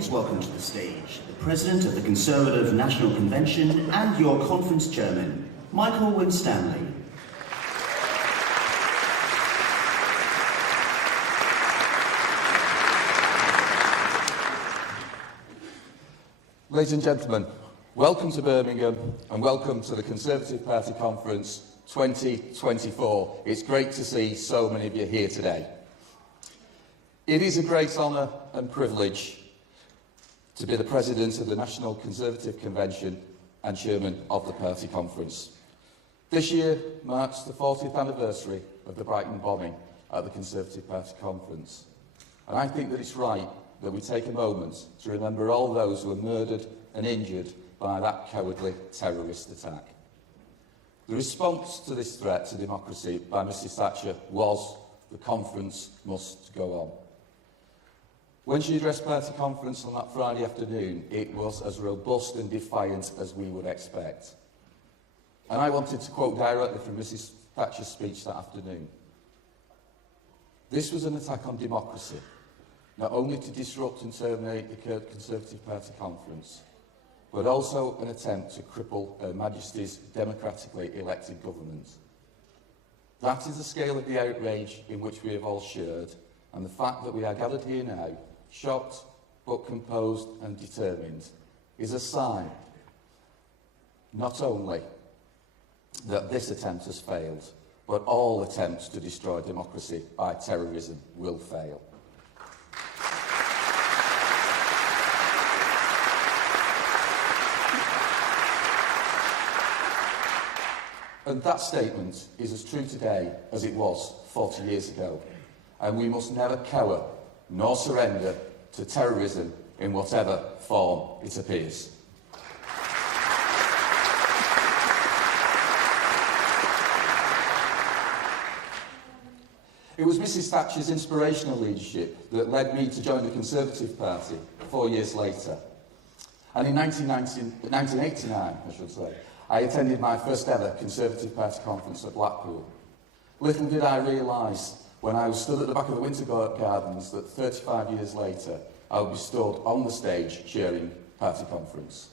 Please welcome to the stage the President of the Conservative National Convention and your Conference Chairman, Michael Winstanley. Ladies and gentlemen, welcome to Birmingham and welcome to the Conservative Party Conference 2024. It's great to see so many of you here today. It is a great honour and privilege to be the President of the National Conservative Convention and Chairman of the Party Conference. This year marks the 40th anniversary of the Brighton bombing at the Conservative Party Conference. And I think that it's right that we take a moment to remember all those who were murdered and injured by that cowardly terrorist attack. The response to this threat to democracy by Mrs Thatcher was the conference must go on. When she addressed Party Conference on that Friday afternoon, it was as robust and defiant as we would expect. And I wanted to quote directly from Mrs Thatcher's speech that afternoon. This was an attack on democracy, not only to disrupt and terminate the Conservative Party Conference, but also an attempt to cripple Her Majesty's democratically elected government. That is the scale of the outrage in which we have all shared, and the fact that we are gathered here now, shocked but composed and determined, is a sign not only that this attempt has failed, but all attempts to destroy democracy by terrorism will fail. And that statement is as true today as it was 40 years ago. And we must never cower nor surrender to terrorism in whatever form it appears. It was Mrs Thatcher's inspirational leadership that led me to join the Conservative Party 4 years later. And in 1989, I attended my first ever Conservative Party conference at Blackpool. Little did I realise when I was stood at the back of the Winter Gardens that 35 years later I would be stood on the stage chairing Party Conference.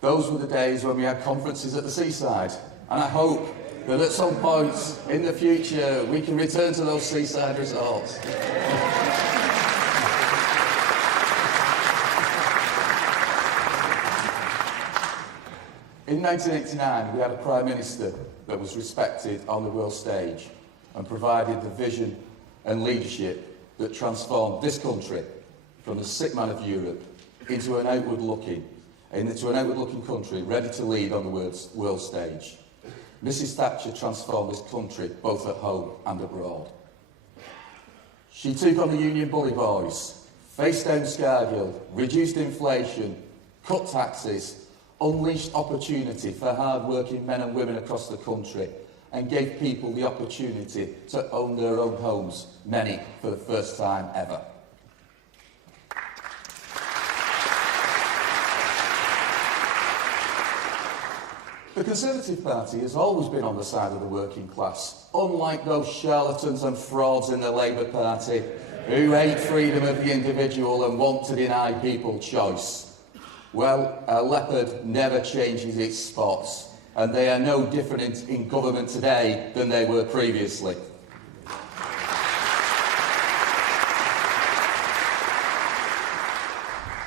Those were the days when we had conferences at the seaside, and I hope that at some point in the future we can return to those seaside resorts. In 1989, we had a Prime Minister that was respected on the world stage and provided the vision and leadership that transformed this country from the sick man of Europe into an outward-looking country ready to lead on the world stage. Mrs Thatcher transformed this country both at home and abroad. She took on the Union bully boys, faced down Scargill, reduced inflation, cut taxes, unleashed opportunity for hard-working men and women across the country, and gave people the opportunity to own their own homes, many for the first time ever. The Conservative Party has always been on the side of the working class, unlike those charlatans and frauds in the Labour Party who hate freedom of the individual and want to deny people choice. Well, a leopard never changes its spots, and they are no different in government today than they were previously.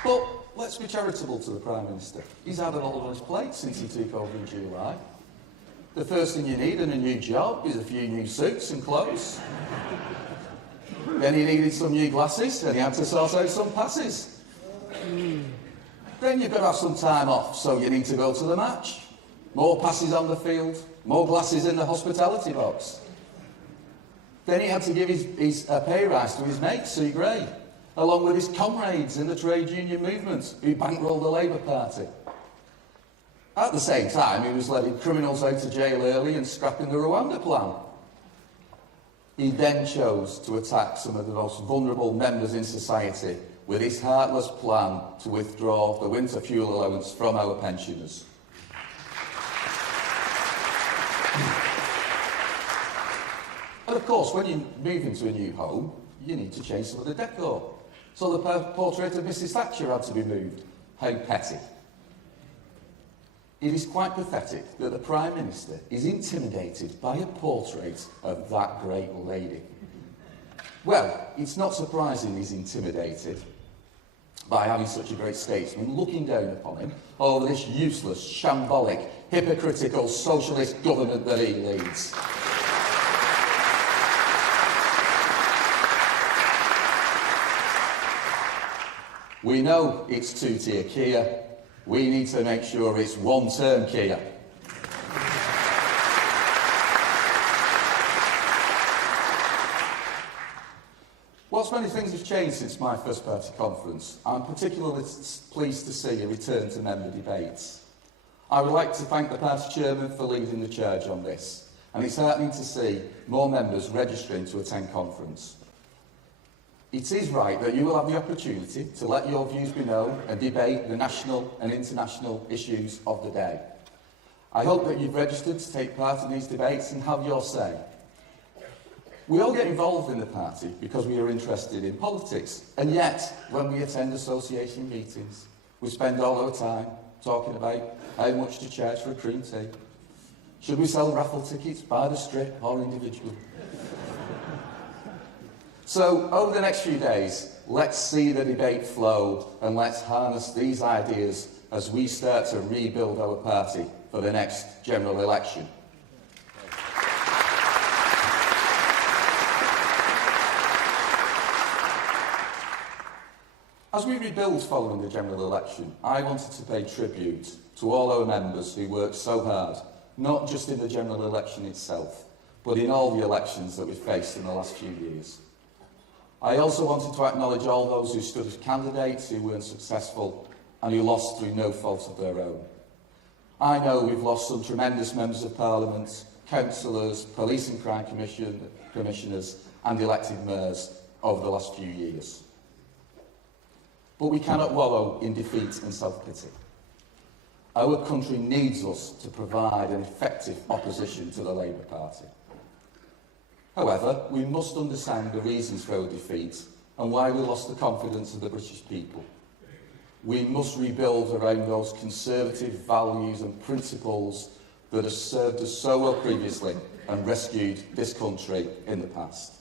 But let's be charitable to the Prime Minister. He's had it all on his plate since he took over in July. The first thing you need in a new job is a few new suits and clothes. Then he needed some new glasses, and he had to sort out some passes. Then you've got to have some time off, so you need to go to the match. More passes on the field, more glasses in the hospitality box. Then he had to give his pay rise to his mate, Sue Gray, along with his comrades in the trade union movement who bankrolled the Labour Party. At the same time, he was letting criminals out of jail early and scrapping the Rwanda plan. He then chose to attack some of the most vulnerable members in society with his heartless plan to withdraw the winter fuel allowance from our pensioners. And of course, when you move into a new home, you need to change some of the decor. So the portrait of Mrs. Thatcher had to be moved. How petty. It is quite pathetic that the Prime Minister is intimidated by a portrait of that great lady. Well, it's not surprising he's intimidated by having such a great statesman looking down upon him over this useless, shambolic, hypocritical socialist government that he leads. We know it's two-tier Kia. We need to make sure it's one-term Kia. Whilst many things have changed since my first party conference, I'm particularly pleased to see a return to member debates. I would like to thank the party chairman for leading the charge on this, and it's heartening to see more members registering to attend conference. It is right that you will have the opportunity to let your views be known and debate the national and international issues of the day. I hope that you've registered to take part in these debates and have your say. We all get involved in the party because we are interested in politics, and yet, when we attend association meetings, we spend all our time talking about how much to charge for a cream tea. Should we sell raffle tickets by the strip or individually? So, over the next few days, let's see the debate flow and let's harness these ideas as we start to rebuild our party for the next general election. As we rebuild following the general election, I wanted to pay tribute to all our members who worked so hard, not just in the general election itself, but in all the elections that we've faced in the last few years. I also wanted to acknowledge all those who stood as candidates who weren't successful and who lost through no fault of their own. I know we've lost some tremendous members of Parliament, councillors, police and crime commissioners and elected mayors over the last few years. But we cannot wallow in defeat and self-pity. Our country needs us to provide an effective opposition to the Labour Party. However, we must understand the reasons for our defeat and why we lost the confidence of the British people. We must rebuild around those conservative values and principles that have served us so well previously and rescued this country in the past.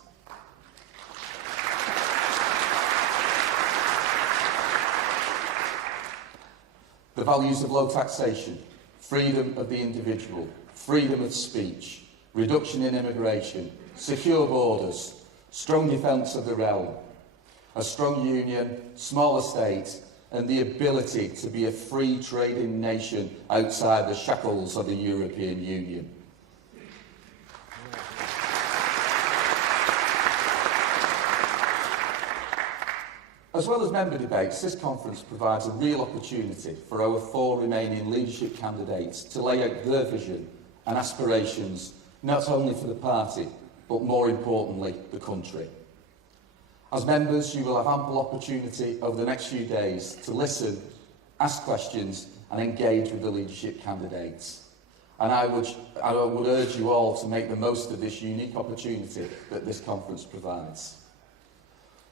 The values of low taxation, freedom of the individual, freedom of speech, reduction in immigration, secure borders, strong defence of the realm, a strong union, smaller states, and the ability to be a free trading nation outside the shackles of the European Union. As well as member debates, this conference provides a real opportunity for our 4 remaining leadership candidates to lay out their vision and aspirations, not only for the party, but more importantly, the country. As members, you will have ample opportunity over the next few days to listen, ask questions and engage with the leadership candidates. And I would urge you all to make the most of this unique opportunity that this conference provides.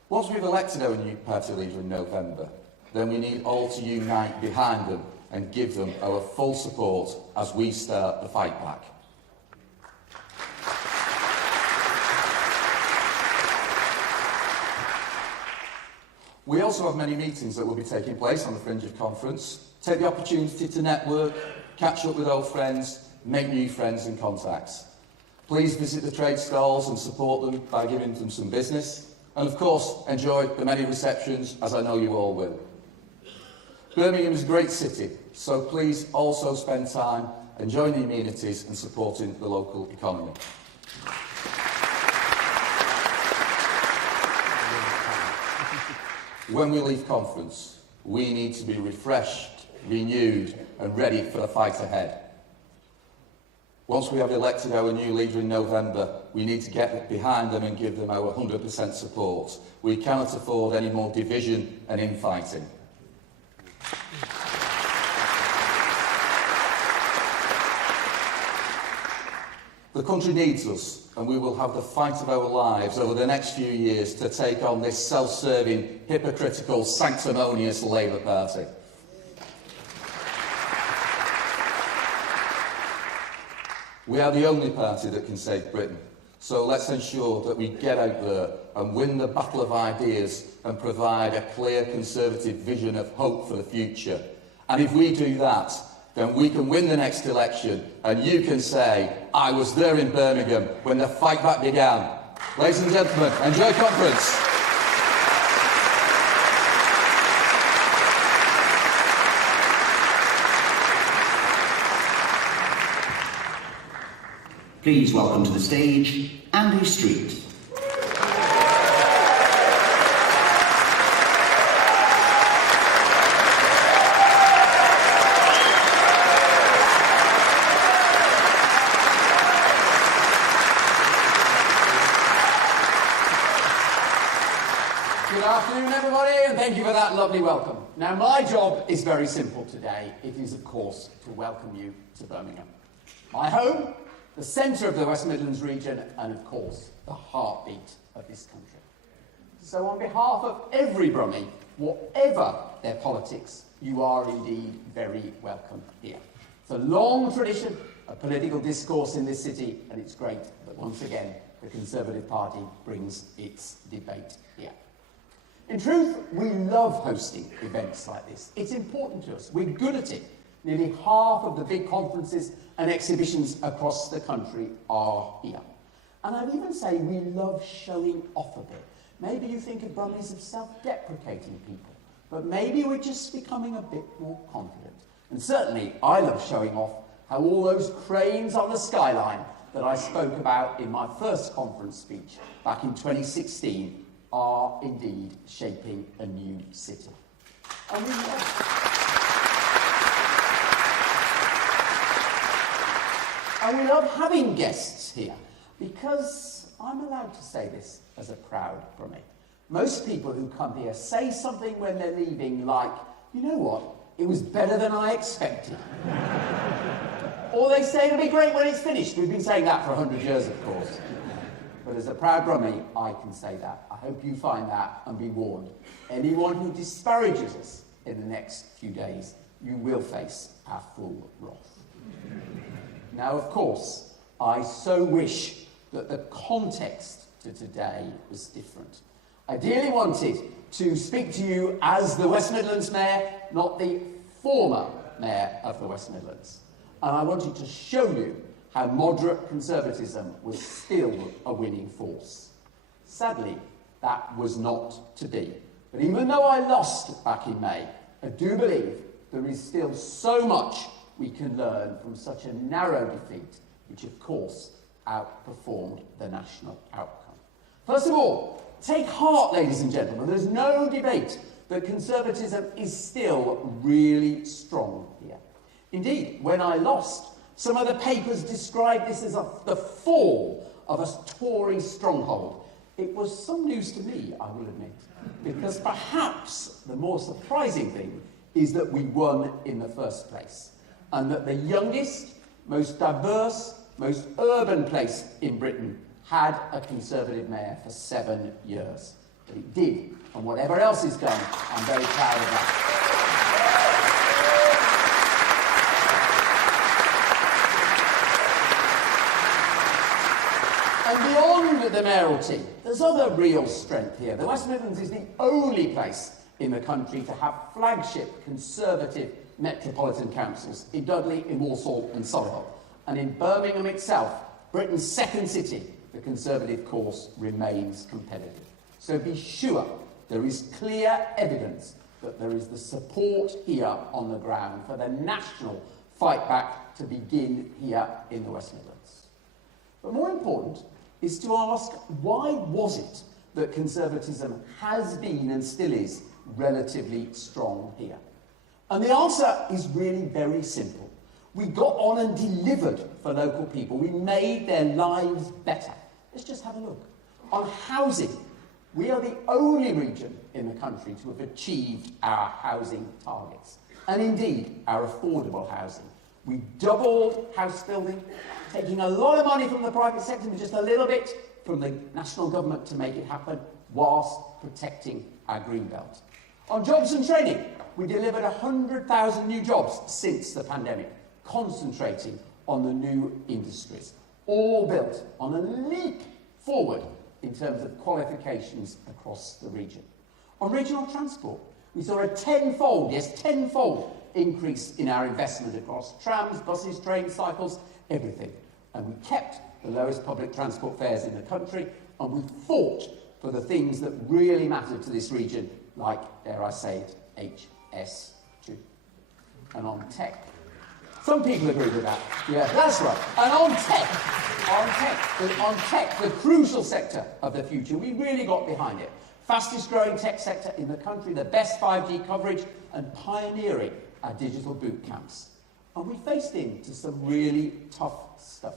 Once we've elected our new party leader in November, then we need all to unite behind them and give them our full support as we start the fight back. We also have many meetings that will be taking place on the fringe of conference. Take the opportunity to network, catch up with old friends, make new friends and contacts. Please visit the trade stalls and support them by giving them some business. And of course, enjoy the many receptions, as I know you all will. Birmingham is a great city, so please also spend time enjoying the amenities and supporting the local economy. When we leave conference, we need to be refreshed, renewed and ready for the fight ahead. Once we have elected our new leader in November, we need to get behind them and give them our 100% support. We cannot afford any more division and infighting. The country needs us, and we will have the fight of our lives over the next few years to take on this self-serving, hypocritical, sanctimonious Labour Party. We are the only party that can save Britain, so let's ensure that we get out there and win the battle of ideas and provide a clear Conservative vision of hope for the future. And if we do that, then we can win the next election and you can say, I was there in Birmingham when the fight back began. Ladies and gentlemen, enjoy conference. Please welcome to the stage, Andy Street. Good afternoon, everybody, and thank you for that lovely welcome. Now, my job is very simple today. It is, of course, to welcome you to Birmingham. My home, the centre of the West Midlands region, and of course, the heartbeat of this country. So on behalf of every Brummie, whatever their politics, you are indeed very welcome here. It's a long tradition of political discourse in this city, and it's great that once again the Conservative Party brings its debate here. In truth, we love hosting events like this. It's important to us. We're good at it. Nearly half of the big conferences and exhibitions across the country are here. And I'd even say we love showing off a bit. Maybe you think of Brummies as self-deprecating people, but maybe we're just becoming a bit more confident. And certainly, I love showing off how all those cranes on the skyline that I spoke about in my first conference speech back in 2016 are indeed shaping a new city. And we love having guests here, because I'm allowed to say this as a proud Brummie. Most people who come here say something when they're leaving like, you know what, it was better than I expected. Or they say it'll be great when it's finished. We've been saying that for 100 years, of course. But as a proud Brummie, I can say that. I hope you find that and be warned. Anyone who disparages us in the next few days, you will face our full wrath. Now, of course, I so wish that the context to today was different. I dearly wanted to speak to you as the West Midlands Mayor, not the former Mayor of the West Midlands. And I wanted to show you how moderate conservatism was still a winning force. Sadly, that was not to be. But even though I lost back in May, I do believe there is still so much we can learn from such a narrow defeat, which of course outperformed the national outcome. First of all, Take heart, ladies and gentlemen. There's no debate that conservatism is still really strong here. Indeed, when I lost, some of the papers described this as the fall of a Tory stronghold. It was some news to me, I will admit, because perhaps the more surprising thing is that we won in the first place, and that the youngest, most diverse, most urban place in Britain had a Conservative mayor for 7 years. But it did, and whatever else is done, I'm very proud of that. And beyond the mayoralty, there's other real strength here. The West Midlands is the only place in the country to have flagship Conservative metropolitan councils in Dudley, in Walsall and Solihull. And in Birmingham itself, Britain's second city, the Conservative course remains competitive. So be sure there is clear evidence that there is the support here on the ground for the national fight back to begin here in the West Midlands. But more important is to ask, why was it that conservatism has been and still is relatively strong here? And the answer is really very simple. We got on and delivered for local people. We made their lives better. Let's just have a look. On housing, we are the only region in the country to have achieved our housing targets, and indeed our affordable housing. We doubled house building, taking a lot of money from the private sector and just a little bit from the national government to make it happen, whilst protecting our green belt. On jobs and training, we delivered 100,000 new jobs since the pandemic, concentrating on the new industries, all built on a leap forward in terms of qualifications across the region. On regional transport, we saw a tenfold increase in our investment across trams, buses, trains, cycles, everything. And we kept the lowest public transport fares in the country, and we fought for the things that really mattered to this region, like, dare I say it, HS2. And on tech, some people agree with that. Yeah, that's right. And on tech, the crucial sector of the future, we really got behind it. Fastest growing tech sector in the country, the best 5G coverage, and pioneering our digital boot camps. And we faced into some really tough stuff.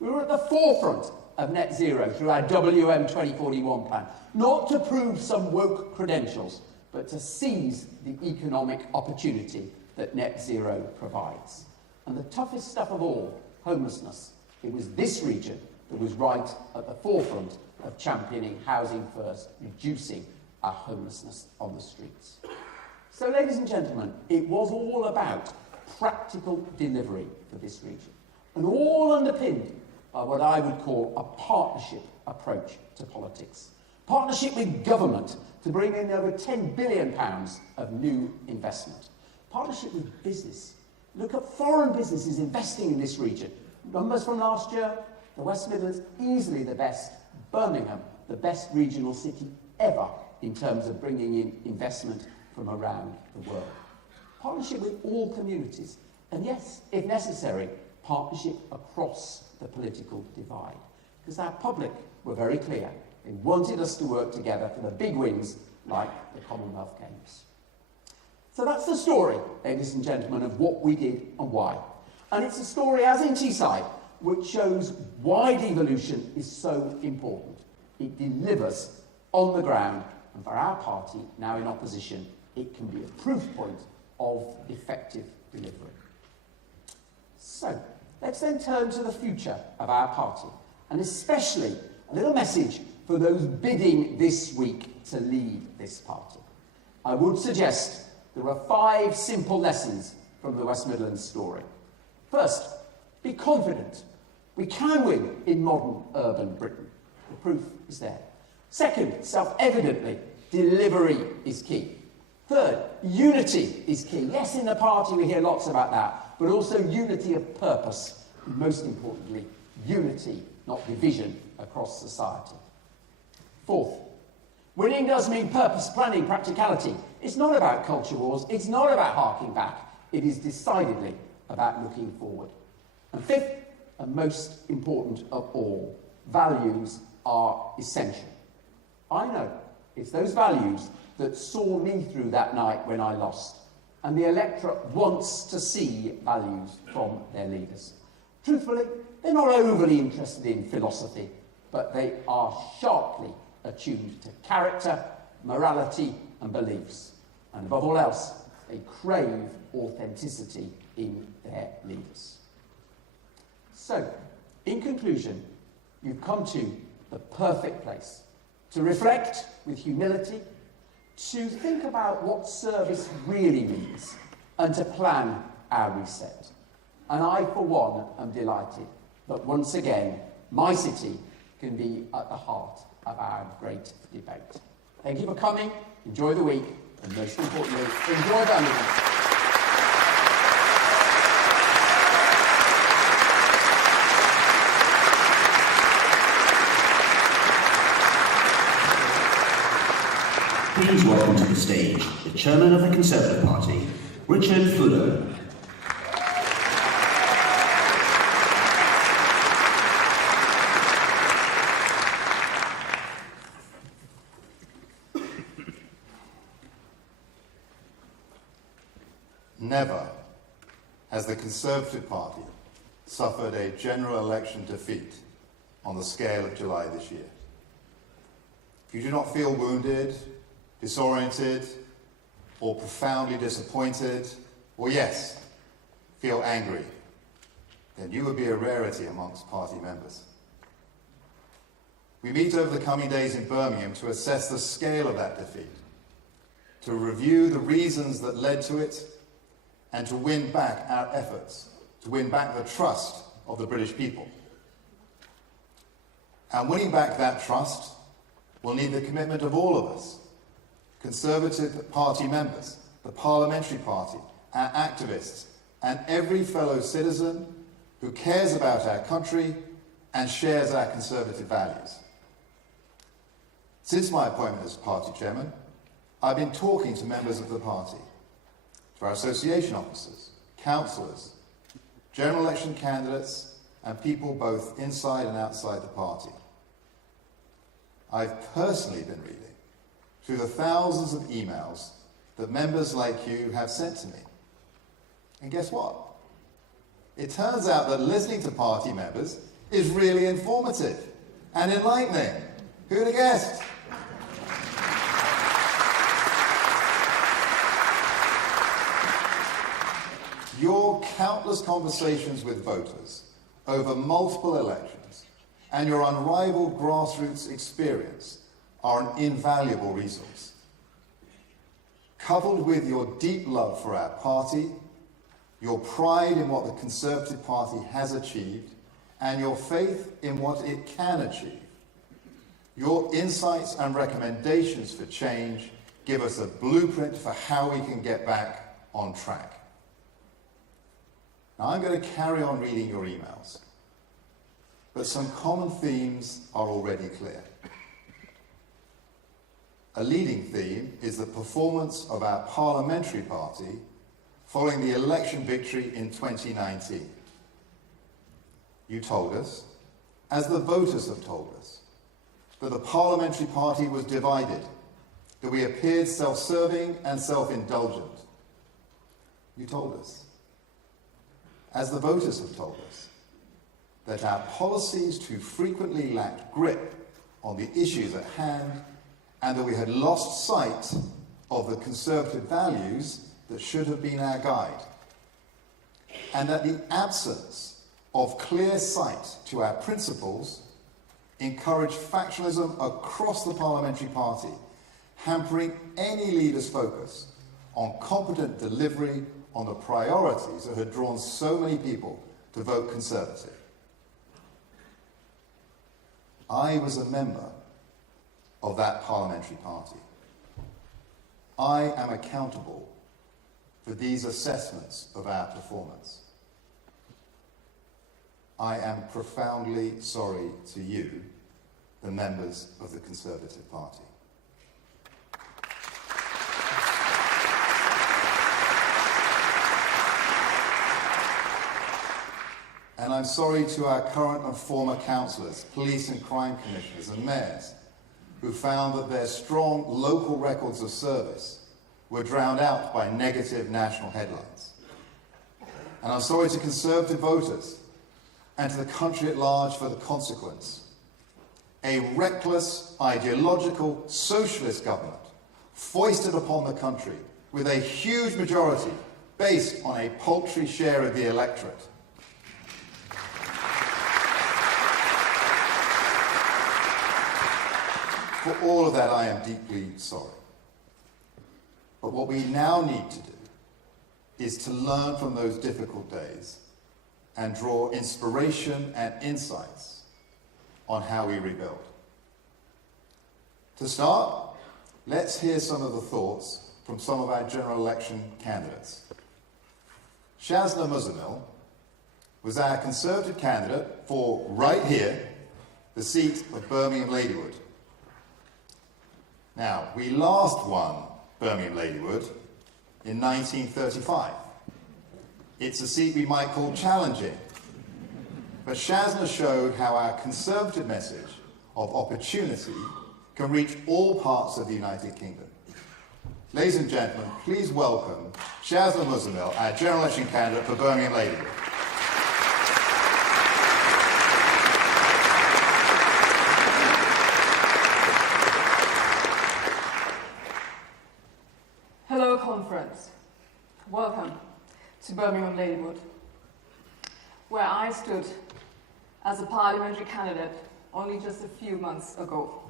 We were at the forefront of net zero through our WM 2041 plan, not to prove some woke credentials, but to seize the economic opportunity that net zero provides. And the toughest stuff of all, homelessness. It was this region that was right at the forefront of championing housing first, reducing our homelessness on the streets. So, ladies and gentlemen, it was all about practical delivery for this region, and all underpinned by what I would call a partnership approach to politics. Partnership with government to bring in over £10 billion of new investment. Partnership with business. Look at foreign businesses investing in this region. Numbers from last year, the West Midlands easily the best, Birmingham the best regional city ever in terms of bringing in investment from around the world. Partnership with all communities, and yes, if necessary, partnership across the political divide. Because our public were very clear. They wanted us to work together for the big wins like the Commonwealth Games. So that's the story, ladies and gentlemen, of what we did and why. And it's a story, as in Teesside, which shows why devolution is so important. It delivers on the ground, and for our party, now in opposition, it can be a proof point of effective delivery. So, let's then turn to the future of our party, and especially a little message for those bidding this week to lead this party. I would suggest there are 5 simple lessons from the West Midlands story. First, be confident. We can win in modern urban Britain. The proof is there. Second, self-evidently, delivery is key. Third, unity is key. Yes, in the party we hear lots about that, but also unity of purpose. And most importantly, unity, not division, across society. Fourth, winning does mean purpose, planning, practicality. It's not about culture wars. It's not about harking back. It is decidedly about looking forward. And fifth, and most important of all, values are essential. I know it's those values that saw me through that night when I lost, and the electorate wants to see values from their leaders. Truthfully, they're not overly interested in philosophy, but they are sharply attuned to character, morality and beliefs. And above all else, they crave authenticity in their leaders. So, in conclusion, you've come to the perfect place to reflect with humility, to think about what service really means, and to plan our reset. And I, for one, am delighted that once again, my city can be at the heart of our great debate. Thank you for coming, enjoy the week, and most importantly, enjoy Birmingham. Please welcome to the stage the Chairman of the Conservative Party, Richard Fuller. Never has the Conservative Party suffered a general election defeat on the scale of July this year. If you do not feel wounded, disoriented, or profoundly disappointed, or yes, feel angry, then you would be a rarity amongst party members. We meet over the coming days in Birmingham to assess the scale of that defeat, to review the reasons that led to it, and to win back our efforts, to win back the trust of the British people. And winning back that trust will need the commitment of all of us, Conservative Party members, the Parliamentary Party, our activists, and every fellow citizen who cares about our country and shares our Conservative values. Since my appointment as party chairman, I've been talking to members of the party, to our association officers, councillors, general election candidates, and people both inside and outside the party. I've personally been reading through the thousands of emails that members like you have sent to me. And guess what? It turns out that listening to party members is really informative and enlightening. Who'd have guessed? Your countless conversations with voters over multiple elections and your unrivaled grassroots experience are an invaluable resource. Coupled with your deep love for our party, your pride in what the Conservative Party has achieved, and your faith in what it can achieve, your insights and recommendations for change give us a blueprint for how we can get back on track. Now, I'm going to carry on reading your emails, but some common themes are already clear. A leading theme is the performance of our parliamentary party following the election victory in 2019. You told us, as the voters have told us, that the parliamentary party was divided, that we appeared self-serving and self-indulgent. You told us, as the voters have told us, that our policies too frequently lacked grip on the issues at hand and that we had lost sight of the Conservative values that should have been our guide, and that the absence of clear sight to our principles encouraged factionalism across the parliamentary party, hampering any leader's focus on competent delivery on the priorities that had drawn so many people to vote Conservative. I was a member of that parliamentary party. I am accountable for these assessments of our performance. I am profoundly sorry to you, the members of the Conservative Party. And I'm sorry to our current and former councillors, police and crime commissioners and mayors, who found that their strong local records of service were drowned out by negative national headlines. And I'm sorry to Conservative voters and to the country at large for the consequence. A reckless, ideological, socialist government foisted upon the country with a huge majority based on a paltry share of the electorate. For all of that, I am deeply sorry. But what we now need to do is to learn from those difficult days and draw inspiration and insights on how we rebuild. To start, let's hear some of the thoughts from some of our general election candidates. Shazna Muzammil was our Conservative candidate for right here, the seat of Birmingham Ladywood. Now, we last won Birmingham Ladywood in 1935. It's a seat we might call challenging, but Shazna showed how our Conservative message of opportunity can reach all parts of the United Kingdom. Ladies and gentlemen, please welcome Shazna Muzammil, our general election candidate for Birmingham Ladywood. Hello, conference. Welcome to Birmingham Ladywood, where I stood as a parliamentary candidate only just a few months ago.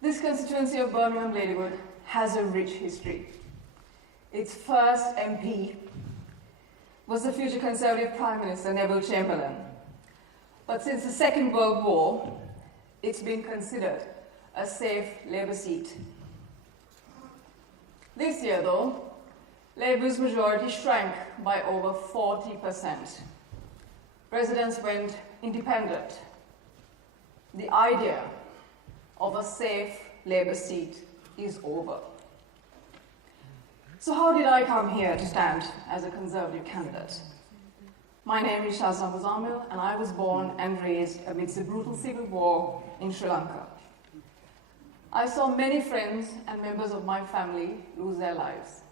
This constituency of Birmingham Ladywood has a rich history. Its first MP was the future Conservative Prime Minister Neville Chamberlain. But since the Second World War, it's been considered a safe Labour seat. This year, though, Labour's majority shrank by over 40%. Residents went independent. The idea of a safe Labour seat is over. So how did I come here to stand as a Conservative candidate? My name is Shazna Muzammil, and I was born and raised amidst a brutal civil war in Sri Lanka. I saw many friends and members of my family lose their lives.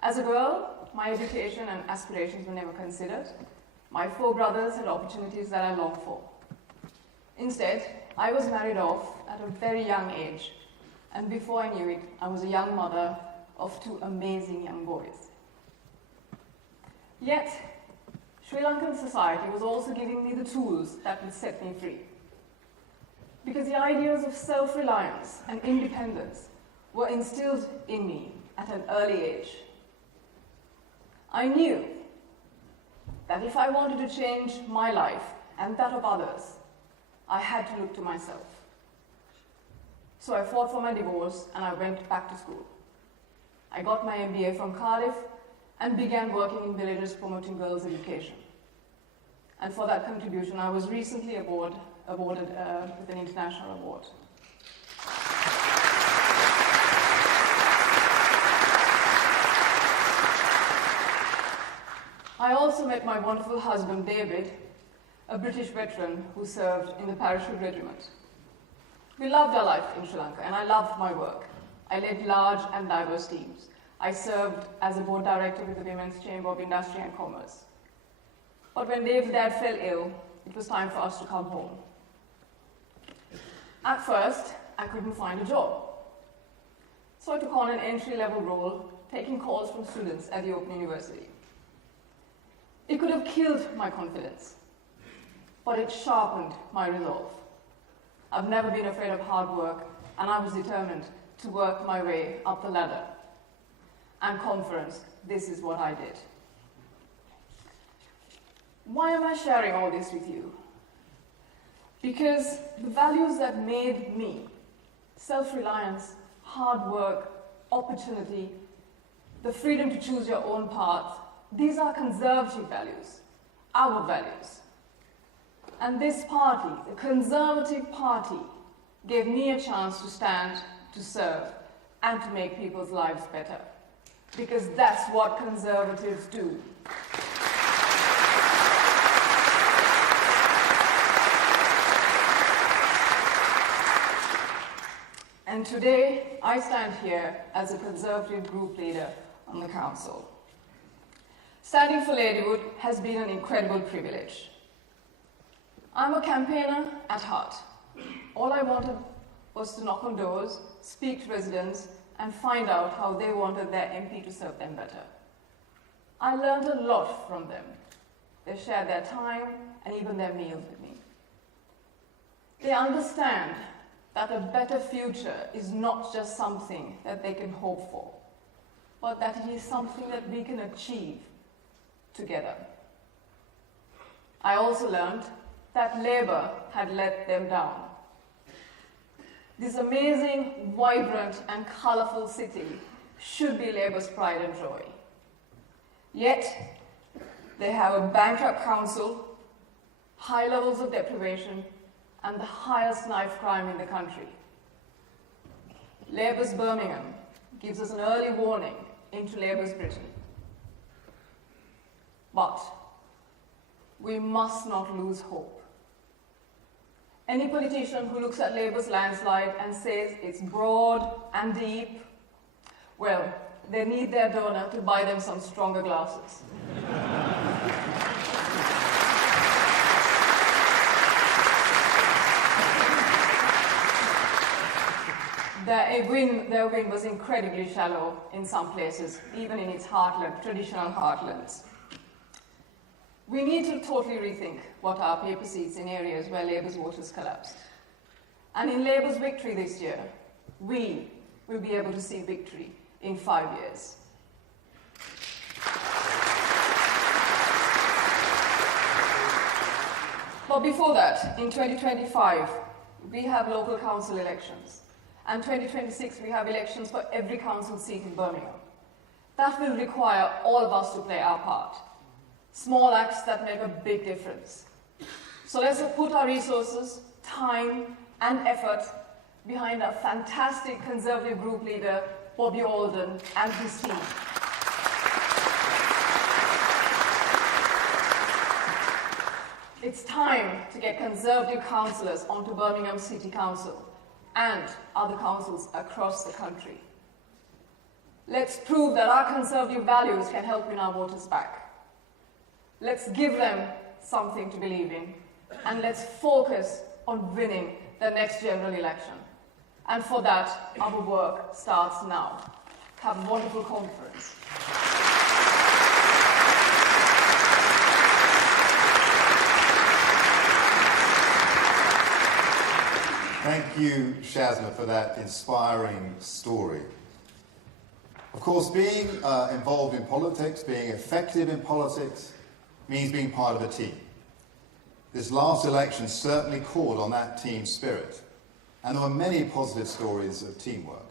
As a girl, my education and aspirations were never considered. My 4 brothers had opportunities that I longed for. Instead, I was married off at a very young age, and before I knew it, I was a young mother of 2 amazing young boys. Yet, Sri Lankan society was also giving me the tools that would set me free. Because the ideas of self-reliance and independence were instilled in me at an early age. I knew that if I wanted to change my life and that of others, I had to look to myself. So I fought for my divorce and I went back to school. I got my MBA from Cardiff and began working in villages promoting girls' education. And for that contribution, I was recently awarded with an international award. I also met my wonderful husband, David, a British veteran who served in the Parachute Regiment. We loved our life in Sri Lanka, and I loved my work. I led large and diverse teams. I served as a board director with the Women's Chamber of Industry and Commerce. But when Dave's dad fell ill, it was time for us to come home. At first, I couldn't find a job. So I took on an entry-level role, taking calls from students at the Open University. It could have killed my confidence, but it sharpened my resolve. I've never been afraid of hard work, and I was determined to work my way up the ladder. And conference, this is what I did. Why am I sharing all this with you? Because the values that made me, self-reliance, hard work, opportunity, the freedom to choose your own path, these are Conservative values, our values. And this party, the Conservative Party, gave me a chance to stand, to serve, and to make people's lives better. Because that's what Conservatives do. and today I stand here as a Conservative group leader on the council. Standing for Ladywood has been an incredible privilege. I'm a campaigner at heart. All I wanted was to knock on doors, speak to residents, and find out how they wanted their MP to serve them better. I learned a lot from them. They shared their time and even their meals with me. They understand that a better future is not just something that they can hope for, but that it is something that we can achieve together. I also learned that Labour had let them down. This amazing, vibrant and colourful city should be Labour's pride and joy. Yet, they have a bankrupt council, high levels of deprivation, and the highest knife crime in the country. Labour's Birmingham gives us an early warning into Labour's Britain. But we must not lose hope. Any politician who looks at Labour's landslide and says it's broad and deep, well, they need their donor to buy them some stronger glasses. Their win was incredibly shallow in some places, even in its heartland, traditional heartlands. We need to totally rethink what our paper seats in areas where Labour's voters collapsed. And in Labour's victory this year, we will be able to see victory in 5 years. But before that, in 2025, we have local council elections. And 2026, we have elections for every council seat in Birmingham. That will require all of us to play our part. Small acts that make a big difference. So let's put our resources, time, and effort behind our fantastic Conservative group leader, Bobby Alden, and his team. It's time to get Conservative councillors onto Birmingham City Council and other councils across the country. Let's prove that our Conservative values can help win our voters back. Let's give them something to believe in, and let's focus on winning the next general election. And for that, our work starts now. Have a wonderful conference. Thank you, Shazna, for that inspiring story. Of course, being involved in politics, being effective in politics, means being part of a team. This last election certainly called on that team spirit, and there were many positive stories of teamwork.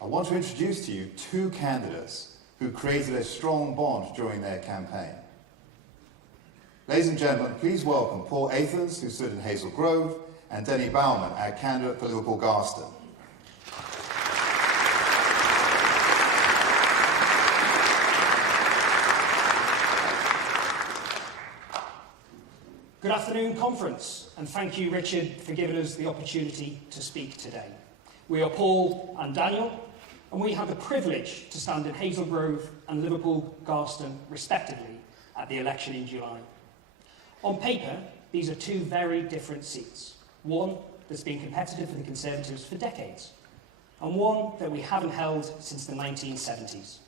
I want to introduce to you two candidates who created a strong bond during their campaign. Ladies and gentlemen, please welcome Paul Athers, who stood in Hazel Grove, and Denny Bauman, our candidate for Liverpool Garston. Good afternoon, conference, and thank you, Richard, for giving us the opportunity to speak today. We are Paul and Daniel, and we have the privilege to stand in Hazel Grove and Liverpool Garston, respectively, at the election in July. On paper, these are two very different seats. One that's been competitive for the Conservatives for decades, and one that we haven't held since the 1970s.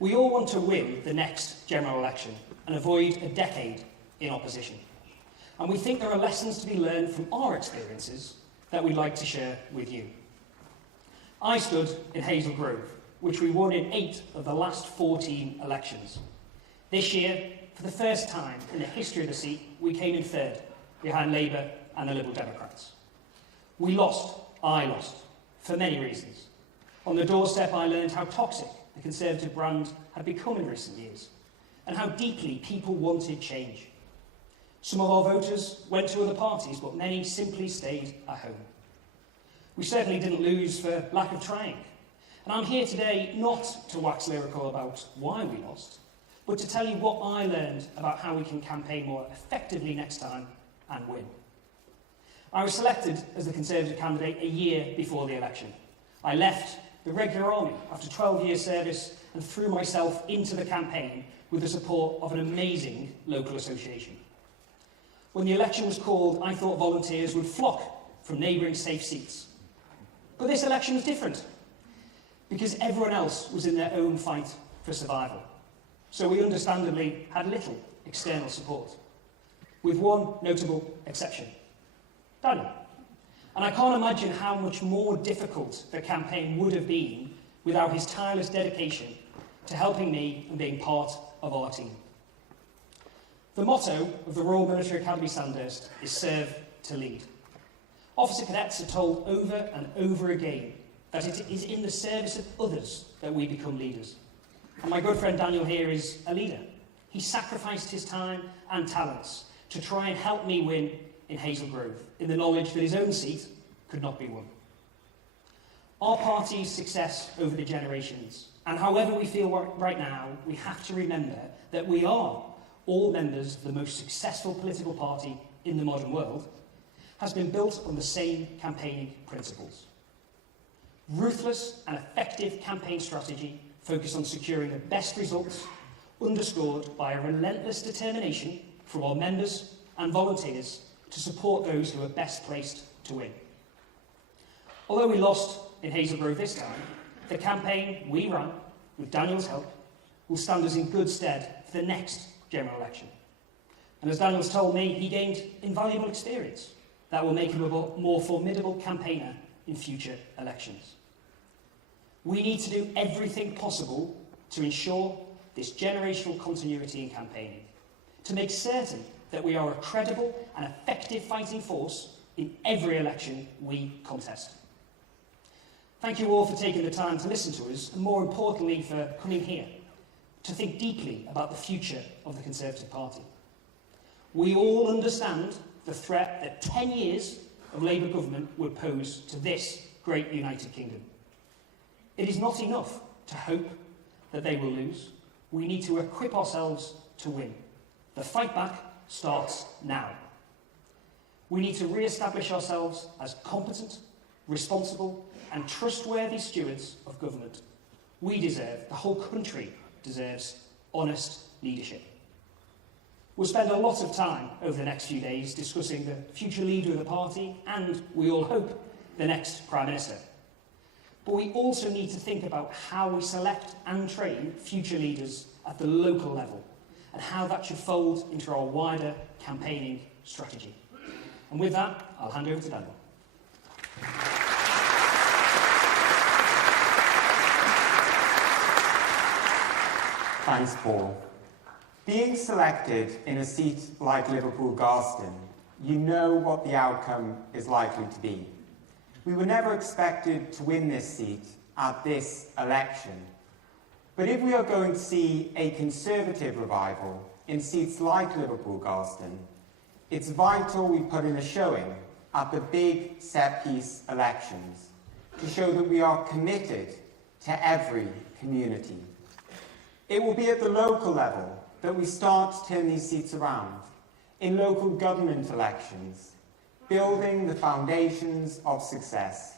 We all want to win the next general election and avoid a decade in opposition. And we think there are lessons to be learned from our experiences that we'd like to share with you. I stood in Hazel Grove, which we won in 8 of the last 14 elections. This year, for the first time in the history of the seat, we came in third, behind Labour and the Liberal Democrats. We lost, I lost, for many reasons. On the doorstep, I learned how toxic the Conservative brand had become in recent years, and how deeply people wanted change. Some of our voters went to other parties, but many simply stayed at home. We certainly didn't lose for lack of trying. And I'm here today not to wax lyrical about why we lost, but to tell you what I learned about how we can campaign more effectively next time and win. I was selected as the Conservative candidate a year before the election. I left the regular army after 12 years' service and threw myself into the campaign with the support of an amazing local association. When the election was called, I thought volunteers would flock from neighbouring safe seats. But this election was different, because everyone else was in their own fight for survival. So we understandably had little external support, with one notable exception: Daniel. And I can't imagine how much more difficult the campaign would have been without his tireless dedication to helping me and being part of our team. The motto of the Royal Military Academy Sandhurst is serve to lead. Officer cadets are told over and over again that it is in the service of others that we become leaders. And my good friend Daniel here is a leader. He sacrificed his time and talents to try and help me win in Hazel Grove, in the knowledge that his own seat could not be won. Our party's success over the generations, and however we feel right now, we have to remember that we are all members of the most successful political party in the modern world, has been built on the same campaigning principles. Ruthless and effective campaign strategy focused on securing the best results, underscored by a relentless determination from our members and volunteers to support those who are best placed to win. Although we lost in Hazel Grove this time, the campaign we ran, with Daniel's help, will stand us in good stead for the next general election. And as Daniel's told me, he gained invaluable experience that will make him a more formidable campaigner in future elections. We need to do everything possible to ensure this generational continuity in campaigning, to make certain that we are a credible and effective fighting force in every election we contest. Thank you all for taking the time to listen to us, and more importantly for coming here to think deeply about the future of the Conservative Party. We all understand the threat that 10 years of Labour government would pose to this great United Kingdom. It is not enough to hope that they will lose. We need to equip ourselves to win. The fight back starts now. We need to re-establish ourselves as competent, responsible and trustworthy stewards of government. We deserve, the whole country deserves, honest leadership. We'll spend a lot of time over the next few days discussing the future leader of the party and, we all hope, the next Prime Minister. But we also need to think about how we select and train future leaders at the local level and how that should fold into our wider campaigning strategy. And with that, I'll hand over to Daniel. Thanks, Paul. Being selected in a seat like Liverpool Garston, you know what the outcome is likely to be. We were never expected to win this seat at this election. But if we are going to see a Conservative revival in seats like Liverpool Garston, it's vital we put in a showing at the big set-piece elections to show that we are committed to every community. It will be at the local level that we start to turn these seats around, in local government elections, building the foundations of success.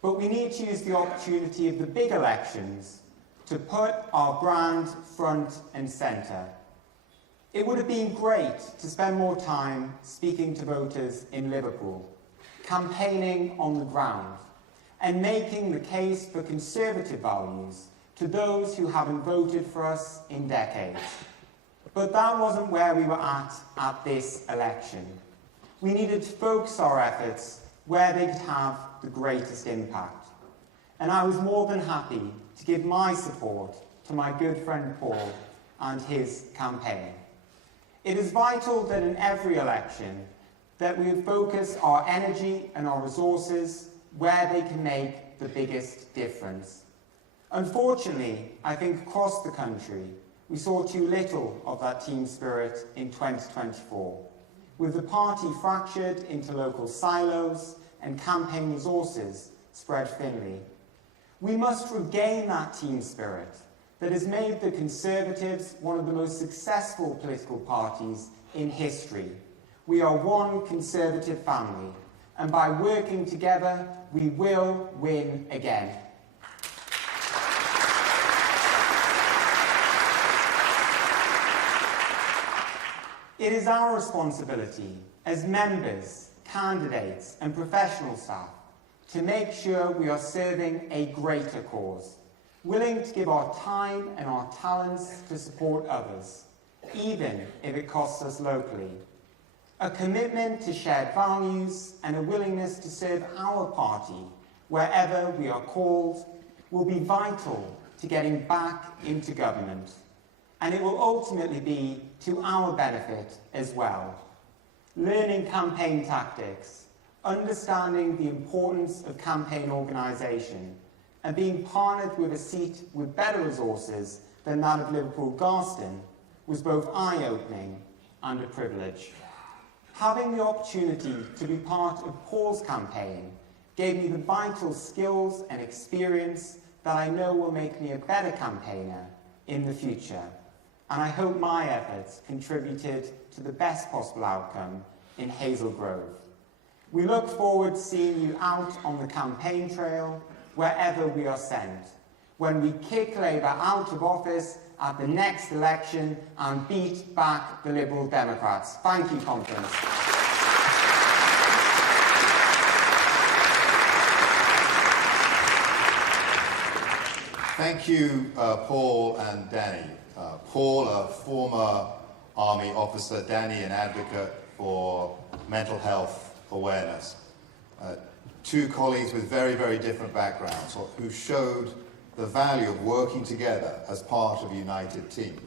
But we need to use the opportunity of the big elections to put our brand front and centre. It would have been great to spend more time speaking to voters in Liverpool, campaigning on the ground, and making the case for Conservative values to those who haven't voted for us in decades. But that wasn't where we were at this election. We needed to focus our efforts where they could have the greatest impact. And I was more than happy to give my support to my good friend Paul and his campaign. It is vital that in every election that we focus our energy and our resources where they can make the biggest difference. Unfortunately, I think across the country, we saw too little of that team spirit in 2024, with the party fractured into local silos and campaign resources spread thinly. We must regain that team spirit that has made the Conservatives one of the most successful political parties in history. We are one Conservative family, and by working together, we will win again. It is our responsibility as members, candidates and professional staff to make sure we are serving a greater cause, willing to give our time and our talents to support others, even if it costs us locally. A commitment to shared values and a willingness to serve our party wherever we are called will be vital to getting back into government. And it will ultimately be to our benefit as well. Learning campaign tactics, understanding the importance of campaign organisation, and being partnered with a seat with better resources than that of Liverpool Garston was both eye-opening and a privilege. Having the opportunity to be part of Paul's campaign gave me the vital skills and experience that I know will make me a better campaigner in the future. And I hope my efforts contributed to the best possible outcome in Hazel Grove. We look forward to seeing you out on the campaign trail, wherever we are sent, when we kick Labour out of office at the next election and beat back the Liberal Democrats. Thank you, Conference. Thank you, Paul and Danny. Paul, a former Army officer, Danny, an advocate for mental health awareness. Two colleagues with very, very different backgrounds who showed the value of working together as part of a united team.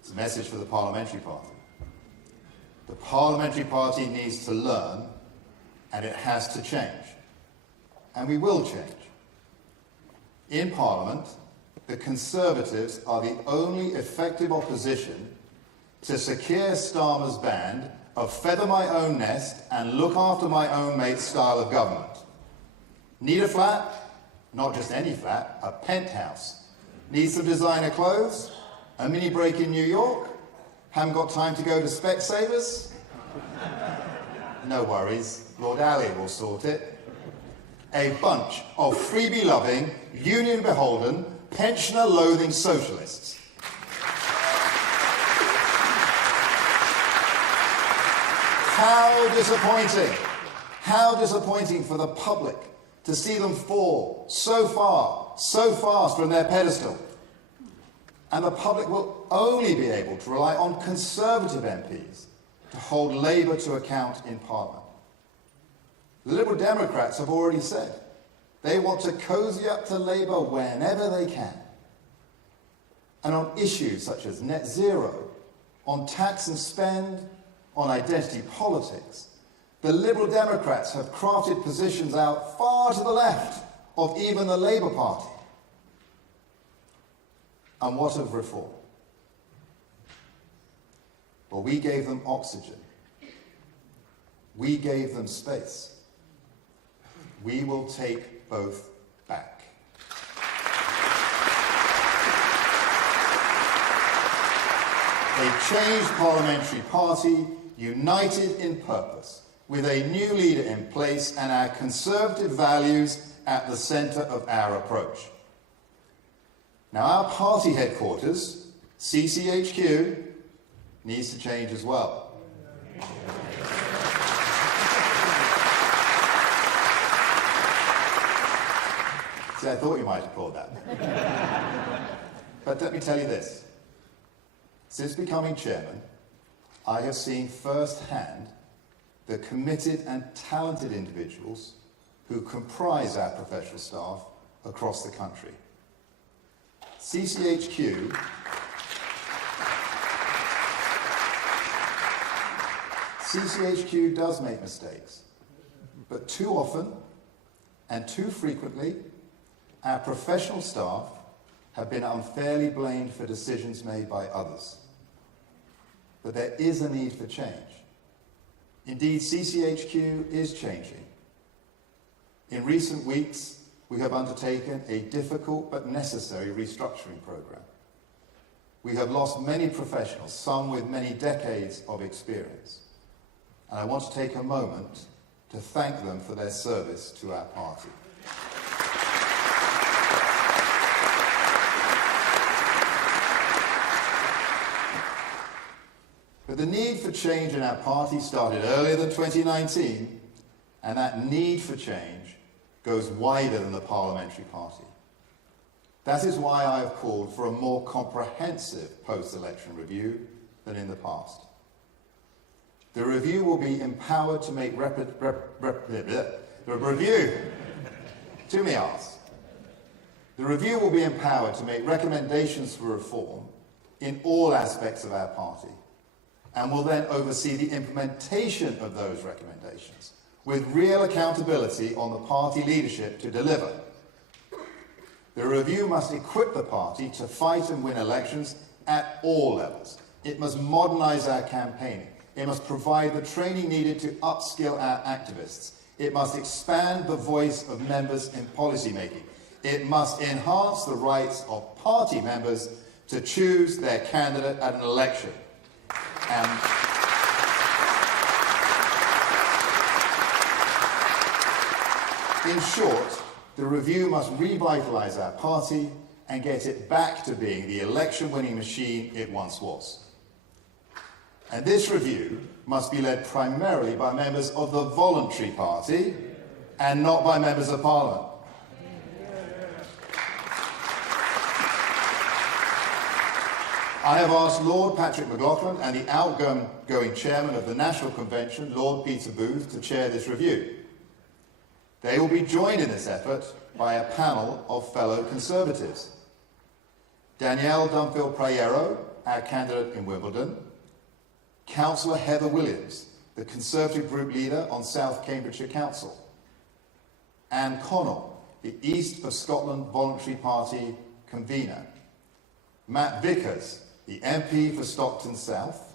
It's a message for the Parliamentary Party. The Parliamentary Party needs to learn, and it has to change. And we will change. In Parliament, the Conservatives are the only effective opposition to Sir Keir Starmer's band of feather my own nest and look after my own mate style of government. Need a flat? Not just any flat, a penthouse. Need some designer clothes? A mini break in New York? Haven't got time to go to Specsavers? No worries, Lord Alley will sort it. A bunch of freebie-loving, union-beholden, pensioner-loathing socialists. How disappointing. How disappointing for the public to see them fall so far, so fast from their pedestal. And the public will only be able to rely on Conservative MPs to hold Labour to account in Parliament. The Liberal Democrats have already said they want to cosy up to Labour whenever they can. And on issues such as net zero, on tax and spend, on identity politics, the Liberal Democrats have crafted positions out far to the left of even the Labour Party. And what of reform? Well, we gave them oxygen. We gave them space. We will take both back. A changed parliamentary party, united in purpose, with a new leader in place and our Conservative values at the centre of our approach. Now, our party headquarters, CCHQ, needs to change as well. See, I thought you might applaud that. But let me tell you this. Since becoming chairman, I have seen firsthand the committed and talented individuals who comprise our professional staff across the country. CCHQ does make mistakes, but too often and too frequently, our professional staff have been unfairly blamed for decisions made by others. But there is a need for change. Indeed, CCHQ is changing. In recent weeks, we have undertaken a difficult but necessary restructuring program. We have lost many professionals, some with many decades of experience. And I want to take a moment to thank them for their service to our party. But the need for change in our party started earlier than 2019, and that need for change goes wider than the parliamentary party. That is why I have called for a more comprehensive post-election review than in the past. The review will be empowered to make recommendations for reform in all aspects of our party, and will then oversee the implementation of those recommendations with real accountability on the party leadership to deliver. The review must equip the party to fight and win elections at all levels. It must modernise our campaigning. It must provide the training needed to upskill our activists. It must expand the voice of members in policy making. It must enhance the rights of party members to choose their candidate at an election. In short, the review must revitalise our party and get it back to being the election-winning machine it once was. And this review must be led primarily by members of the voluntary party and not by members of Parliament. I have asked Lord Patrick McLaughlin and the outgoing chairman of the National Convention, Lord Peter Booth, to chair this review. They will be joined in this effort by a panel of fellow Conservatives. Danielle Dunfield-Prayero, our candidate in Wimbledon, Councillor Heather Williams, the Conservative group leader on South Cambridgeshire Council, Anne Connell, the East of Scotland Voluntary Party convener, Matt Vickers, the MP for Stockton South,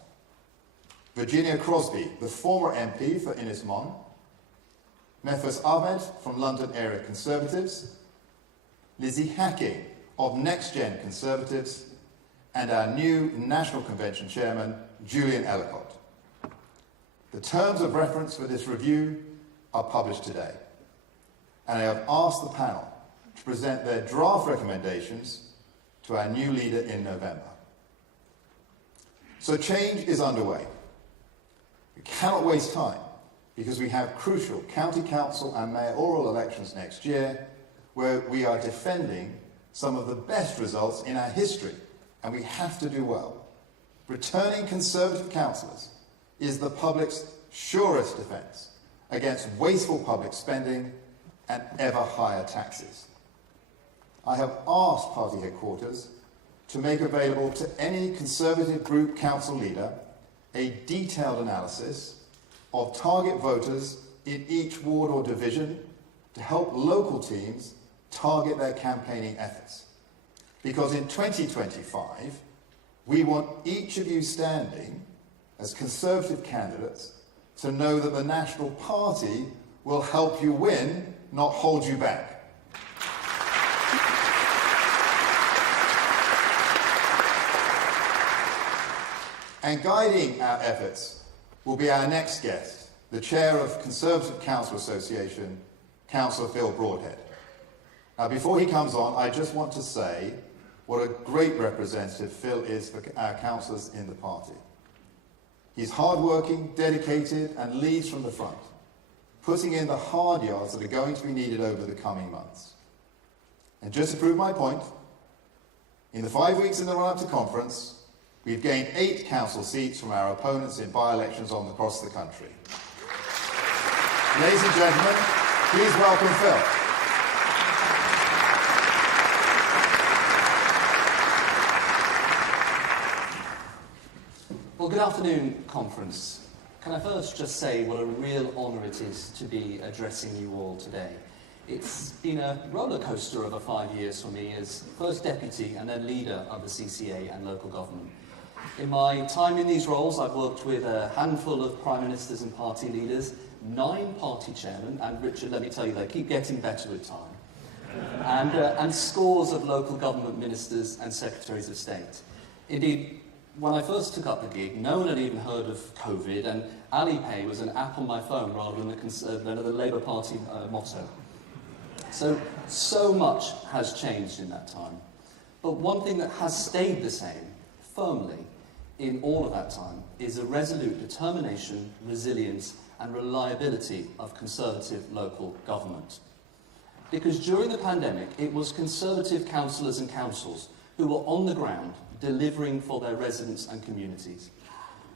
Virginia Crosby, the former MP for Innismon, Mefus Ahmed from London Area Conservatives, Lizzie Hacking of Next Gen Conservatives, and our new National Convention Chairman, Julian Ellicott. The terms of reference for this review are published today, and I have asked the panel to present their draft recommendations to our new leader in November. So change is underway. We cannot waste time because we have crucial county council and mayoral elections next year where we are defending some of the best results in our history, and we have to do well. Returning Conservative councillors is the public's surest defence against wasteful public spending and ever higher taxes. I have asked party headquarters to make available to any Conservative group council leader a detailed analysis of target voters in each ward or division to help local teams target their campaigning efforts. Because in 2025, we want each of you standing as Conservative candidates to know that the National Party will help you win, not hold you back. And guiding our efforts will be our next guest, the chair of Conservative Council Association, Councillor Phil Broadhead. Now, before he comes on, I just want to say what a great representative Phil is for our councillors in the party. He's hard-working, dedicated, and leads from the front, putting in the hard yards that are going to be needed over the coming months. And just to prove my point, in the 5 weeks in the run-up to conference, we've gained 8 council seats from our opponents in by-elections across the country. Ladies and gentlemen, please welcome Phil. Well, good afternoon, conference. Can I first just say what a real honour it is to be addressing you all today. It's been a roller coaster over 5 years for me as first deputy and then leader of the CCA and local government. In my time in these roles, I've worked with a handful of prime ministers and party leaders, 9 party chairmen, and Richard, let me tell you, they keep getting better with time, and scores of local government ministers and secretaries of state. Indeed, when I first took up the gig, no one had even heard of COVID, and Alipay was an app on my phone rather than the Labour Party motto. So much has changed in that time. But one thing that has stayed the same, firmly, in all of that time, is a resolute determination, resilience, and reliability of Conservative local government. Because during the pandemic, it was Conservative councillors and councils who were on the ground delivering for their residents and communities.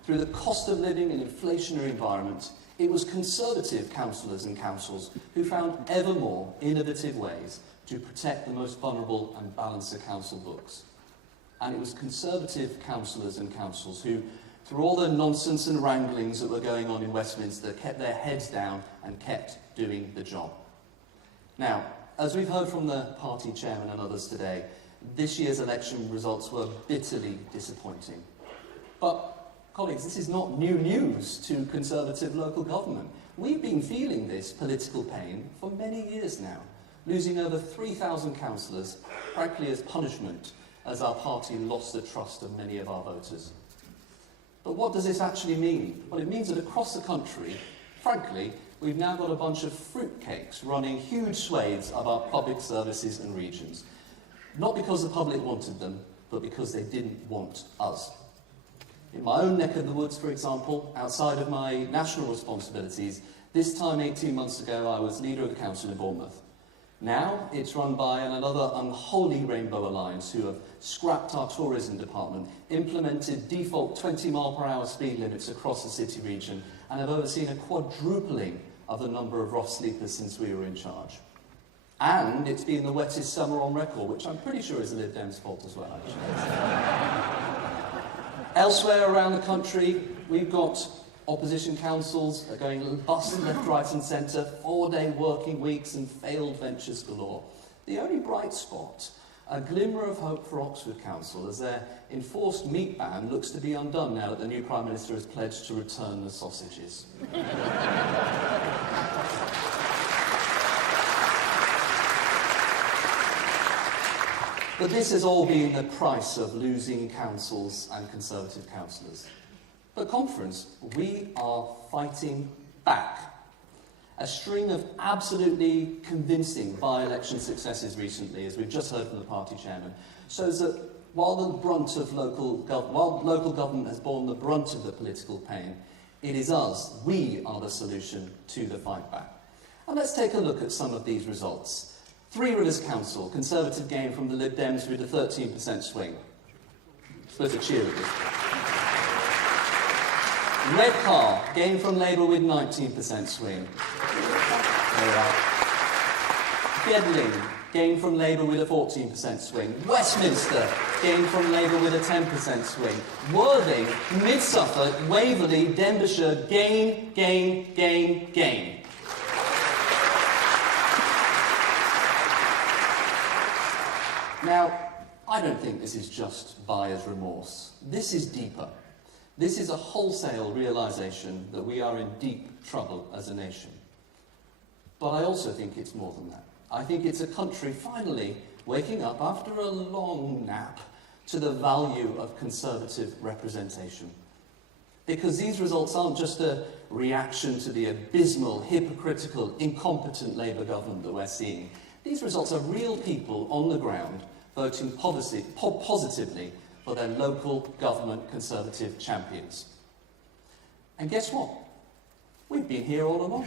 Through the cost of living and inflationary environment, it was Conservative councillors and councils who found ever more innovative ways to protect the most vulnerable and balance the council books. And it was Conservative councillors and councils who, through all the nonsense and wranglings that were going on in Westminster, kept their heads down and kept doing the job. Now, as we've heard from the party chairman and others today, this year's election results were bitterly disappointing. But, colleagues, this is not new news to Conservative local government. We've been feeling this political pain for many years now, losing over 3,000 councillors, frankly as punishment, as our party lost the trust of many of our voters. But what does this actually mean? Well, it means that across the country, frankly, we've now got a bunch of fruitcakes running huge swathes of our public services and regions. Not because the public wanted them, but because they didn't want us. In my own neck of the woods, for example, outside of my national responsibilities, this time 18 months ago I was leader of the council in Bournemouth. Now it's run by another unholy Rainbow Alliance who have scrapped our tourism department, implemented default 20-mile-per-hour speed limits across the city region, and have overseen a quadrupling of the number of rough sleepers since we were in charge. And it's been the wettest summer on record, which I'm pretty sure is the Lib Dems' fault as well, actually. Elsewhere around the country, we've got opposition councils going bust left, right and centre, 4-day working weeks and failed ventures galore. The only bright spot, a glimmer of hope for Oxford Council, as their enforced meat ban looks to be undone now that the new Prime Minister has pledged to return the sausages. But this has all been the price of losing councils and Conservative councillors. But conference, we are fighting back. A string of absolutely convincing by-election successes recently, as we've just heard from the party chairman, shows that while local government has borne the brunt of the political pain, it is us, we are the solution to the fight back. And let's take a look at some of these results. Three Rivers Council, Conservative gain from the Lib Dems with a 13% swing. Split a cheer at this. Redcar, gain from Labour with 19% swing. Gedling, gain from Labour with a 14% swing. Westminster, gain from Labour with a 10% swing. Worthing, Mid Suffolk, Waverley, Denbighshire, gain, gain, gain, gain. Now, I don't think this is just buyer's remorse. This is deeper. This is a wholesale realisation that we are in deep trouble as a nation. But I also think it's more than that. I think it's a country finally waking up after a long nap to the value of Conservative representation. Because these results aren't just a reaction to the abysmal, hypocritical, incompetent Labour government that we're seeing. These results are real people on the ground voting positively for their local government Conservative champions. And guess what? We've been here all along.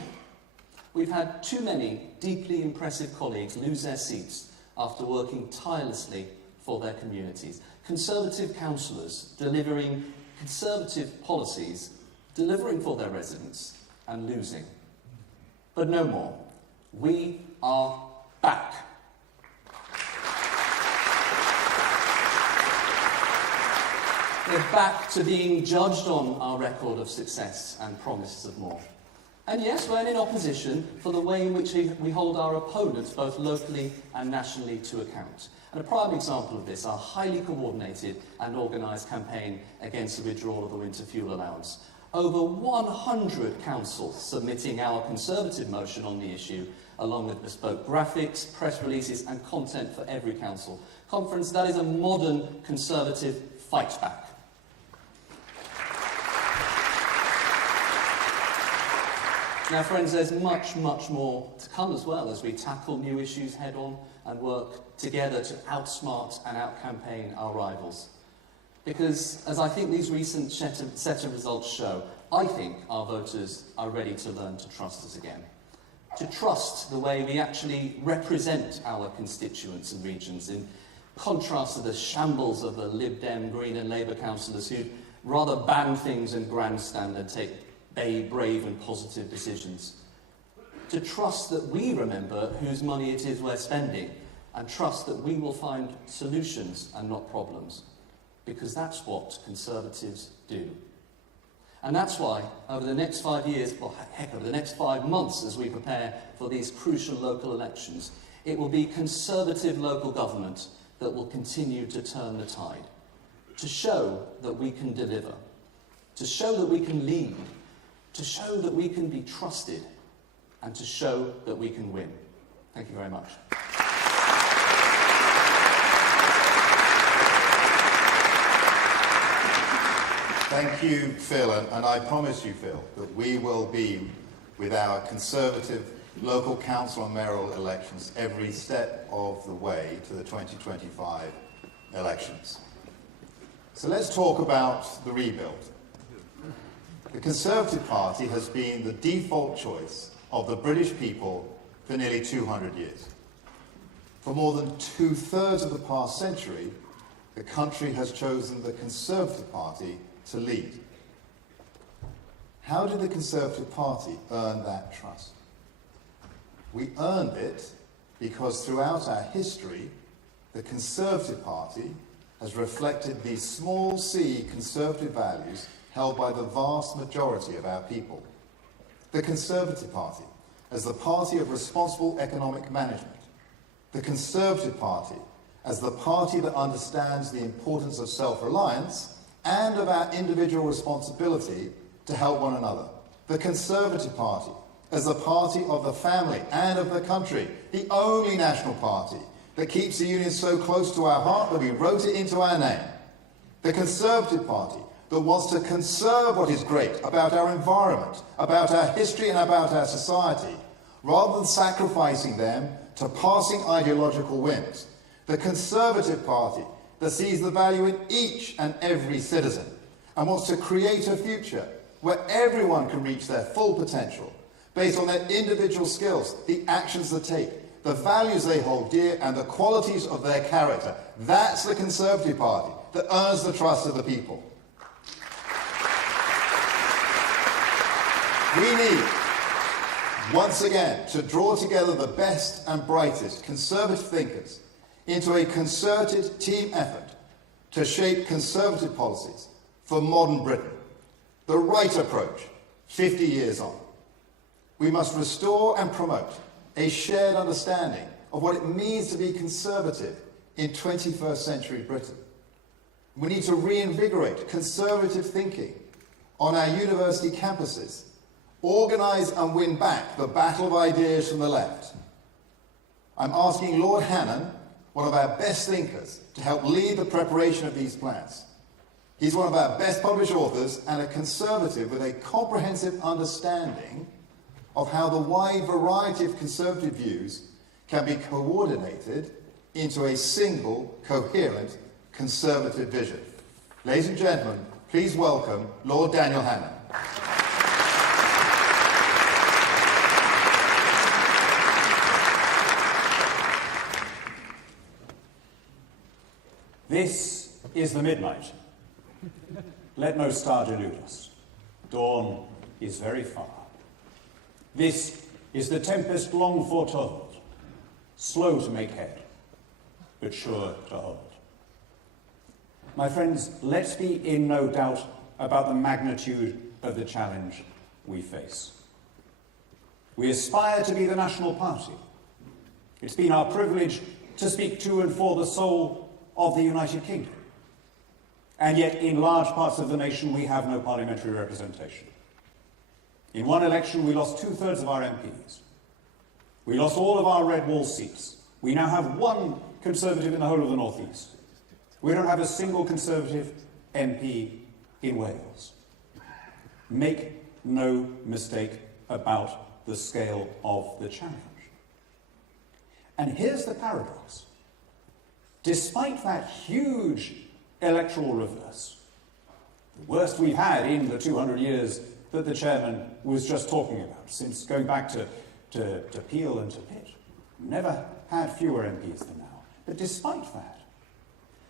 We've had too many deeply impressive colleagues lose their seats after working tirelessly for their communities. Conservative councillors delivering Conservative policies, delivering for their residents and losing. But no more. We are back. We're back to being judged on our record of success and promises of more. And yes, we're in opposition for the way in which we hold our opponents, both locally and nationally, to account. And a prime example of this, our highly coordinated and organised campaign against the withdrawal of the winter fuel allowance. Over 100 councils submitting our Conservative motion on the issue, along with bespoke graphics, press releases and content for every council. Conference, that is a modern Conservative fight back. Now, friends, there's much, much more to come as well as we tackle new issues head-on and work together to outsmart and out-campaign our rivals. Because, as I think these recent set of results show, I think our voters are ready to learn to trust us again. To trust the way we actually represent our constituents and regions, in contrast to the shambles of the Lib Dem, Green and Labour councillors who'd rather ban things and grandstand than take brave and positive decisions. To trust that we remember whose money it is we're spending, and trust that we will find solutions and not problems. Because that's what Conservatives do. And that's why, over the next 5 years, or heck, over the next 5 months as we prepare for these crucial local elections, it will be Conservative local government that will continue to turn the tide, to show that we can deliver, to show that we can lead, to show that we can be trusted, and to show that we can win. Thank you very much. Thank you, Phil, and I promise you, Phil, that we will be with our Conservative local council and mayoral elections every step of the way to the 2025 elections. So let's talk about the rebuild. The Conservative Party has been the default choice of the British people for nearly 200 years. For more than 2/3 of the past century, the country has chosen the Conservative Party to lead. How did the Conservative Party earn that trust? We earned it because throughout our history, the Conservative Party has reflected these small c conservative values held by the vast majority of our people. The Conservative Party as the party of responsible economic management. The Conservative Party as the party that understands the importance of self-reliance and of our individual responsibility to help one another. The Conservative Party as the party of the family and of the country, the only national party that keeps the union so close to our heart that we wrote it into our name. The Conservative Party that wants to conserve what is great about our environment, about our history and about our society, rather than sacrificing them to passing ideological whims. The Conservative Party that sees the value in each and every citizen and wants to create a future where everyone can reach their full potential based on their individual skills, the actions they take, the values they hold dear and the qualities of their character. That's the Conservative Party that earns the trust of the people. We need, once again, to draw together the best and brightest Conservative thinkers into a concerted team effort to shape Conservative policies for modern Britain. The right approach, 50 years on. We must restore and promote a shared understanding of what it means to be Conservative in 21st century Britain. We need to reinvigorate Conservative thinking on our university campuses, organise and win back the battle of ideas from the left. I'm asking Lord Hannan, one of our best thinkers, to help lead the preparation of these plans. He's one of our best published authors and a Conservative with a comprehensive understanding of how the wide variety of Conservative views can be coordinated into a single, coherent Conservative vision. Ladies and gentlemen, please welcome Lord Daniel Hannan. This is the midnight. Let no star delude us. Dawn is very far. This is the tempest long foretold, slow to make head, but sure to hold. My friends, let's be in no doubt about the magnitude of the challenge we face. We aspire to be the national party. It's been our privilege to speak to and for the soul of the United Kingdom. And yet, in large parts of the nation, we have no parliamentary representation. In one election, we lost 2/3 of our MPs. We lost all of our red wall seats. We now have one Conservative in the whole of the North East. We don't have a single Conservative MP in Wales. Make no mistake about the scale of the challenge. And here's the paradox. Despite that huge electoral reverse, the worst we've had in the 200 years that the chairman was just talking about, since going back to Peel and to Pitt, never had fewer MPs than now. But despite that,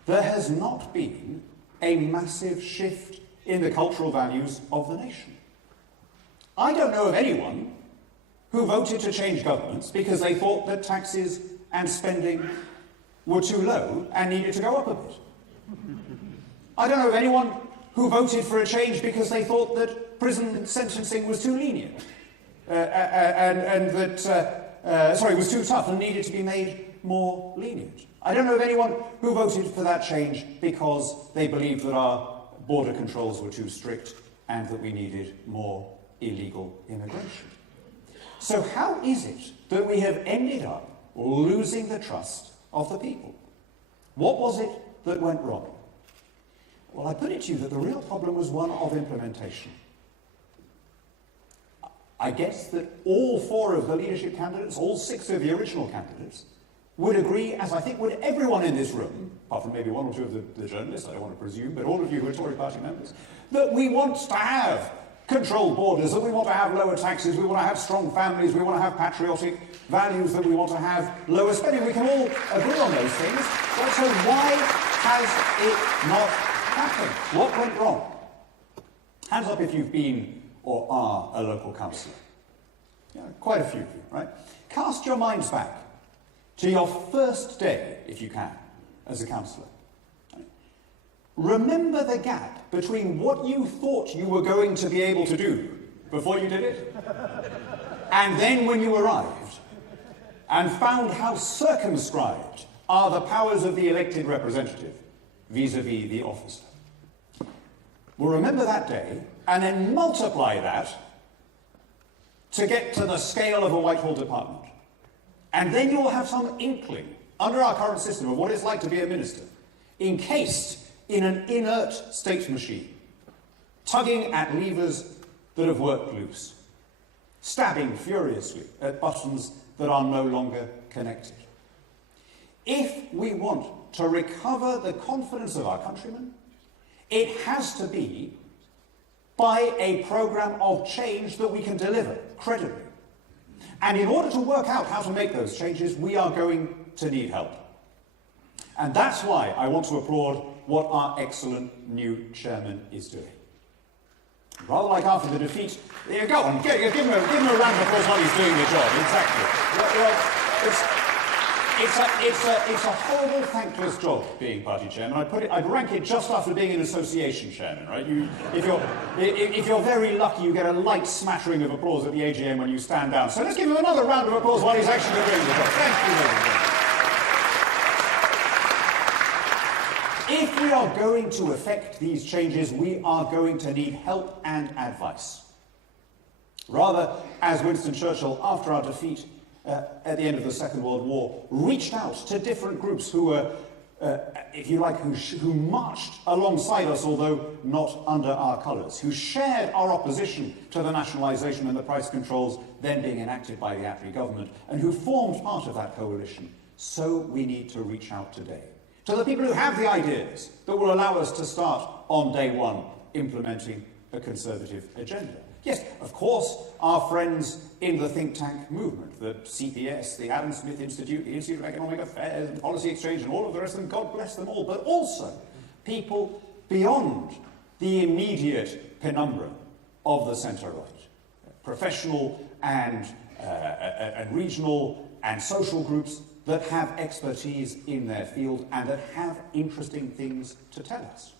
there has not been a massive shift in the cultural values of the nation. I don't know of anyone who voted to change governments because they thought that taxes and spending were too low and needed to go up a bit. I don't know of anyone who voted for a change because they thought that prison sentencing was too lenient and that, was too tough and needed to be made more lenient. I don't know of anyone who voted for that change because they believed that our border controls were too strict and that we needed more illegal immigration. So how is it that we have ended up losing the trust of the people? What was it that went wrong? Well, I put it to you that the real problem was one of implementation. I guess that all 4 of the leadership candidates, all 6 of the original candidates, would agree, as I think would everyone in this room, apart from maybe 1 or 2 of the journalists, I don't want to presume, but all of you who are Tory party members, that we want to have controlled borders, that we want to have lower taxes, we want to have strong families, we want to have patriotic values, that we want to have lower spending. We can all agree on those things. So why has it not happened? What went wrong? Hands up if you've been or are a local councillor. Yeah, quite a few of you, right? Cast your minds back to your first day, if you can, as a councillor. Right? Remember the gap between what you thought you were going to be able to do before you did it, and then when you arrived and found how circumscribed are the powers of the elected representative vis-à-vis the officer. Well, remember that day, and then multiply that to get to the scale of a Whitehall department. And then you'll have some inkling, under our current system, of what it's like to be a minister, encased in an inert state machine, tugging at levers that have worked loose, stabbing furiously at buttons that are no longer connected. If we want to recover the confidence of our countrymen, it has to be by a programme of change that we can deliver credibly. And in order to work out how to make those changes, we are going to need help. And that's why I want to applaud what our excellent new chairman is doing. Rather like after the defeat, go on, give him a round of applause while he's doing the job, exactly. It's a horrible, thankless job being party chairman. I'd rank it just after being an association chairman, right? If you're very lucky, you get a light smattering of applause at the AGM when you stand down. So let's give him another round of applause while he's actually doing the job. Thank you very much. If we are going to effect these changes, we are going to need help and advice. Rather, as Winston Churchill, after our defeat at the end of the Second World War, reached out to different groups who were, if you like, who marched alongside us, although not under our colours, who shared our opposition to the nationalisation and the price controls then being enacted by the Attlee government, and who formed part of that coalition. So we need to reach out today to the people who have the ideas that will allow us to start on day one implementing a Conservative agenda. Yes, of course, our friends in the think tank movement, the CPS, the Adam Smith Institute, the Institute of Economic Affairs, and Policy Exchange, and all of the rest of them, God bless them all, but also people beyond the immediate penumbra of the centre-right, professional and regional and social groups that have expertise in their field and that have interesting things to tell us.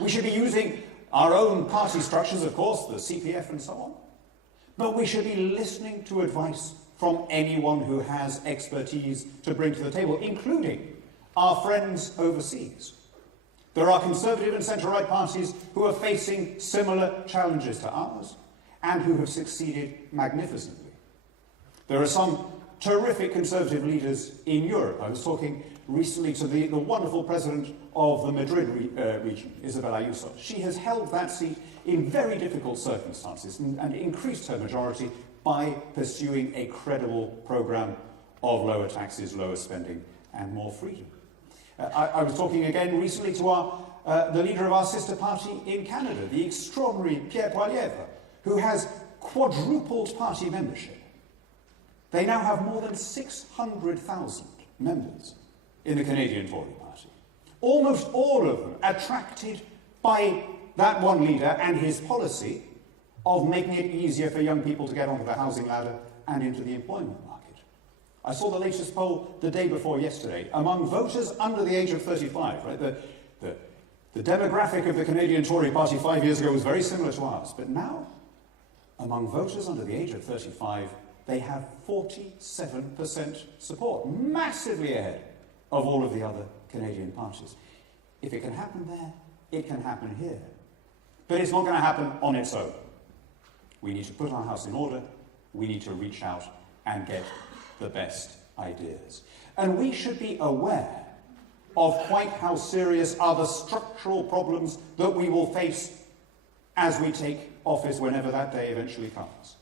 We should be using our own party structures, of course, the CPF and so on, but we should be listening to advice from anyone who has expertise to bring to the table, including our friends overseas. There are Conservative and centre-right parties who are facing similar challenges to ours and who have succeeded magnificently. There are some terrific Conservative leaders in Europe. I was talking recently to the wonderful president of the Madrid region, Isabel Ayuso. She has held that seat in very difficult circumstances and increased her majority by pursuing a credible programme of lower taxes, lower spending and more freedom. I was talking again recently to the leader of our sister party in Canada, the extraordinary Pierre Poilievre, who has quadrupled party membership. They now have more than 600,000 members in the Canadian Tory party. Almost all of them attracted by that one leader and his policy of making it easier for young people to get onto the housing ladder and into the employment market. I saw the latest poll the day before yesterday. Among voters under the age of 35, right, the demographic of the Canadian Tory party 5 years ago was very similar to ours, but now, among voters under the age of 35, they have 47% support, massively ahead of all of the other Canadian parties. If it can happen there, it can happen here. But it's not going to happen on its own. We need to put our house in order, we need to reach out and get the best ideas. And we should be aware of quite how serious are the structural problems that we will face as we take office whenever that day eventually comes.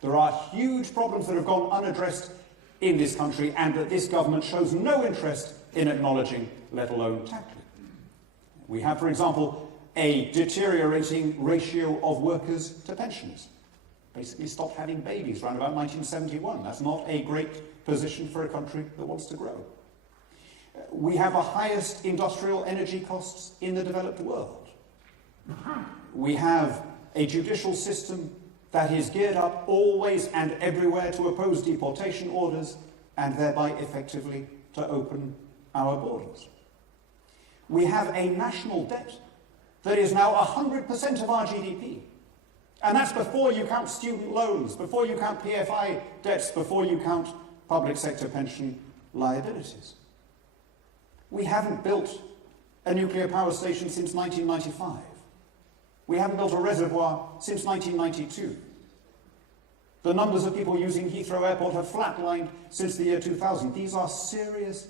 There are huge problems that have gone unaddressed in this country and that this government shows no interest in acknowledging, let alone tackling. We have, for example, a deteriorating ratio of workers to pensioners. Basically stopped having babies around about 1971. That's not a great position for a country that wants to grow. We have the highest industrial energy costs in the developed world. We have a judicial system that is geared up always and everywhere to oppose deportation orders and thereby effectively to open our borders. We have a national debt that is now 100% of our GDP. And that's before you count student loans, before you count PFI debts, before you count public sector pension liabilities. We haven't built a nuclear power station since 1995. We haven't built a reservoir since 1992. The numbers of people using Heathrow Airport have flatlined since the year 2000. These are serious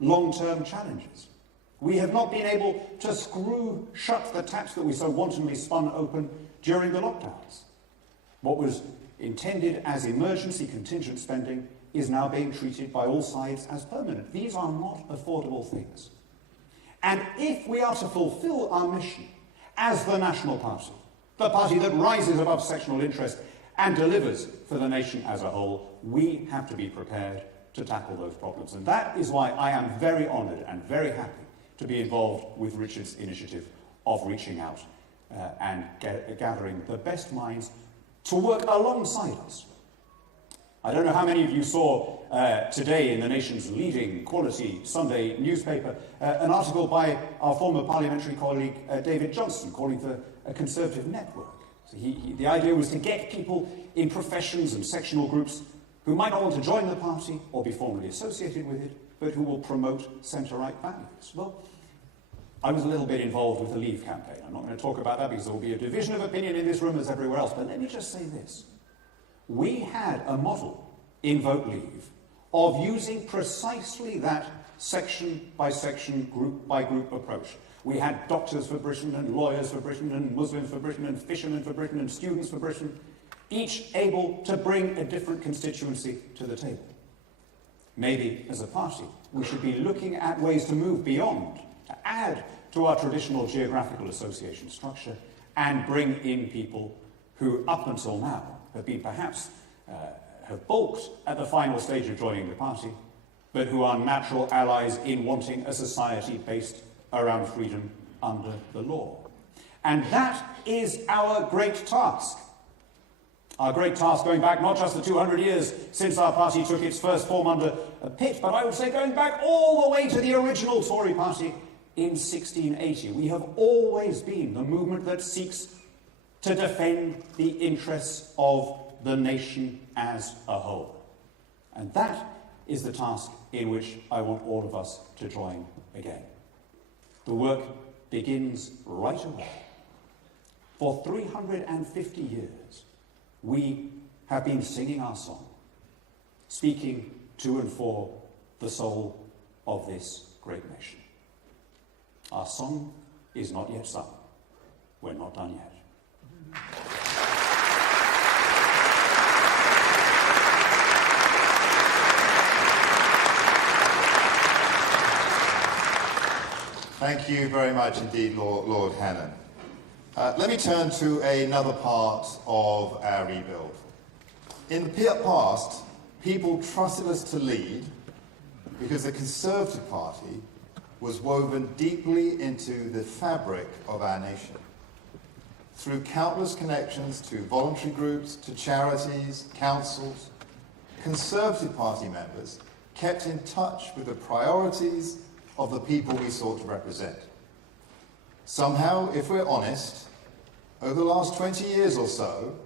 long-term challenges. We have not been able to screw shut the taps that we so wantonly spun open during the lockdowns. What was intended as emergency contingent spending is now being treated by all sides as permanent. These are not affordable things. And if we are to fulfill our mission as the national party, the party that rises above sectional interest and delivers for the nation as a whole, we have to be prepared to tackle those problems. And that is why I am very honoured and very happy to be involved with Richard's initiative of reaching out and gathering the best minds to work alongside us. I don't know how many of you saw today in the nation's leading quality Sunday newspaper an article by our former parliamentary colleague David Johnston calling for a Conservative network. So the idea was to get people in professions and sectional groups who might not want to join the party or be formally associated with it, but who will promote centre-right values. Well, I was a little bit involved with the Leave campaign. I'm not going to talk about that because there will be a division of opinion in this room as everywhere else, but let me just say this. We had a model in Vote Leave of using precisely that section-by-section, group-by-group approach. We had doctors for Britain and lawyers for Britain and Muslims for Britain and fishermen for Britain and students for Britain, each able to bring a different constituency to the table. Maybe, as a party, we should be looking at ways to move beyond, to add to our traditional geographical association structure and bring in people who, up until now, have been perhaps have balked at the final stage of joining the party, but who are natural allies in wanting a society based around freedom under the law. And that is our great task. Our great task going back not just the 200 years since our party took its first form under a Pitt, but I would say going back all the way to the original Tory party in 1680. We have always been the movement that seeks to defend the interests of the nation as a whole. And that is the task in which I want all of us to join again. The work begins right away. For 350 years, we have been singing our song, speaking to and for the soul of this great nation. Our song is not yet sung. We're not done yet. Thank you very much indeed, Lord Hannon. Let me turn to another part of our rebuild. In the past, people trusted us to lead because the Conservative Party was woven deeply into the fabric of our nation. Through countless connections to voluntary groups, to charities, councils, Conservative Party members kept in touch with the priorities of the people we sought to represent. Somehow, if we're honest, over the last 20 years or so,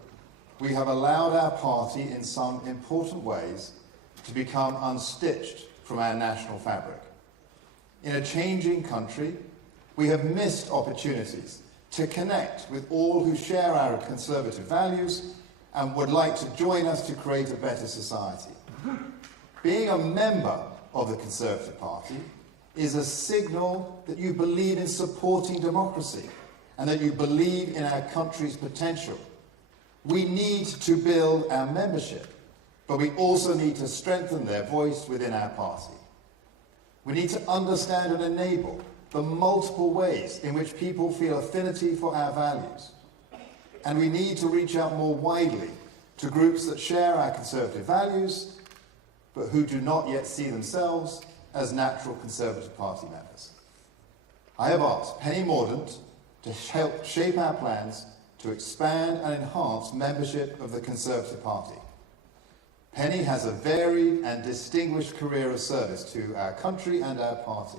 we have allowed our party in some important ways to become unstitched from our national fabric. In a changing country, we have missed opportunities to connect with all who share our Conservative values and would like to join us to create a better society. Being a member of the Conservative Party is a signal that you believe in supporting democracy and that you believe in our country's potential. We need to build our membership, but we also need to strengthen their voice within our party. We need to understand and enable the multiple ways in which people feel affinity for our values. And we need to reach out more widely to groups that share our Conservative values, but who do not yet see themselves as natural Conservative Party members. I have asked Penny Mordaunt to help shape our plans to expand and enhance membership of the Conservative Party. Penny has a varied and distinguished career of service to our country and our party,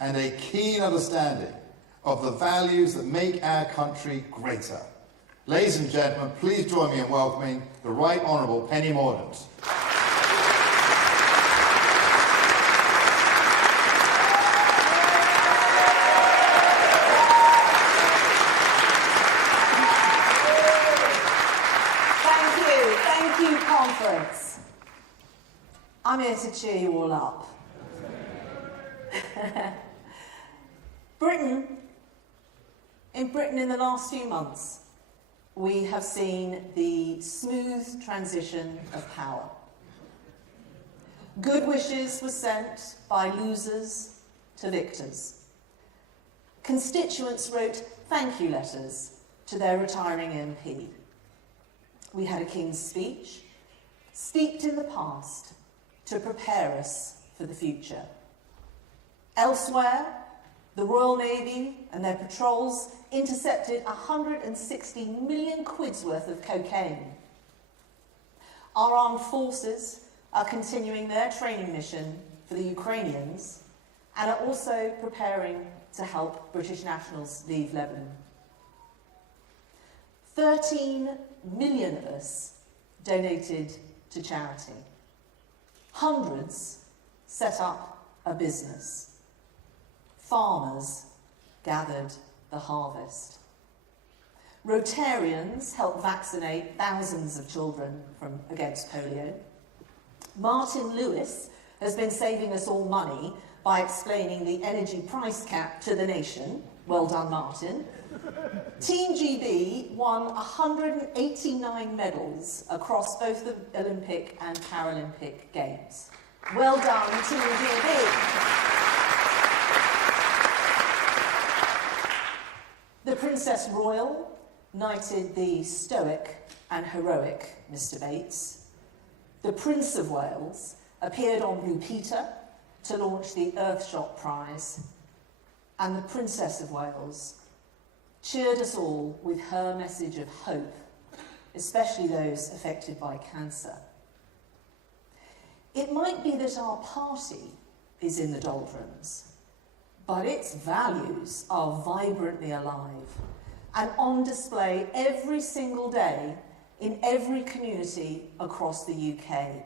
and a keen understanding of the values that make our country greater. Ladies and gentlemen, please join me in welcoming the Right Honourable Penny Mordaunt. I'm here to cheer you all up. In Britain in the last few months, we have seen the smooth transition of power. Good wishes were sent by losers to victors. Constituents wrote thank you letters to their retiring MP. We had a King's Speech, steeped in the past, to prepare us for the future. Elsewhere, the Royal Navy and their patrols intercepted 160 million quid's worth of cocaine. Our armed forces are continuing their training mission for the Ukrainians and are also preparing to help British nationals leave Lebanon. 13 million of us donated to charity. Hundreds set up a business. Farmers gathered the harvest. Rotarians helped vaccinate thousands of children against polio. Martin Lewis has been saving us all money by explaining the energy price cap to the nation. Well done, Martin. Team GB won 189 medals across both the Olympic and Paralympic Games. Well done, Team GB. The Princess Royal knighted the stoic and heroic Mr. Bates. The Prince of Wales appeared on Blue Peter to launch the Earthshot Prize. And the Princess of Wales cheered us all with her message of hope, especially those affected by cancer. It might be that our party is in the doldrums, but its values are vibrantly alive and on display every single day in every community across the UK,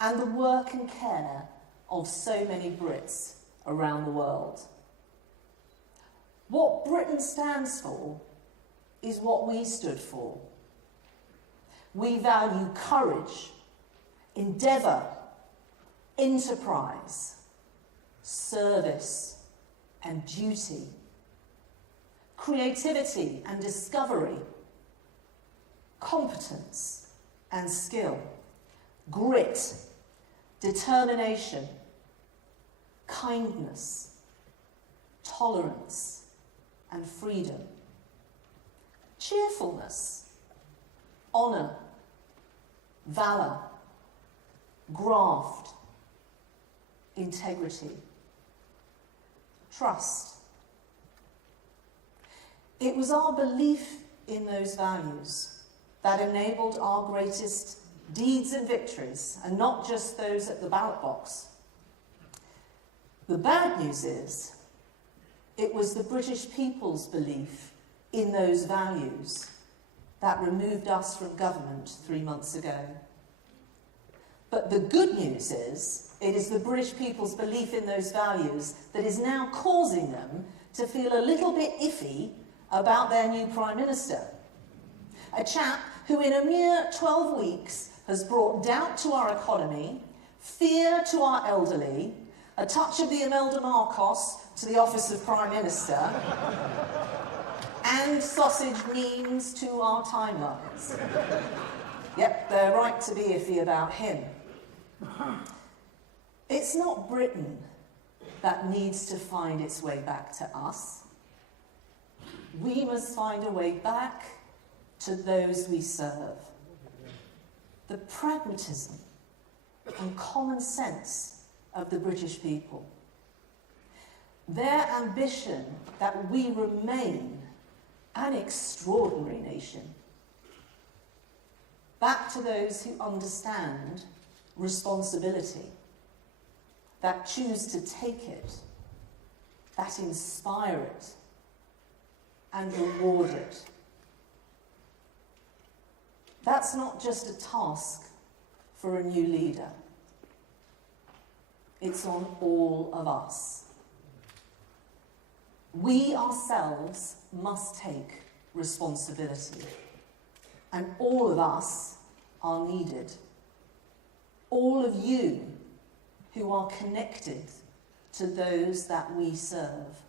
and the work and care of so many Brits around the world. What Britain stands for is what we stood for. We value courage, endeavour, enterprise, service and duty, creativity and discovery, competence and skill, grit, determination, kindness, tolerance and freedom, cheerfulness, honour, valour, graft, integrity, trust. It was our belief in those values that enabled our greatest deeds and victories, and not just those at the ballot box. The bad news is, it was the British people's belief in those values that removed us from government 3 months ago. But the good news is, it is the British people's belief in those values that is now causing them to feel a little bit iffy about their new Prime Minister. A chap who in a mere 12 weeks has brought doubt to our economy, fear to our elderly, a touch of the Imelda Marcos to the office of Prime Minister, and sausage memes to our timelines. Yep, they're right to be iffy about him. It's not Britain that needs to find its way back to us. We must find a way back to those we serve. The pragmatism and common sense of the British people. Their ambition that we remain an extraordinary nation. Back to those who understand responsibility, that choose to take it, that inspire it, and reward it. That's not just a task for a new leader. It's on all of us. We ourselves must take responsibility, and all of us are needed. All of you who are connected to those that we serve.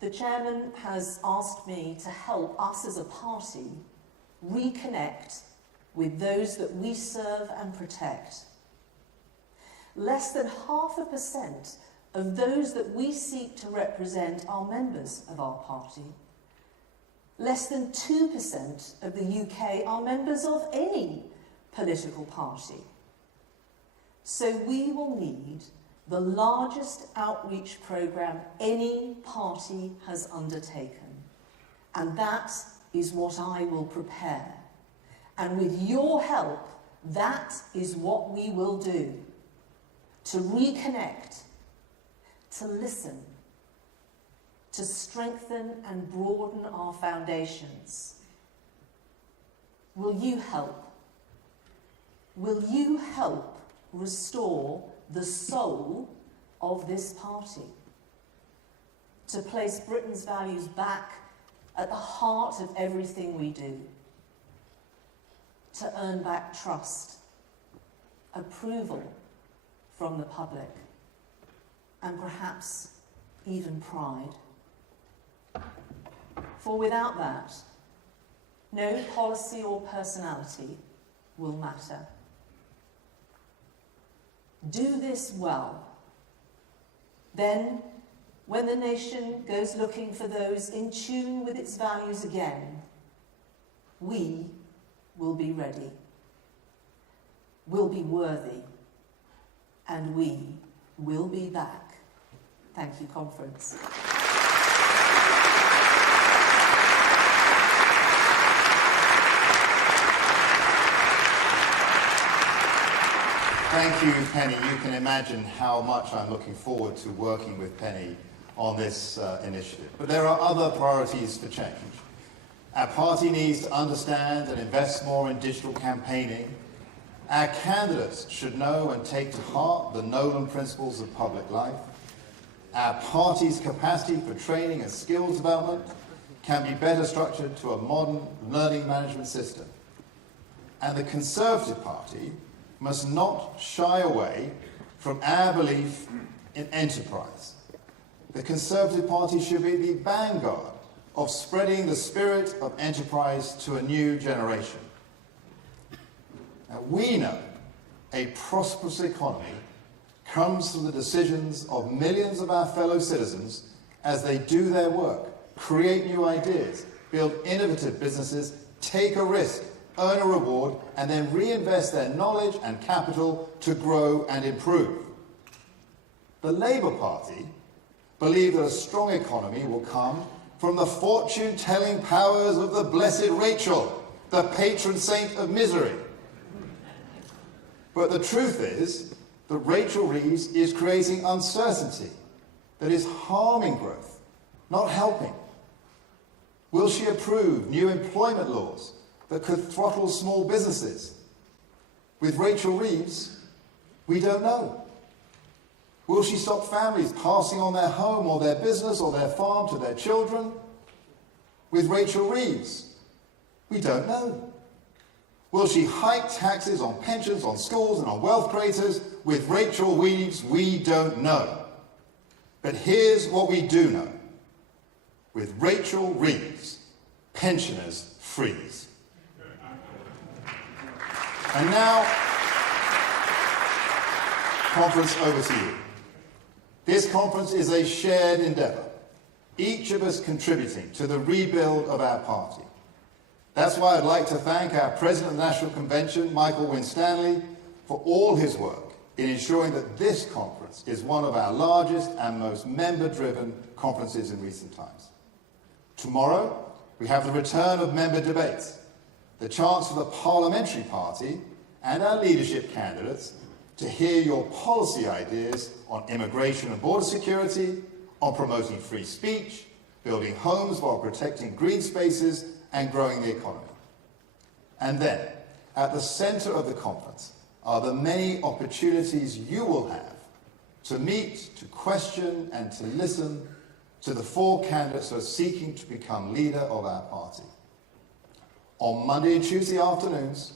The chairman has asked me to help us as a party reconnect with those that we serve and protect. Less than 0.5% of those that we seek to represent are members of our party. Less than 2% of the UK are members of any political party. So we will need the largest outreach programme any party has undertaken. And that is what I will prepare. And with your help, that is what we will do. To reconnect, to listen, to strengthen and broaden our foundations. Will you help? Will you help restore the soul of this party? To place Britain's values back at the heart of everything we do. To earn back trust, approval from the public, and perhaps even pride. For without that, no policy or personality will matter. Do this well. Then, when the nation goes looking for those in tune with its values again, we will be ready. We'll be worthy. And we will be back. Thank you, conference. Thank you, Penny. You can imagine how much I'm looking forward to working with Penny on this initiative. But there are other priorities for change. Our party needs to understand and invest more in digital campaigning. Our candidates should know and take to heart the Nolan principles of public life. Our party's capacity for training and skills development can be better structured to a modern learning management system. And the Conservative Party must not shy away from our belief in enterprise. The Conservative Party should be the vanguard of spreading the spirit of enterprise to a new generation. Now, we know a prosperous economy comes from the decisions of millions of our fellow citizens as they do their work, create new ideas, build innovative businesses, take a risk, earn a reward, and then reinvest their knowledge and capital to grow and improve. The Labour Party believe that a strong economy will come from the fortune-telling powers of the blessed Rachel, the patron saint of misery. But the truth is that Rachel Reeves is creating uncertainty that is harming growth, not helping. Will she approve new employment laws that could throttle small businesses? With Rachel Reeves, we don't know. Will she stop families passing on their home or their business or their farm to their children? With Rachel Reeves, we don't know. Will she hike taxes on pensions, on schools and on wealth creators? With Rachel Reeves, we don't know. But here's what we do know. With Rachel Reeves, pensioners freeze. And now, conference, over to you. This conference is a shared endeavour, each of us contributing to the rebuild of our party. That's why I'd like to thank our President of the National Convention, Michael Winstanley, for all his work in ensuring that this conference is one of our largest and most member-driven conferences in recent times. Tomorrow, we have the return of member debates, the chance for the parliamentary party and our leadership candidates to hear your policy ideas on immigration and border security, on promoting free speech, building homes while protecting green spaces and growing the economy. And then, at the centre of the conference are the many opportunities you will have to meet, to question and to listen to the four candidates who are seeking to become leader of our party. On Monday and Tuesday afternoons,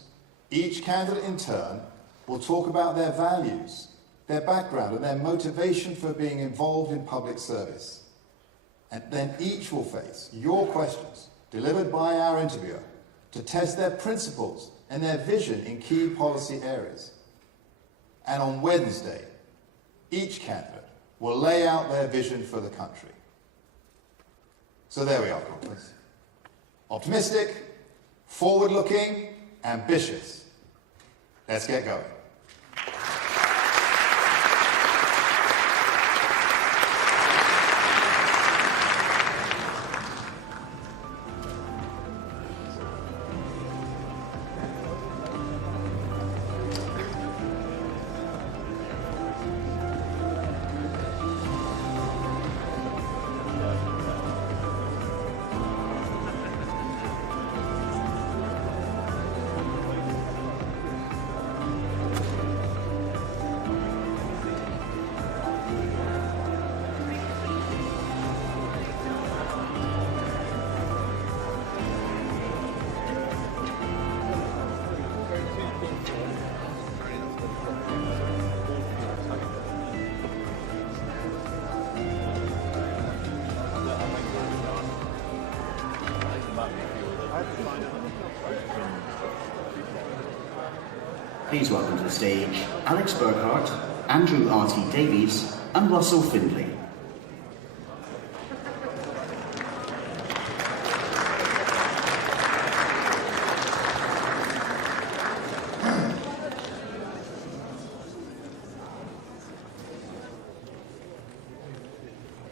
each candidate in turn will talk about their values, their background and their motivation for being involved in public service. And then each will face your questions, delivered by our interviewer, to test their principles and their vision in key policy areas. And on Wednesday, each candidate will lay out their vision for the country. So there we are, conference. Optimistic, forward-looking, ambitious. Let's get going. Please welcome to the stage Alex Burkhart, Andrew R.T. Davies and Russell Findlay.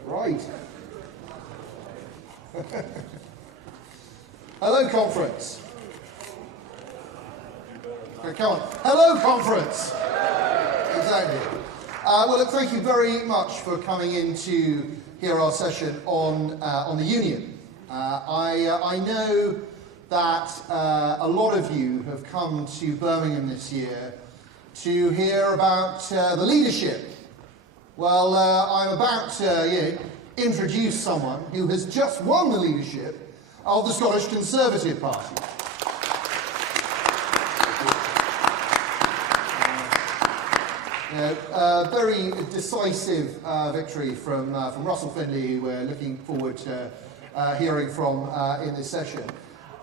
Right. Hello, conference. Come on. Hello, conference. Exactly. Well, look, thank you very much for coming in to hear our session on the union. I know that a lot of you have come to Birmingham this year to hear about the leadership. Well, I'm about to introduce someone who has just won the leadership of the Scottish Conservative Party. A very decisive victory from Russell Findlay, who we're looking forward to hearing from in this session.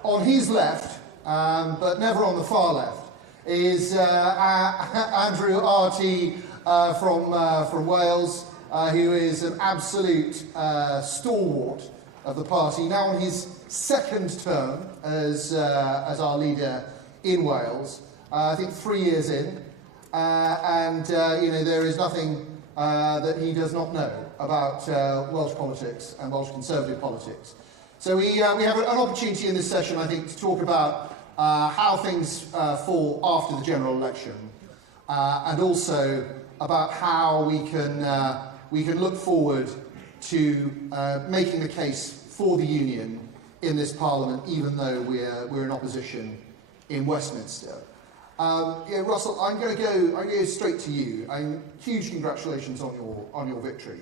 On his left, but never on the far left, is Andrew RT from Wales, who is an absolute stalwart of the party, now on his second term as our leader in Wales. I think 3 years in, and there is nothing that he does not know about Welsh politics and Welsh Conservative politics. So we have an opportunity in this session, I think, to talk about how things fall after the general election, and also about how we can look forward to making the case for the union in this Parliament, even though we're in opposition in Westminster. Russell, I'm going to go straight to you. Huge congratulations on your victory.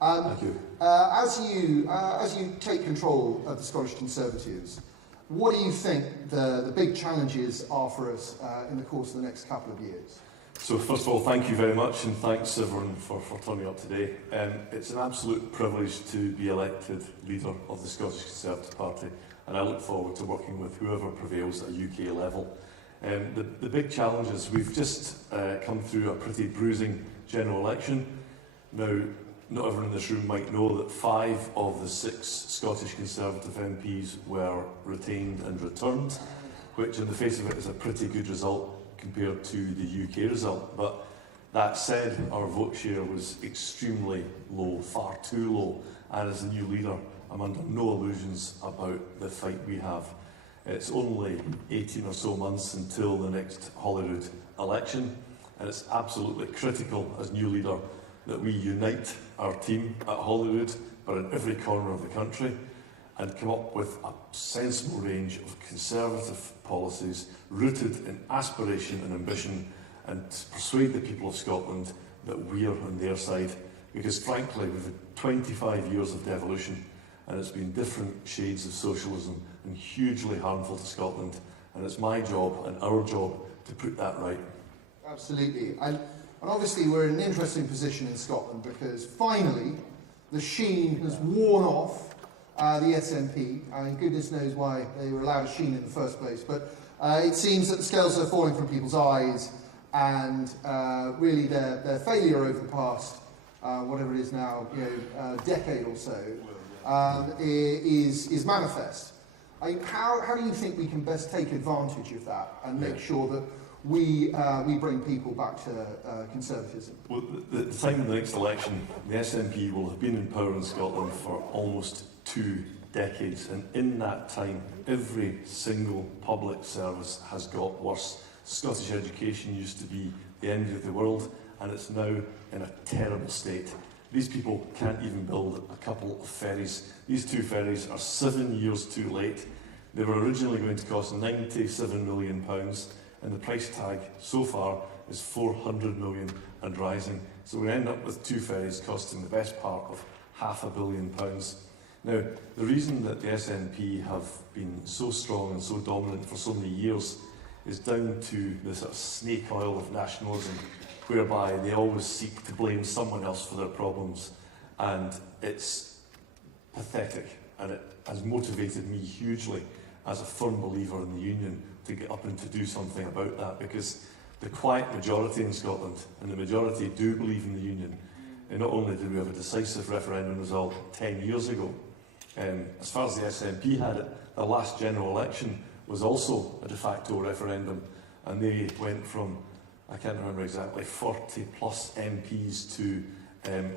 Thank you. As you take control of the Scottish Conservatives, what do you think the big challenges are for us in the course of the next couple of years? So first of all, thank you very much, and thanks everyone for turning up today. It's an absolute privilege to be elected leader of the Scottish Conservative Party, and I look forward to working with whoever prevails at a UK level. The big challenge is we've just come through a pretty bruising general election. Now, not everyone in this room might know that 5 of the 6 Scottish Conservative MPs were retained and returned, which in the face of it is a pretty good result compared to the UK result. But that said, our vote share was extremely low, far too low, and as the new leader, I'm under no illusions about the fight we have. It's only 18 or so months until the next Holyrood election, and it's absolutely critical as new leader that we unite our team at Holyrood, but in every corner of the country, and come up with a sensible range of conservative policies rooted in aspiration and ambition, and persuade the people of Scotland that we are on their side. Because frankly, we've had 25 years of devolution, and it's been different shades of socialism and hugely harmful to Scotland, and it's my job and our job to put that right. Absolutely. And obviously we're in an interesting position in Scotland because finally the sheen has worn off the SNP. I mean, goodness knows why they were allowed a sheen in the first place, but it seems that the scales are falling from people's eyes, and really their failure over the past, whatever it is now, decade or so, is manifest. I mean, how do you think we can best take advantage of that and make sure that we bring people back to conservatism? Well, the time of the next election, the SNP will have been in power in Scotland for almost 2 decades, and in that time, every single public service has got worse. Scottish education used to be the envy of the world, and it's now in a terrible state. These people can't even build a couple of ferries. These 2 ferries are 7 years too late. They were originally going to cost £97 million, and the price tag so far is £400 million and rising. So we end up with 2 ferries costing the best part of £500 million. Now, the reason that the SNP have been so strong and so dominant for so many years is down to the sort of snake oil of nationalism, whereby they always seek to blame someone else for their problems. And it's pathetic, and it has motivated me hugely as a firm believer in the union to get up and to do something about that, because the quiet majority in Scotland, and the majority do believe in the union, and not only did we have a decisive referendum result 10 years ago, as far as the SNP had it, the last general election was also a de facto referendum, and they went from, I can't remember exactly, 40 plus MPs to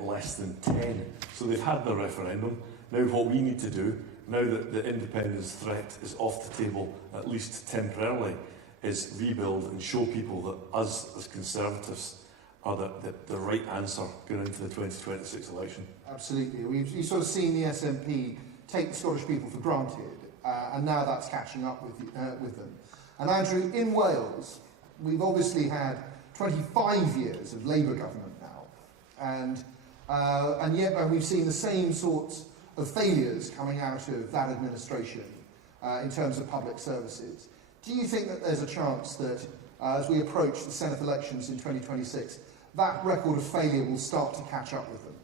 less than 10. So they've had their referendum. Now what we need to do, now that the independence threat is off the table, at least temporarily, is rebuild and show people that us as Conservatives are the right answer going into the 2026 election. Absolutely. You've sort of seen the SNP take the Scottish people for granted, and now that's catching up with them. And Andrew, in Wales, we've obviously had 25 years of Labour government now, and yet we've seen the same sorts of failures coming out of that administration in terms of public services. Do you think that there's a chance that as we approach the Senate elections in 2026, that record of failure will start to catch up with them?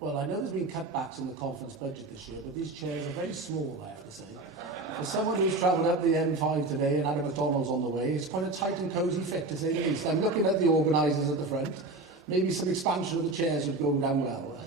Well, I know there's been cutbacks in the conference budget this year, but these chairs are very small, I have to say. For someone who's travelled up the M5 today and had a McDonald's on the way, it's quite a tight and cosy fit, to say the least. I'm looking at the organisers at the front. Maybe some expansion of the chairs would go down well.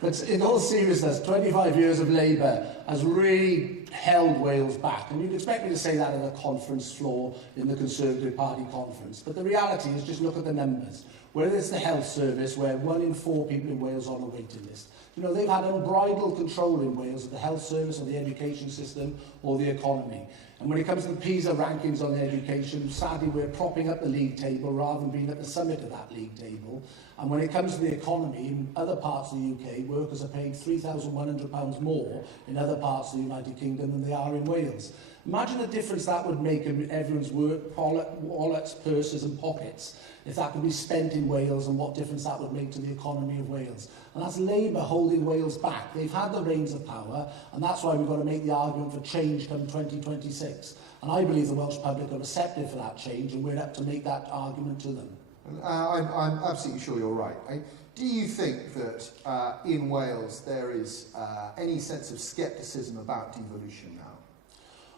But in all seriousness, 25 years of Labour has really held Wales back. And you'd expect me to say that on a conference floor in the Conservative Party conference. But the reality is, just look at the numbers. Whether it's the health service, where 1 in 4 people in Wales are on a waiting list. You know, they've had unbridled control in Wales of the health service, or the education system, or the economy. And when it comes to the PISA rankings on education, sadly we're propping up the league table rather than being at the summit of that league table. And when it comes to the economy, in other parts of the UK, workers are paid £3,100 more in other parts of the United Kingdom than they are in Wales. Imagine the difference that would make in everyone's wallets, purses and pockets, if that could be spent in Wales, and what difference that would make to the economy of Wales. And that's Labour holding Wales back. They've had the reins of power, and that's why we've got to make the argument for change come 2026. And I believe the Welsh public are receptive for that change, and we're up to make that argument to them. I'm absolutely sure you're right. Do you think that in Wales there is any sense of scepticism about devolution now?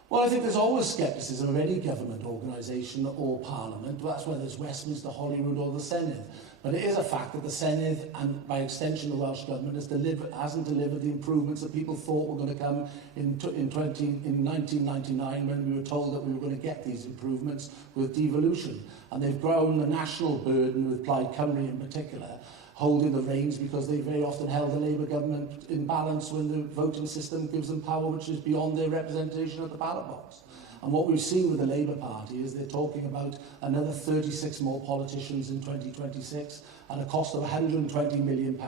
Well, I think there's always scepticism of any government organisation or parliament. That's whether it's Westminster, Holyrood or the Senedd. But it is a fact that the Senedd, and by extension the Welsh Government, hasn't delivered the improvements that people thought were going to come in 1999, when we were told that we were going to get these improvements with devolution. And they've grown the national burden with Plaid Cymru in particular, holding the reins, because they very often held the Labour government in balance when the voting system gives them power which is beyond their representation at the ballot box. And what we've seen with the Labour Party is they're talking about another 36 more politicians in 2026 at a cost of £120 million.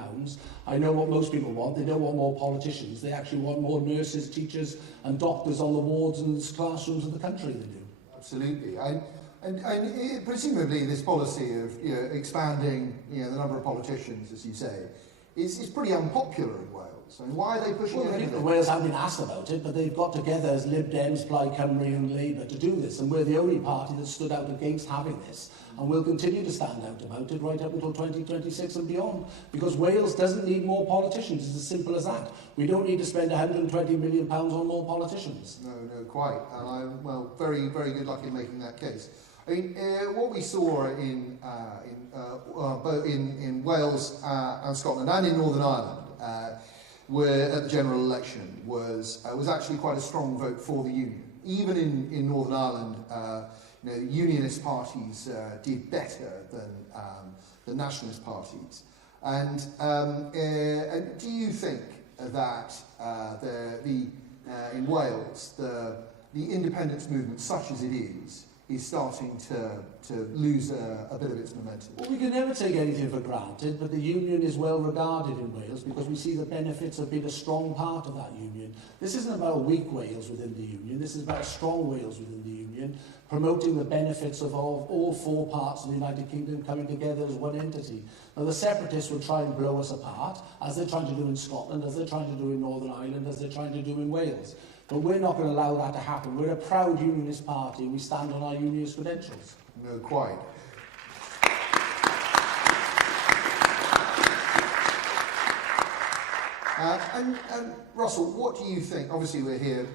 I know what most people want. They don't want more politicians. They actually want more nurses, teachers and doctors on the wards and classrooms of the country. They do. Absolutely. And presumably this policy of expanding the number of politicians, as you say, is pretty unpopular in Wales. I mean, why are they pushing it? Wales haven't been asked about it, but they've got together as Lib Dems, Plaid Cymru and Labour to do this, and we're the only party that stood out against having this, and we'll continue to stand out about it right up until 2026 and beyond, because Wales doesn't need more politicians. It's as simple as that. We don't need to spend £120 million on more politicians. No, quite. And very, very good luck in making that case. I mean, what we saw in Wales and Scotland and in Northern Ireland, where at the general election was actually quite a strong vote for the union. Even in Northern Ireland, unionist parties did better than the nationalist parties. And do you think that in Wales the independence movement, such as it is starting to lose a bit of its momentum? Well, we can never take anything for granted, but the union is well regarded in Wales because we see the benefits of being a strong part of that union. This isn't about a weak Wales within the union, this is about a strong Wales within the union, promoting the benefits of all 4 parts of the United Kingdom coming together as one entity. Now, the separatists will try and blow us apart, as they're trying to do in Scotland, as they're trying to do in Northern Ireland, as they're trying to do in Wales. But we're not going to allow that to happen. We're a proud unionist party, and we stand on our unionist credentials. No, quite. And Russell, what do you think? Obviously, we're here.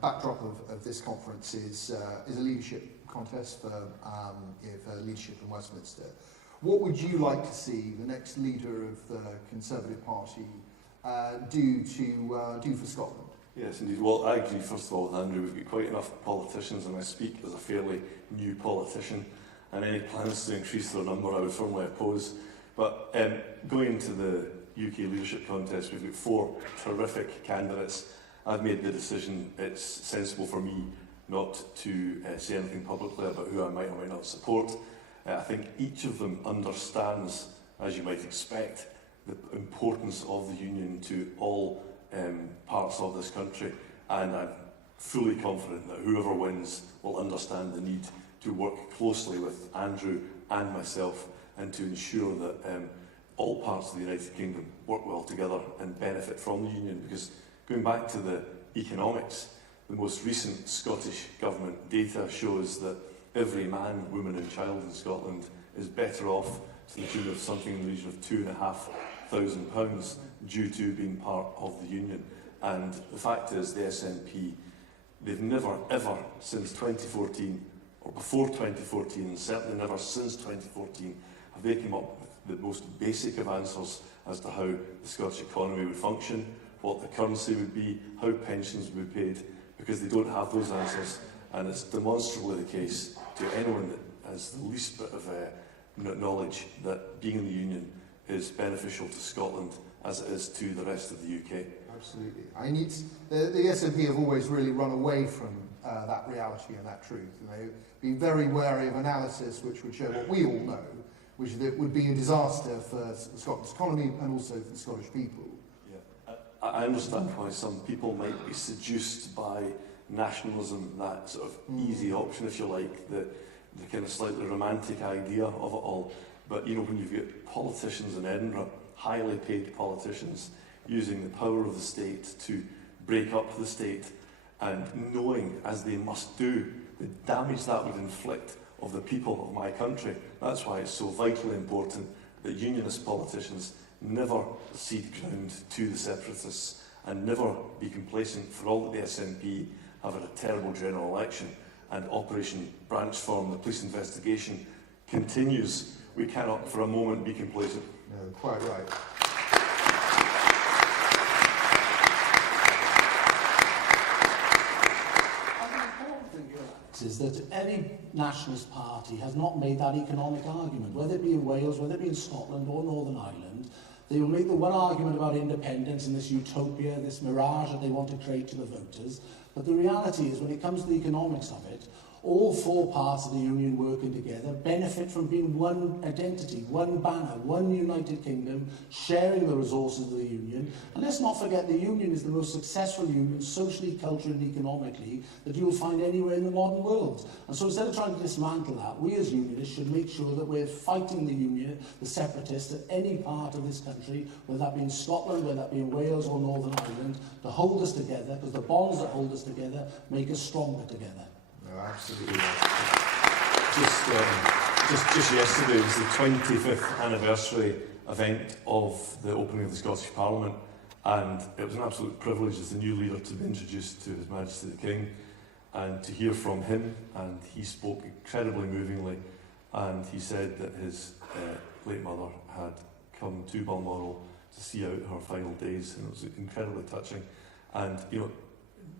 Backdrop of this conference is a leadership contest for leadership in Westminster. What would you like to see the next leader of the Conservative Party do for Scotland? Yes, indeed. Well, I agree, first of all, with Andrew. We've got quite enough politicians, and I speak as a fairly new politician, and any plans to increase their number I would firmly oppose. But going into the UK leadership contest, we've got 4 terrific candidates. I've made the decision it's sensible for me not to say anything publicly about who I might or might not support. I think each of them understands, as you might expect, the importance of the union to all parts of this country, and I'm fully confident that whoever wins will understand the need to work closely with Andrew and myself and to ensure that all parts of the United Kingdom work well together and benefit from the union. Because going back to the economics, the most recent Scottish Government data shows that every man, woman and child in Scotland is better off to the tune of something in the region of £2,500 due to being part of the union. And the fact is the SNP they've never, ever, since 2014, or before 2014, and certainly never since 2014, have they come up with the most basic of answers as to how the Scottish economy would function, what the currency would be, how pensions would be paid, because they don't have those answers. And it's demonstrably the case to anyone that has the least bit of knowledge that being in the Union is beneficial to Scotland as it is to the rest of the UK. Absolutely. I mean, the SNP have always really run away from that reality and that truth. And they've been very wary of analysis which would show what we all know, which would be a disaster for Scotland's economy and also for the Scottish people. Yeah. I understand why some people might be seduced by nationalism, that sort of easy option, if you like, the kind of slightly romantic idea of it all. But, you know, when you've got politicians in Edinburgh, highly paid politicians, using the power of the state to break up the state, and knowing, as they must do, the damage that would inflict of the people of my country. That's why it's so vitally important that unionist politicians never cede ground to the separatists and never be complacent, for all that the SNP have had a terrible general election and Operation Branchform, the police investigation, continues. We cannot for a moment be complacent. No, quite right. Is that any nationalist party has not made that economic argument, whether it be in Wales, whether it be in Scotland or Northern Ireland. They will make the one argument about independence and this utopia, this mirage that they want to create to the voters. But the reality is, when it comes to the economics of it, all four parts of the Union working together benefit from being one identity, one banner, one United Kingdom, sharing the resources of the Union. And let's not forget, the Union is the most successful union, socially, culturally and economically, that you'll find anywhere in the modern world. And so instead of trying to dismantle that, we as unionists should make sure that we're fighting the Union, the separatists, at any part of this country, whether that be in Scotland, whether that be in Wales or Northern Ireland, to hold us together, because the bonds that hold us together make us stronger together. No, absolutely. Just yesterday was the 25th anniversary event of the opening of the Scottish Parliament, and it was an absolute privilege as the new leader to be introduced to His Majesty the King and to hear from him. And he spoke incredibly movingly, and he said that his late mother had come to Balmoral to see out her final days, and it was incredibly touching. And you know,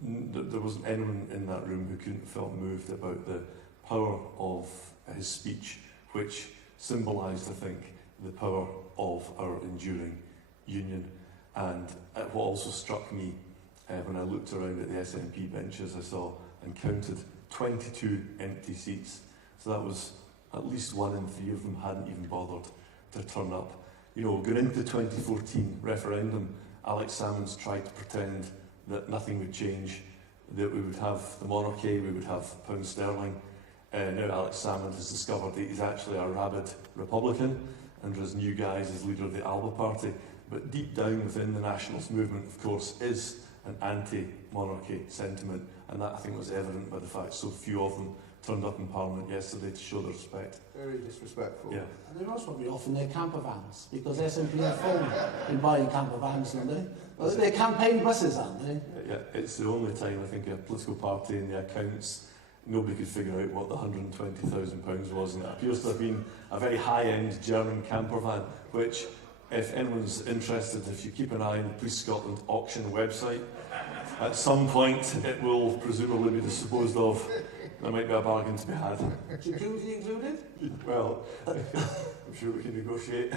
there wasn't anyone in that room who couldn't feel moved about the power of his speech, which symbolised, I think, the power of our enduring union. And what also struck me when I looked around at the SNP benches, I saw and counted 22 empty seats. So that was at least 1 in 3 of them hadn't even bothered to turn up. You know, going into the 2014 referendum, Alex Salmons tried to pretend that nothing would change, that we would have the monarchy, we would have pound sterling. Now Alex Salmons has discovered that he's actually a rabid Republican, and his new guise as leader of the Alba party. But deep down within the nationalist movement, of course, is an anti-monarchy sentiment, and that I think was evident by the fact so few of them turned up in Parliament yesterday to show their respect. Very disrespectful. Yeah. And they're also probably off in their camper vans, because SNP are phone in buying camper vans, aren't they? Well, they're campaign buses, aren't they? Yeah, it's the only time I think a political party in the accounts, nobody could figure out what the £120,000 was, and it appears to have been a very high-end German camper van, which, if anyone's interested, if you keep an eye on the Police Scotland auction website, at some point it will presumably be disposed of. There might be a bargain to be had. Jacuzzi included? Well, I'm sure we can negotiate.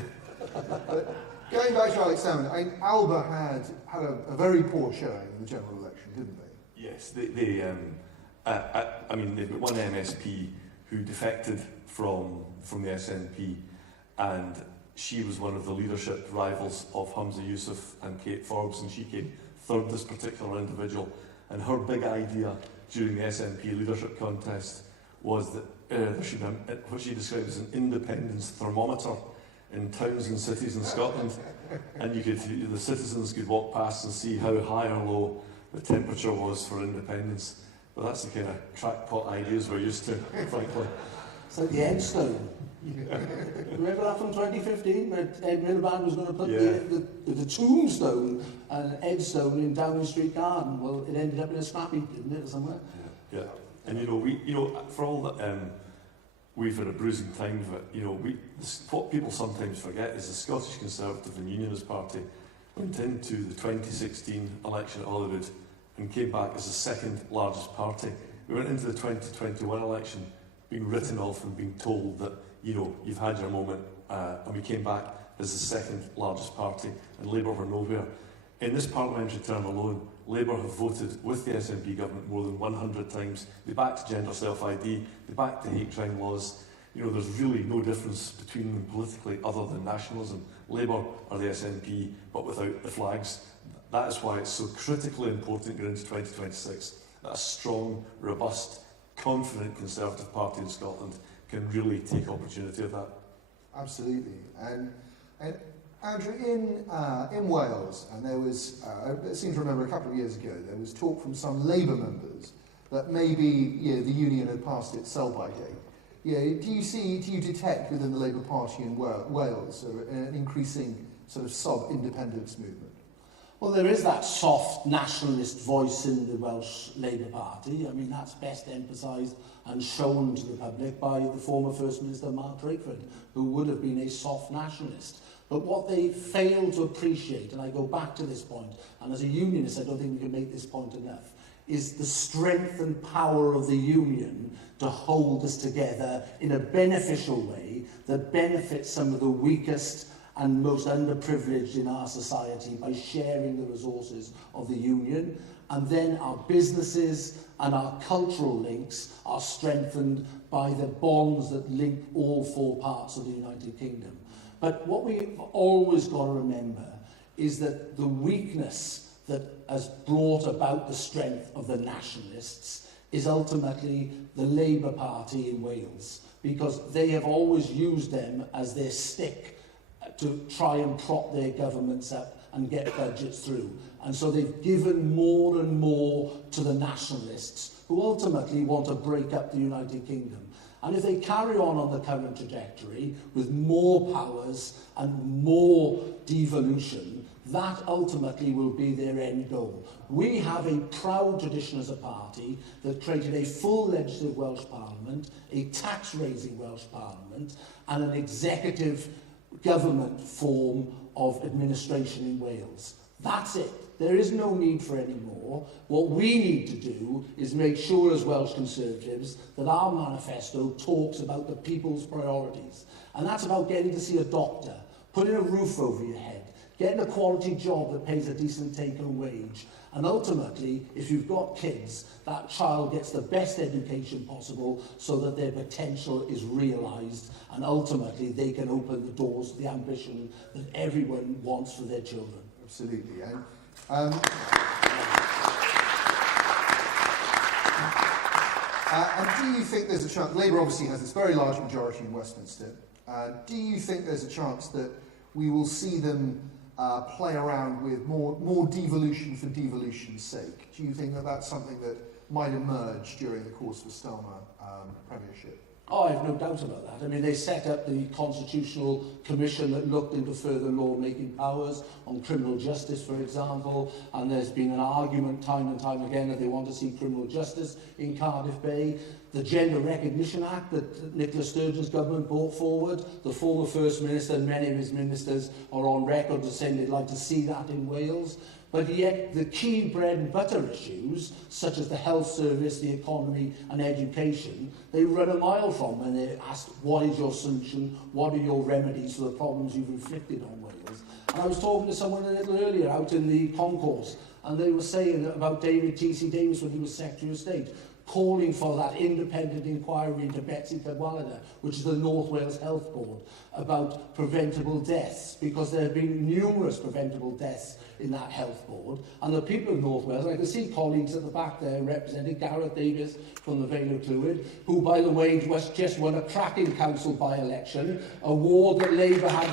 Going back to Alex Salmons, I mean, Alba had a very poor showing in the general election, didn't they? Yes, I mean, they've got one MSP who defected from the SNP, and she was one of the leadership rivals of Humza Yousaf and Kate Forbes, and she came third, this particular individual. And her big idea during the SNP leadership contest was that there should be what she described as an independence thermometer in towns and cities in Scotland, and the citizens could walk past and see how high or low the temperature was for independence. But that's the kind of crackpot ideas we're used to, frankly. It's like the headstone. Remember that from 2015, where Ed Miliband was going to put the tombstone and headstone in Downing Street Garden? Well, it ended up in a scrap heap, didn't it, somewhere? Yeah. And for all that we've had a bruising time of it, what people sometimes forget is the Scottish Conservative and Unionist Party went into the 2016 election at Holyrood and came back as the second largest party. We went into the 2021 election being written off and being told that, you've had your moment, and we came back as the second largest party, and Labour were nowhere. In this parliamentary term alone, Labour have voted with the SNP government more than 100 times. They backed gender self-ID, they backed the hate crime laws. There's really no difference between them politically other than nationalism. Labour are the SNP, but without the flags. That is why it's so critically important going into 2026 that a strong, robust, confident Conservative Party in Scotland can really take opportunity of that. Absolutely. And Andrew, in Wales, and there was, I seem to remember a couple of years ago, there was talk from some Labour members that maybe the union had passed its sell-by date. Do you detect within the Labour Party in Wales an increasing sort of sub-independence movement? Well, there is that soft nationalist voice in the Welsh Labour Party. I mean, that's best emphasised and shown to the public by the former First Minister Mark Drakeford, who would have been a soft nationalist. But what they fail to appreciate, and I go back to this point, and as a unionist I don't think we can make this point enough, is the strength and power of the union to hold us together in a beneficial way that benefits some of the weakest and most underprivileged in our society by sharing the resources of the union. And then our businesses and our cultural links are strengthened by the bonds that link all four parts of the United Kingdom. But what we've always got to remember is that the weakness that has brought about the strength of the nationalists is ultimately the Labour Party in Wales, because they have always used them as their stick to try and prop their governments up and get budgets through. And so they've given more and more to the nationalists, who ultimately want to break up the United Kingdom. And if they carry on the current trajectory with more powers and more devolution, that ultimately will be their end goal. We have a proud tradition as a party that created a full legislative Welsh Parliament, a tax-raising Welsh Parliament, and an executive government form of administration in Wales. That's it. There is no need for any more. What we need to do is make sure as Welsh Conservatives that our manifesto talks about the people's priorities. And that's about getting to see a doctor, putting a roof over your head, getting a quality job that pays a decent take-home wage. And ultimately, if you've got kids, that child gets the best education possible so that their potential is realised, and ultimately they can open the doors to the ambition that everyone wants for their children. Absolutely. And do you think there's a chance, Labour obviously has this very large majority in Westminster, do you think there's a chance that we will see them play around with more devolution for devolution's sake? Do you think that that's something that might emerge during the course of the Starmer premiership? Oh, I have no doubt about that. I mean, they set up the Constitutional Commission that looked into further law-making powers on criminal justice, for example, and there's been an argument time and time again that they want to see criminal justice in Cardiff Bay. The Gender Recognition Act that Nicola Sturgeon's government brought forward, the former First Minister and many of his ministers are on record as saying they'd like to see that in Wales. But yet the key bread and butter issues, such as the health service, the economy and education, they run a mile from when they're asked, what is your solution? What are your remedies for the problems you've inflicted on Wales? And I was talking to someone a little earlier out in the concourse, and they were saying about David T.C. Davis when he was Secretary of State, calling for that independent inquiry into Betsy Cadwaladr, which is the North Wales Health Board, about preventable deaths, because there have been numerous preventable deaths in that health board. And the people of North Wales, I can see colleagues at the back there representing Gareth Davis from the Vale of Clwyd, who, by the way, just won a cracking council by-election, a ward that Labour had...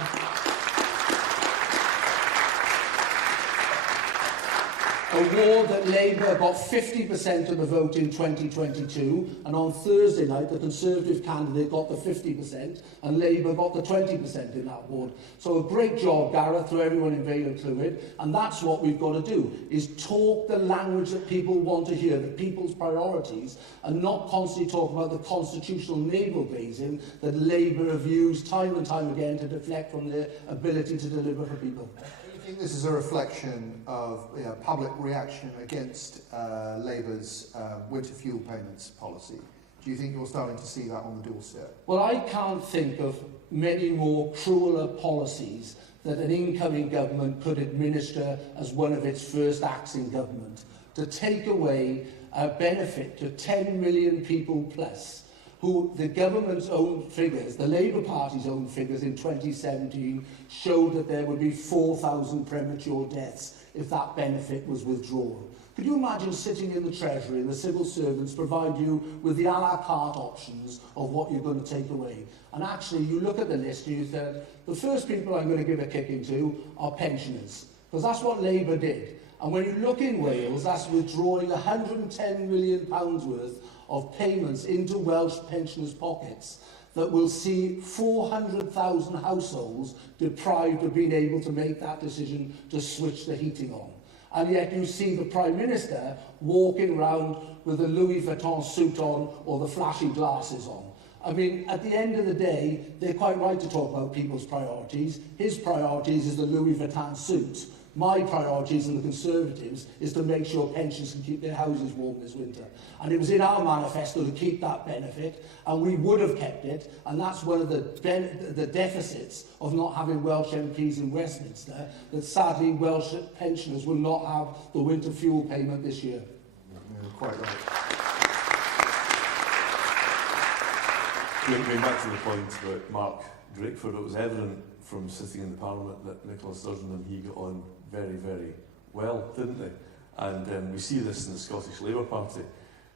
war that Labour got 50% of the vote in 2022, and on Thursday night the Conservative candidate got the 50% and Labour got the 20% in that ward. So a great job, Gareth, to everyone in Vale and Clwyd, and that's what we've got to do, is talk the language that people want to hear, the people's priorities, and not constantly talk about the constitutional navel-gazing that Labour have used time and time again to deflect from their ability to deliver for people. Do you think this is a reflection of public reaction against Labour's winter fuel payments policy? Do you think you're starting to see that on the doorstep? Well, I can't think of many more crueler policies that an incoming government could administer as one of its first acts in government, to take away a benefit to 10 million people plus, who the government's own figures, the Labour Party's own figures in 2017, showed that there would be 4,000 premature deaths if that benefit was withdrawn. Could you imagine sitting in the Treasury and the civil servants provide you with the a la carte options of what you're going to take away? And actually, you look at the list and you think, the first people I'm going to give a kick into are pensioners, because that's what Labour did. And when you look in Wales, that's withdrawing £110 million worth of payments into Welsh pensioners' pockets that will see 400,000 households deprived of being able to make that decision to switch the heating on. And yet you see the Prime Minister walking around with a Louis Vuitton suit on or the flashy glasses on. I mean, at the end of the day, they're quite right to talk about people's priorities. His priorities is the Louis Vuitton suit. My priorities and the Conservatives is to make sure pensions can keep their houses warm this winter. And it was in our manifesto to keep that benefit, and we would have kept it, and that's one of the deficits of not having Welsh MPs in Westminster, that sadly Welsh pensioners will not have the winter fuel payment this year. You're quite right. Going back to the point about Mark Drakeford, it was evident from sitting in the Parliament that Nicola Sturgeon and he got on very, very well, didn't they? And we see this in the Scottish Labour Party.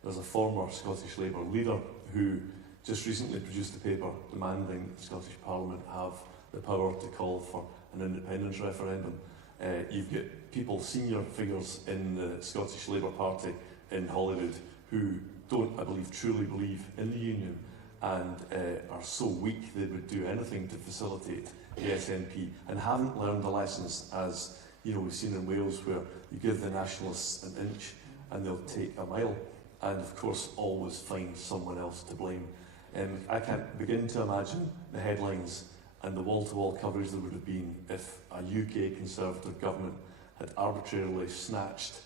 There's a former Scottish Labour leader who just recently produced a paper demanding the Scottish Parliament have the power to call for an independence referendum. You've got people, senior figures in the Scottish Labour Party in Holyrood who don't, I believe, truly believe in the union and are so weak they would do anything to facilitate the SNP and haven't learned the lessons, as we've seen in Wales, where you give the Nationalists an inch and they'll take a mile, and of course always find someone else to blame. I can't begin to imagine the headlines and the wall-to-wall coverage there would have been if a UK Conservative government had arbitrarily snatched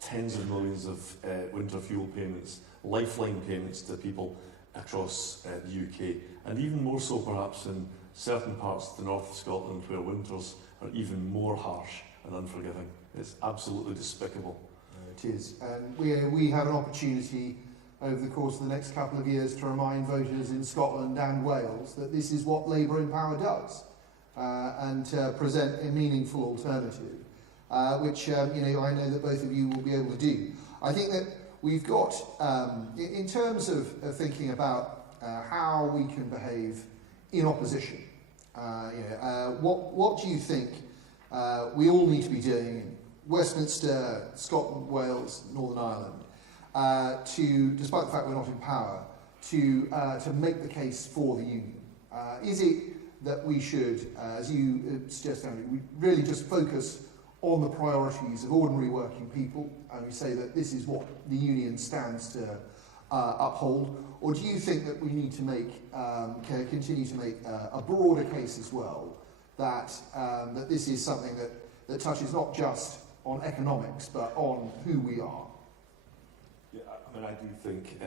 tens of millions of winter fuel payments, lifeline payments to people across the UK, and even more so perhaps in certain parts of the north of Scotland where winters are even more harsh and unforgiving. It's absolutely despicable. It is. And we have an opportunity over the course of the next couple of years to remind voters in Scotland and Wales that this is what Labour in power does, and present a meaningful alternative, which I know that both of you will be able to do. I think that we've got, in terms of thinking about how we can behave in opposition, what do you think we all need to be doing in Westminster, Scotland, Wales, Northern Ireland, to, despite the fact we're not in power, to make the case for the union? Is it that we should, as you suggest, Andrew, we really just focus on the priorities of ordinary working people, and we say that this is what the union stands to uphold? Or do you think that we need to make, continue to make a broader case as well, that this is something that touches not just on economics, but on who we are? Yeah, I mean, I do think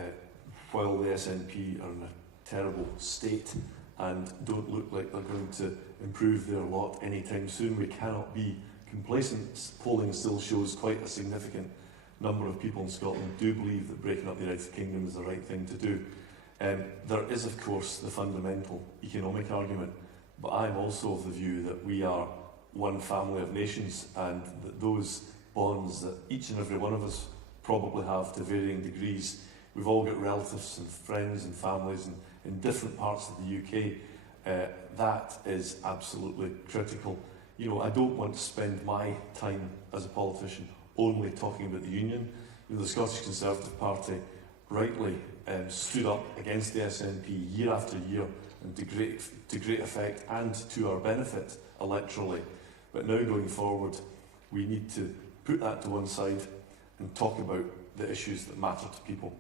while the SNP are in a terrible state and don't look like they're going to improve their lot anytime soon, we cannot be complacent. Polling still shows quite a significant number of people in Scotland do believe that breaking up the United Kingdom is the right thing to do. There is, of course, the fundamental economic argument, but I'm also of the view that we are one family of nations, and that those bonds that each and every one of us probably have to varying degrees, we've all got relatives and friends and families in different parts of the UK, that is absolutely critical. I don't want to spend my time as a politician only talking about the union. The Scottish Conservative Party rightly stood up against the SNP year after year, and to great effect and to our benefit electorally. But now going forward, we need to put that to one side and talk about the issues that matter to people.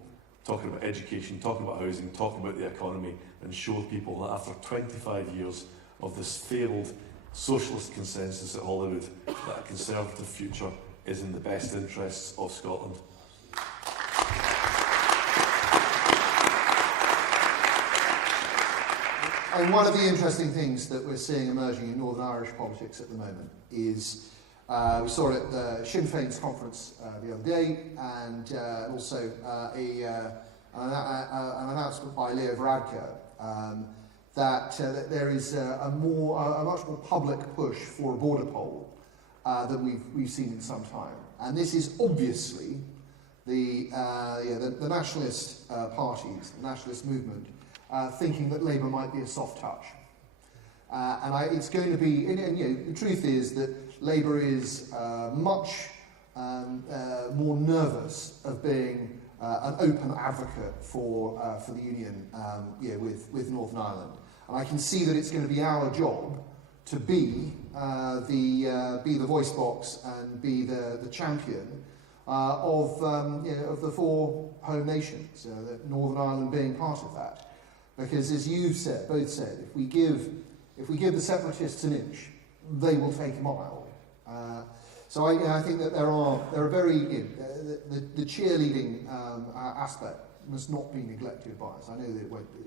Talking about education, talking about housing, talking about the economy, and show people that after 25 years of this failed socialist consensus at Holyrood, that a Conservative future is in the best interests of Scotland. And one of the interesting things that we're seeing emerging in Northern Irish politics at the moment is, we saw it at the Sinn Féin's conference the other day, and also an announcement by Leo Varadkar that there is a much more public push for a border poll than we've seen in some time. And this is obviously the nationalist parties, the nationalist movement, thinking that Labour might be a soft touch. It's going to be, the truth is that Labour is much more nervous of being an open advocate for the union with Northern Ireland. And I can see that it's going to be our job to be the voice box and be the champion of the four home nations, Northern Ireland being part of that. Because as you've both said, if we give the separatists an inch, they will take a mile. So I think that there are very the cheerleading aspect must not be neglected by us. I know that it won't be.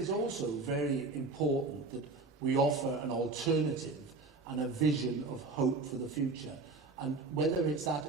It's also very important that we offer an alternative and a vision of hope for the future. And whether it's that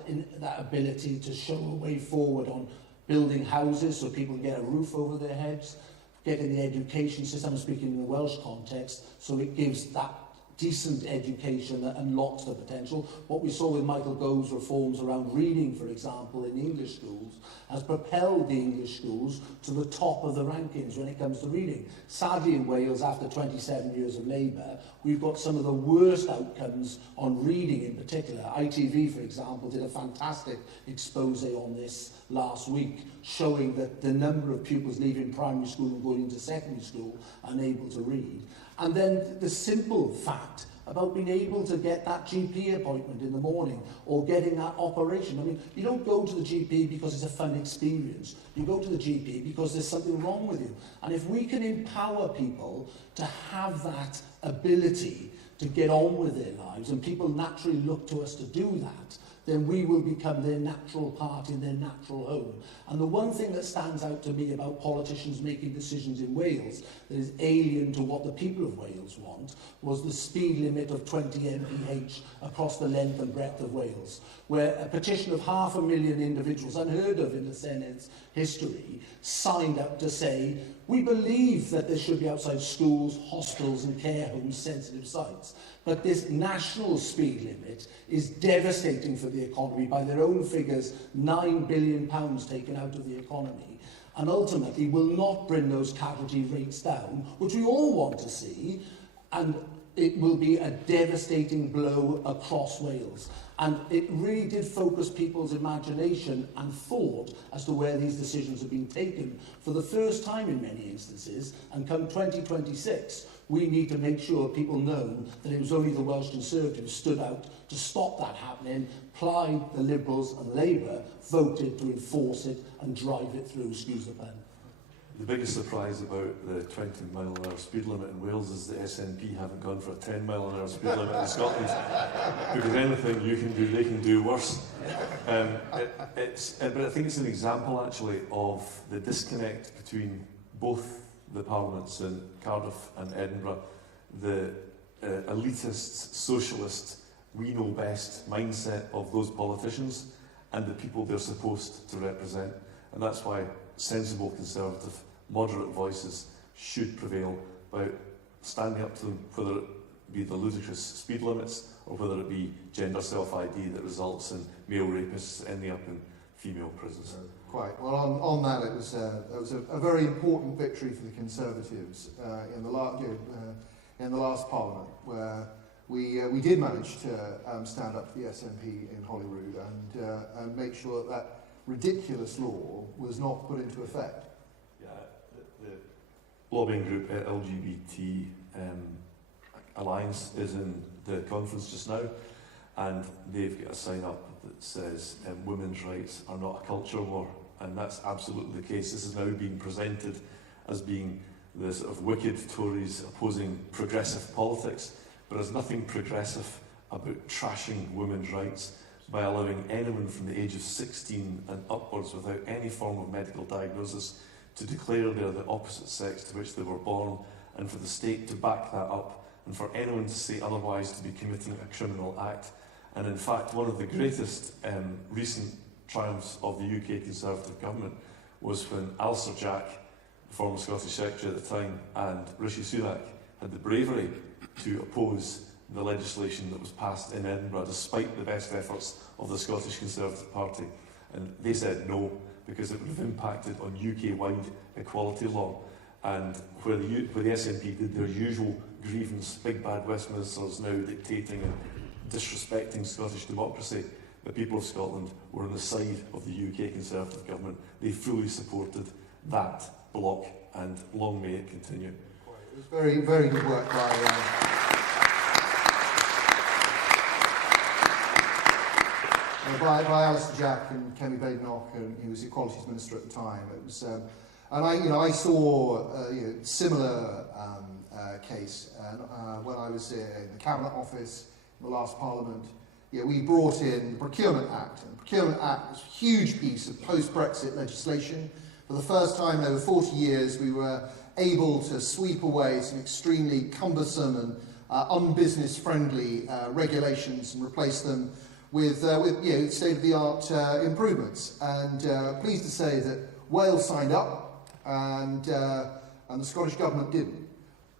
ability to show a way forward on building houses so people can get a roof over their heads, getting the education system, I'm speaking in the Welsh context, so it gives that decent education that unlocks the potential. What we saw with Michael Gove's reforms around reading, for example, in English schools, has propelled the English schools to the top of the rankings when it comes to reading. Sadly, in Wales, after 27 years of Labour, we've got some of the worst outcomes on reading in particular. ITV, for example, did a fantastic expose on this last week, showing that the number of pupils leaving primary school and going into secondary school unable to read. And then the simple fact about being able to get that GP appointment in the morning or getting that operation. I mean, you don't go to the GP because it's a fun experience. You go to the GP because there's something wrong with you. And if we can empower people to have that ability to get on with their lives, and people naturally look to us to do that, then we will become their natural part in their natural home. And the one thing that stands out to me about politicians making decisions in Wales that is alien to what the people of Wales want was the speed limit of 20 mph across the length and breadth of Wales, where a petition of 500,000 individuals, unheard of in the Senate's history, signed up to say, we believe that there should be outside schools, hostels and care homes, sensitive sites. But this national speed limit is devastating for the economy. By their own figures, £9 billion taken out of the economy, and ultimately will not bring those casualty rates down, which we all want to see, and it will be a devastating blow across Wales. And it really did focus people's imagination and thought as to where these decisions have been taken for the first time in many instances. And come 2026, we need to make sure people know that it was only the Welsh Conservatives stood out to stop that happening. Plaid, the Liberals and Labour voted to enforce it and drive it through, excuse the pun. The biggest surprise about the 20-mile-an-hour speed limit in Wales is the SNP haven't gone for a 10-mile-an-hour speed limit in Scotland. Because anything you can do, they can do worse. But I think it's an example, actually, of the disconnect between both the parliaments in Cardiff and Edinburgh, the elitist, socialist, we know best mindset of those politicians and the people they're supposed to represent. And that's why sensible, conservative, moderate voices should prevail about standing up to them, whether it be the ludicrous speed limits or whether it be gender self-ID that results in male rapists ending up in female prisons. Quite. Well, on that, it was a very important victory for the Conservatives in the last Parliament, where we did manage to stand up to the SNP in Holyrood and make sure that that ridiculous law was not put into effect. Yeah, the lobbying group LGBT Alliance is in the conference just now, and they've got a sign up that says women's rights are not a culture war, and that's absolutely the case. This is now being presented as being the sort of wicked Tories opposing progressive politics, but there's nothing progressive about trashing women's rights by allowing anyone from the age of 16 and upwards without any form of medical diagnosis to declare they're the opposite sex to which they were born, and for the state to back that up, and for anyone to say otherwise to be committing a criminal act. And in fact, one of the greatest recent triumphs of the UK Conservative government was when Alistair Jack, the former Scottish Secretary at the time, and Rishi Sunak had the bravery to oppose the legislation that was passed in Edinburgh, despite the best efforts of the Scottish Conservative Party. And they said no, because it would have impacted on UK-wide equality law. And where the SNP did their usual grievance, big bad Westminster's now dictating and disrespecting Scottish democracy, the people of Scotland were on the side of the UK Conservative government. They fully supported that block, and long may it continue. It was very, very good work by Alistair Jack and Kemi Badenoch, and he was the Equalities Minister at the time. It was, and I saw similar case when I was in the Cabinet Office in the last Parliament. We brought in the Procurement Act, and the Procurement Act was a huge piece of post-Brexit legislation. For the first time in over 40 years, we were able to sweep away some extremely cumbersome and unbusiness-friendly regulations and replace them with state-of-the-art improvements. And pleased to say that Wales signed up, and the Scottish Government didn't,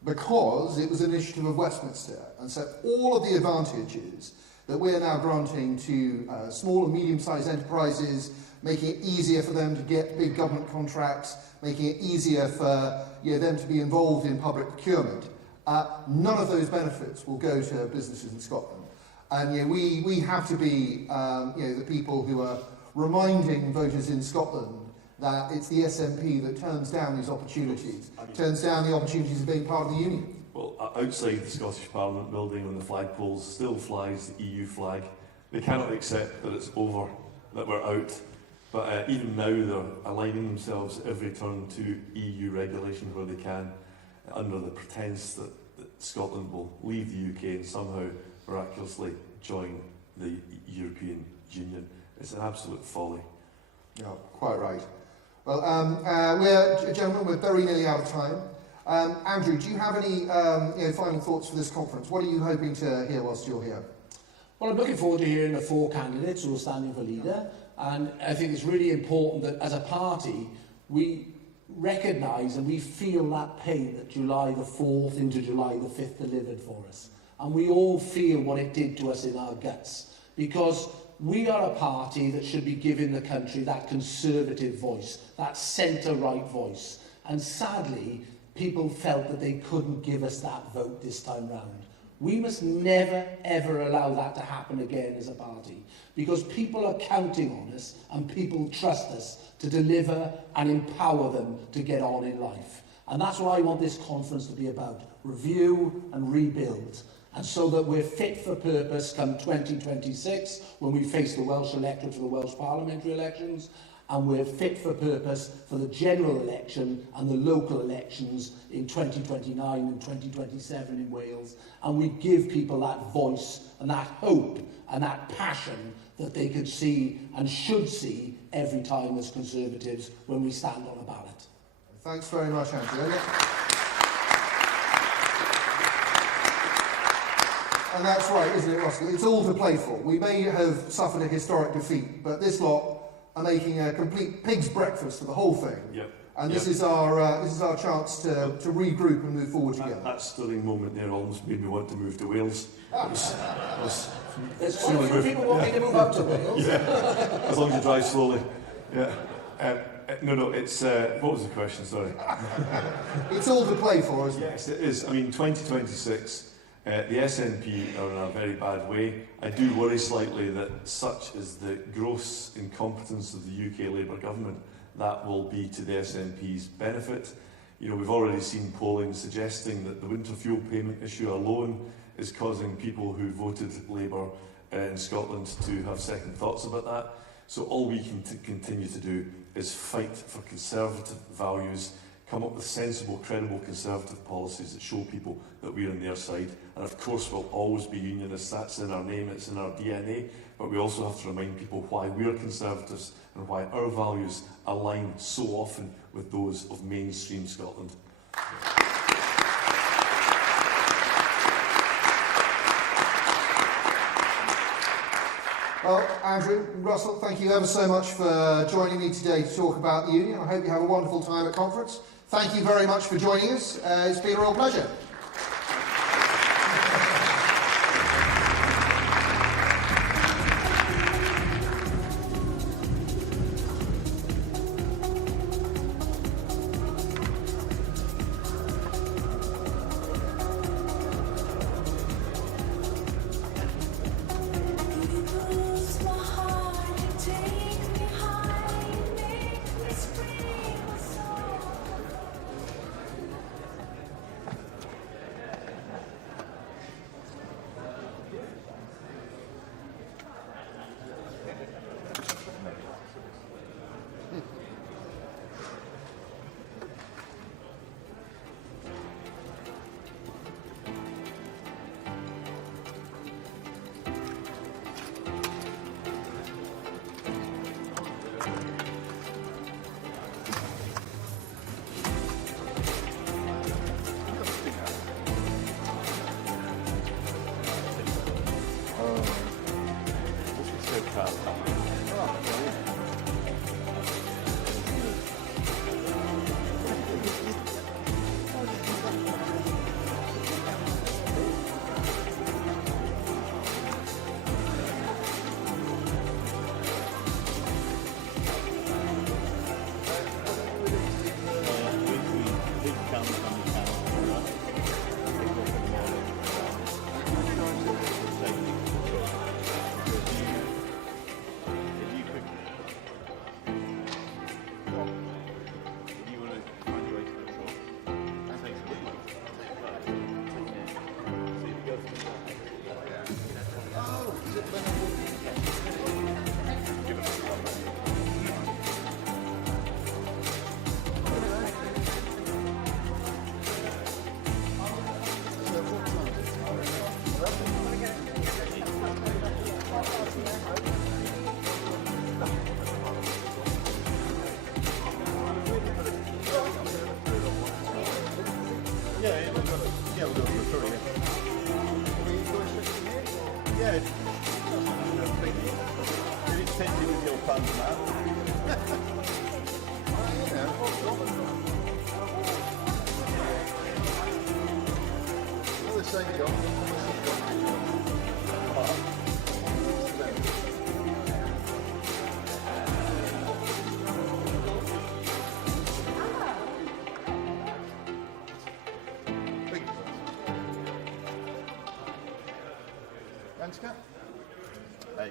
because it was an initiative of Westminster. And so all of the advantages that we're now granting to small and medium-sized enterprises, making it easier for them to get big government contracts, making it easier for them to be involved in public procurement, none of those benefits will go to businesses in Scotland. And we have to be the people who are reminding voters in Scotland that it's the SNP that turns down these opportunities, turns down the opportunities of being part of the Union. Well, outside the Scottish Parliament building on the flagpoles still flies the EU flag. They cannot accept that it's over, that we're out. But even now they're aligning themselves every turn to EU regulation where they can, under the pretence that Scotland will leave the UK and somehow miraculously join the European Union. It's an absolute folly. Yeah, quite right. Well, gentlemen, we're very nearly out of time. Andrew, do you have any final thoughts for this conference? What are you hoping to hear whilst you're here? Well, I'm looking forward to hearing the four candidates who are standing for leader, and I think it's really important that as a party we recognise and we feel that pain that July the 4th into July the 5th delivered for us. And we all feel what it did to us in our guts, because we are a party that should be giving the country that conservative voice, that centre-right voice. And sadly, people felt that they couldn't give us that vote this time round. We must never, ever allow that to happen again as a party, because people are counting on us and people trust us to deliver and empower them to get on in life. And that's what I want this conference to be about: review and rebuild. And so that we're fit for purpose come 2026, when we face the Welsh electorate for the Welsh parliamentary elections, and we're fit for purpose for the general election and the local elections in 2029 and 2027 in Wales. And we give people that voice and that hope and that passion that they could see and should see every time as Conservatives when we stand on a ballot. Thanks very much, Andrew. And that's right, isn't it, Roscoe? It's all to play for. We may have suffered a historic defeat, but this lot are making a complete pig's breakfast of the whole thing. Yep. And this is our chance to regroup and move forward together. That stirring moment there almost made me want to move to Wales. There's quite a few people wanting to move up to Wales. Yeah, as long as you drive slowly. Yeah. It's... what was the question, sorry? It's all to play for, isn't it? Yes, it is. I mean, 2026... The SNP are in a very bad way. I do worry slightly that such is the gross incompetence of the UK Labour government, that will be to the SNP's benefit. You know, we've already seen polling suggesting that the winter fuel payment issue alone is causing people who voted Labour in Scotland to have second thoughts about that. So all we can continue to do is fight for conservative values, come up with sensible, credible Conservative policies that show people that we're on their side. And of course we'll always be unionists, that's in our name, it's in our DNA, but we also have to remind people why we're Conservatives and why our values align so often with those of mainstream Scotland. Well, Andrew, Russell, thank you ever so much for joining me today to talk about the Union. I hope you have a wonderful time at conference. Thank you very much for joining us. It's been a real pleasure.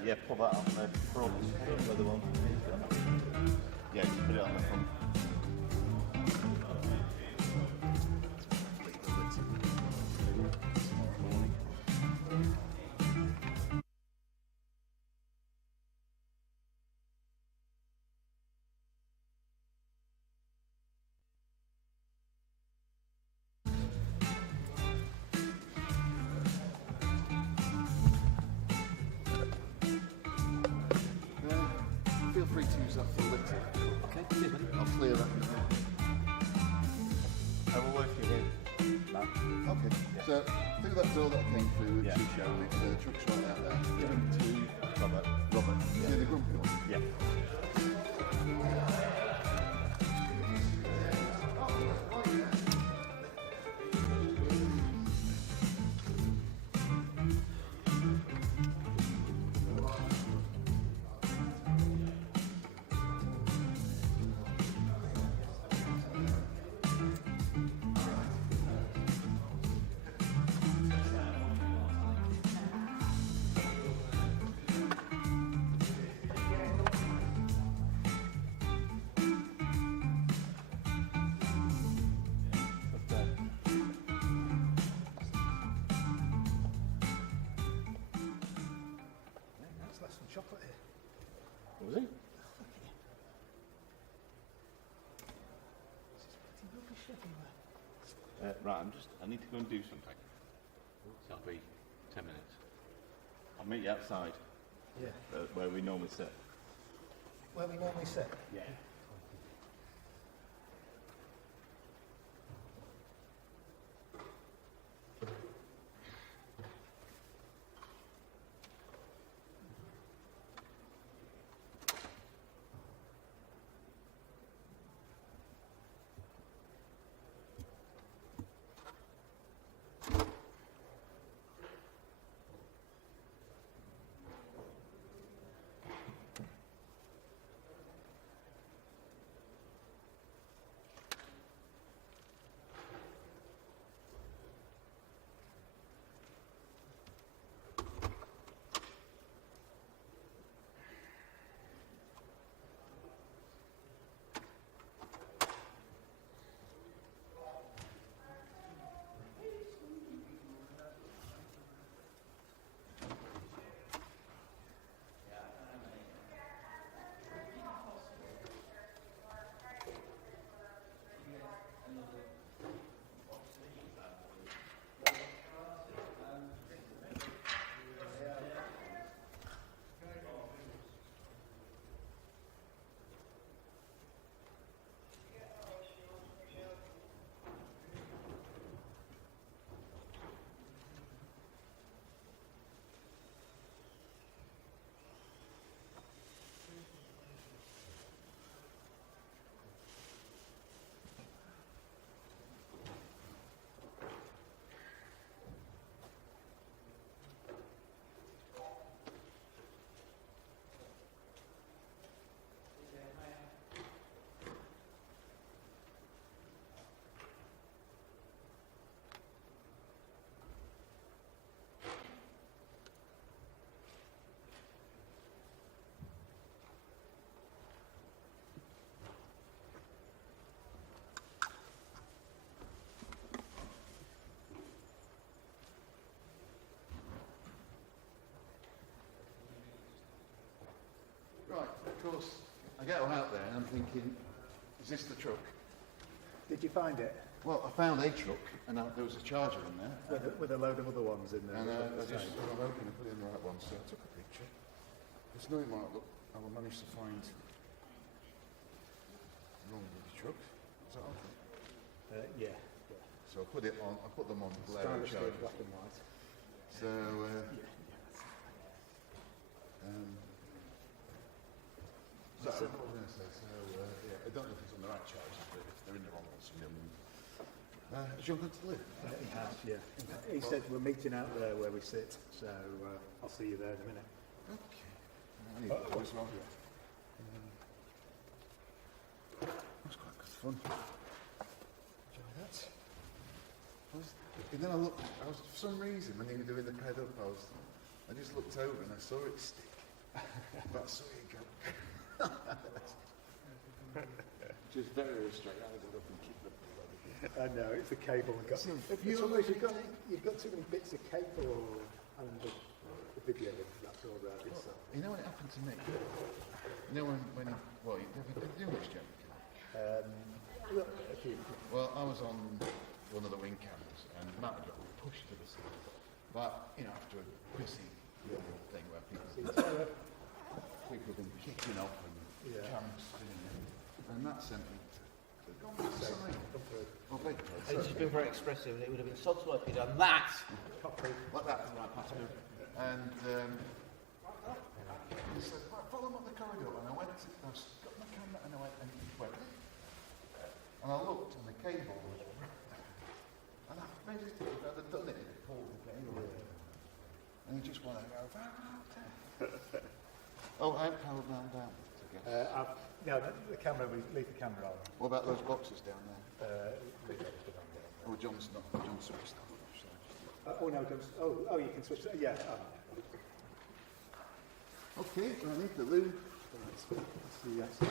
Yeah, pull that up there. Front, the other one. Yeah, just put it on the front. Feel free to use that for litter. Okay, I'll clear that. I will work you in. Okay, yeah. So through that door that I came through, which you showed me, the truck's right out there. Give him to Robert. Robert. Yeah, the grumpy one. Yeah. right, I need to go and do something. So I'll be 10 minutes. I'll meet you outside. Yeah. Where we normally sit. Where we normally sit? Yeah. Right, of course, I get all out there and I'm thinking, is this the truck? Did you find it? Well, I found a truck and there was a charger in there. With a load of other ones in there. And I just was hoping to put in the right one, so I took a picture. There's no mark, look, I will manage to find wrong with the truck. Is that okay? Yeah. So I put it on, I put them on glare charger. Black and white. So, so what was I going to say? So, I don't know if it's on the right charges, but if they're in the wrong ones, has John gone to live? He has, yeah. He said we're meeting out there where we sit, so I'll see you there in a minute. Okay. I need to go as well. That was quite good fun. Enjoy that. And then I looked, for some reason, when you were doing the ped up, I just looked over and I saw it stick. But I saw it go. Just very straight. I was up and kicked the I know, it's a cable. You've got too many bits of cable and the video, that's all right. You know what happened to me? You know when did you do this, Jim? Well, I was on one of the wing cameras and Matt got pushed to the side. But, you know, after a pissy thing where people have been kicking off and cameras spinning, and that sent me to go on the side. It's just been very expressive, and it would have been so slow if you'd done that. Like that, right past me. And he said, right, follow him up the corridor. And I got my camera and I went, and I looked and the cable was ripped. And I basically, if I'd have done it, it pulled the cable. And he just wanted to go, oh, I haven't powered that down. No, the camera, we leave the camera on. What about those boxes down there? Leave those down there. Oh, John's switched off. Oh, no, oh, you can switch that. Yeah. Okay, so I need the loo. Let's see the outside.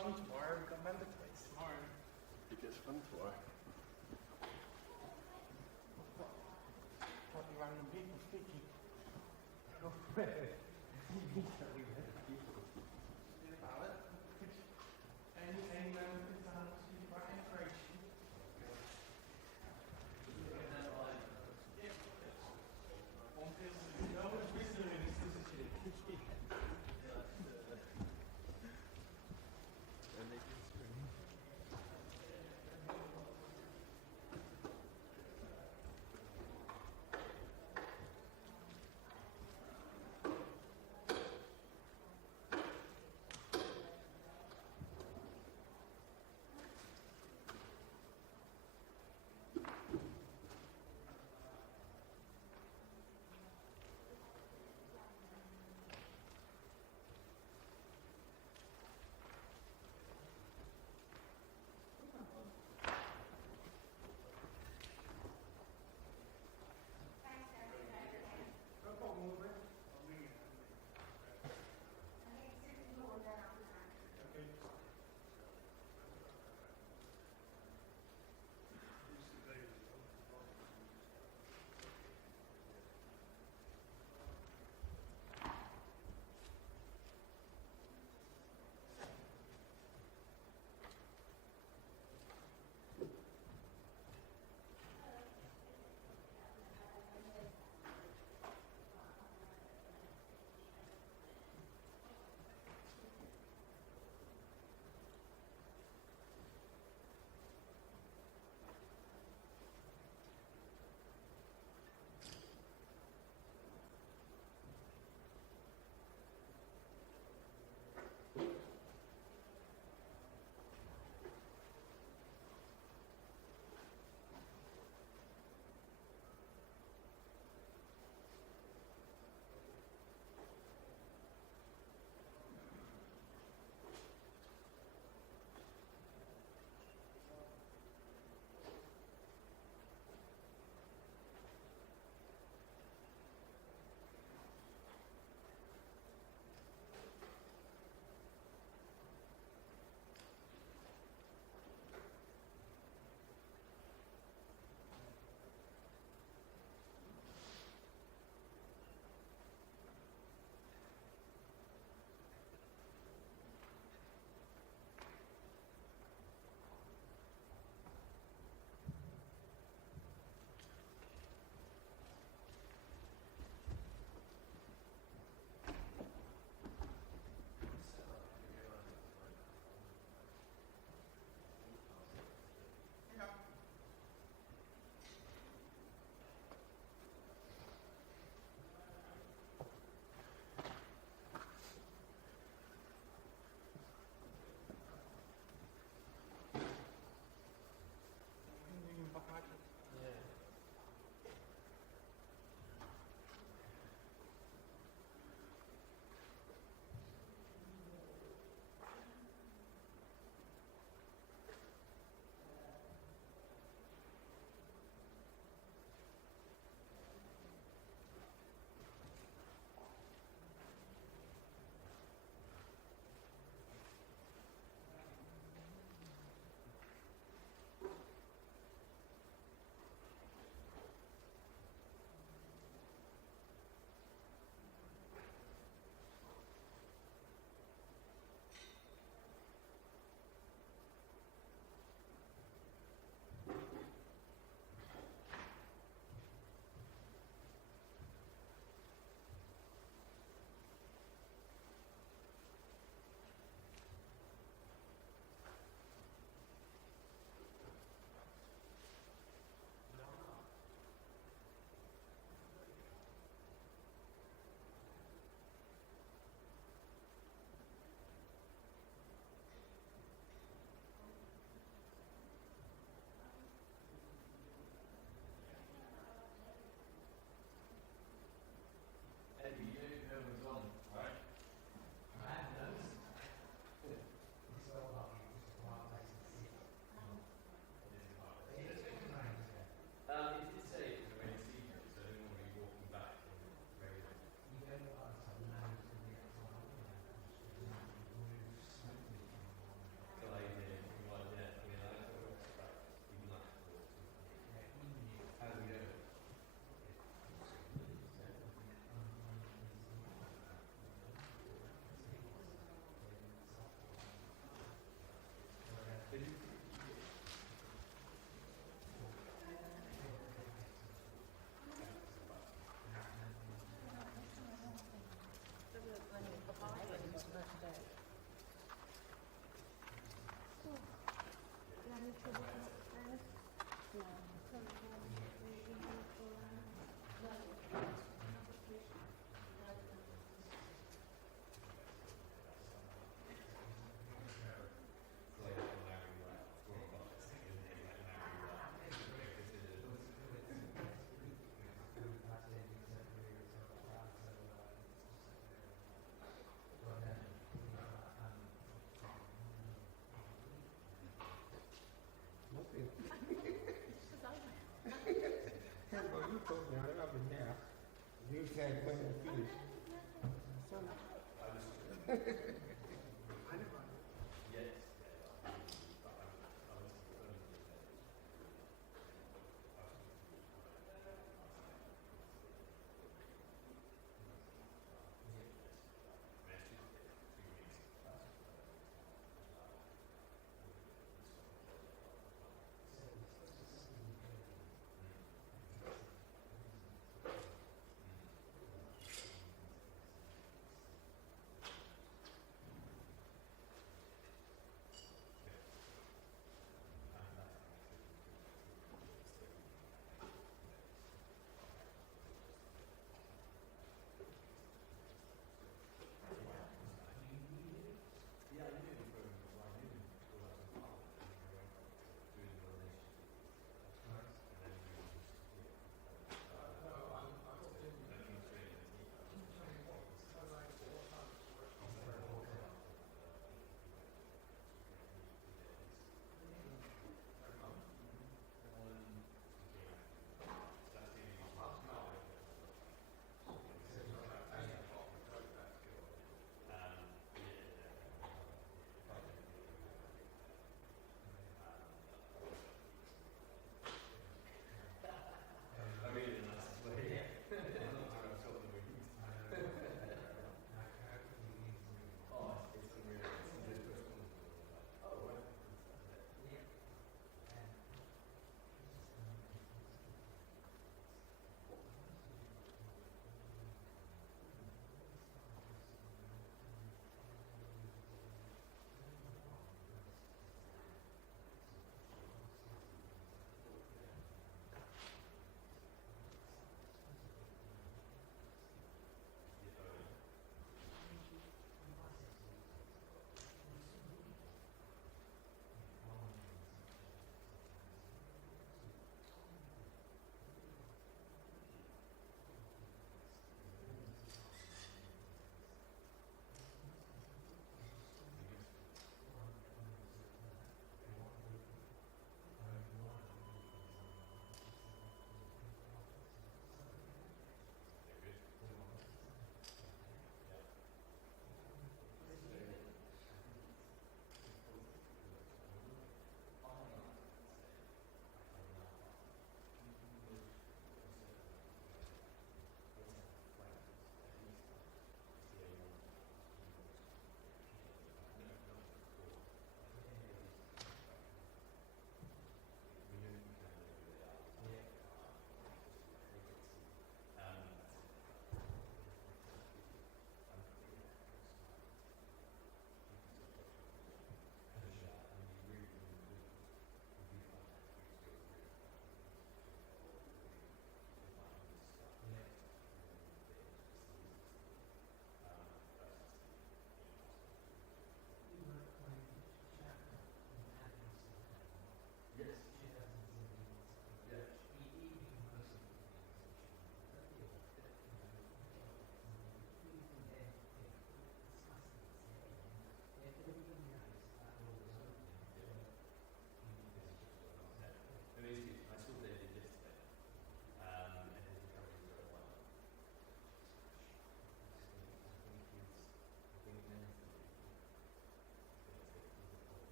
fun tomorrow. We've got member debates tomorrow. It gets fun tomorrow. Probably random people speaking. Any members to speak about immigration? No one's whistling, isn't it?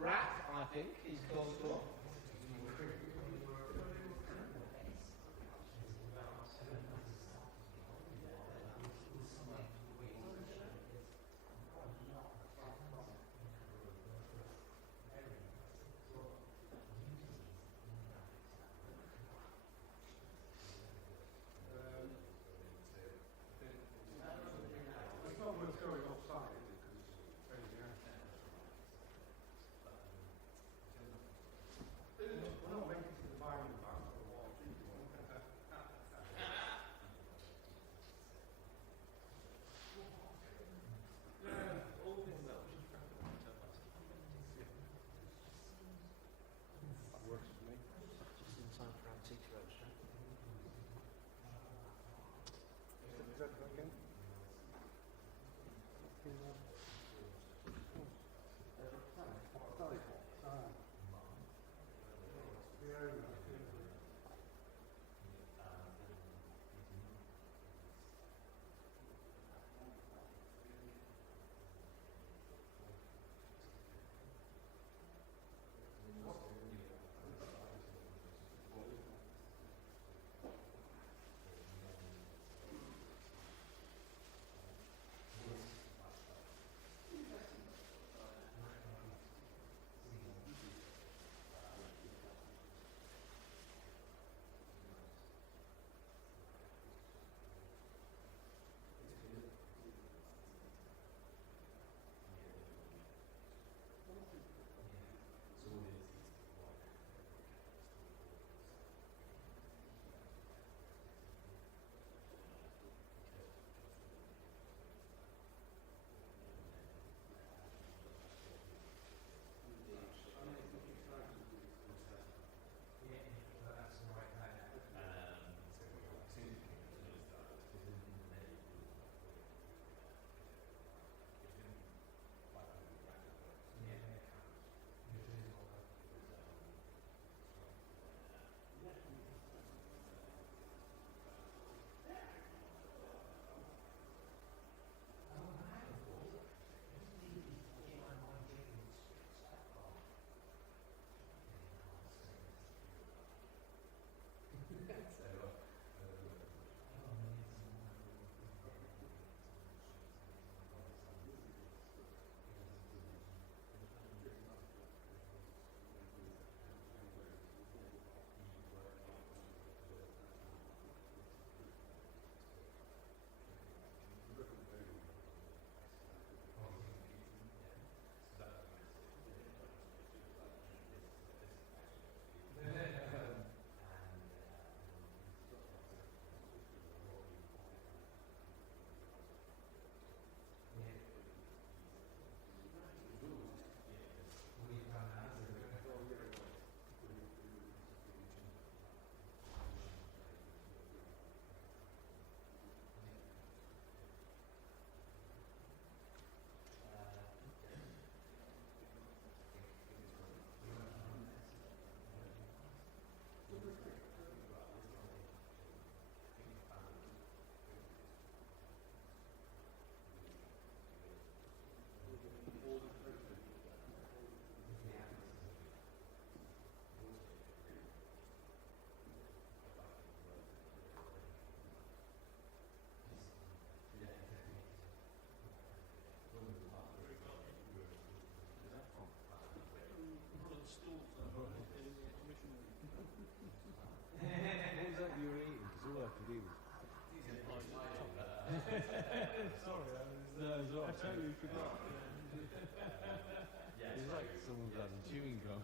rat, I think, is called for. Sorry, I totally forgot. It's like someone's having chewing gum.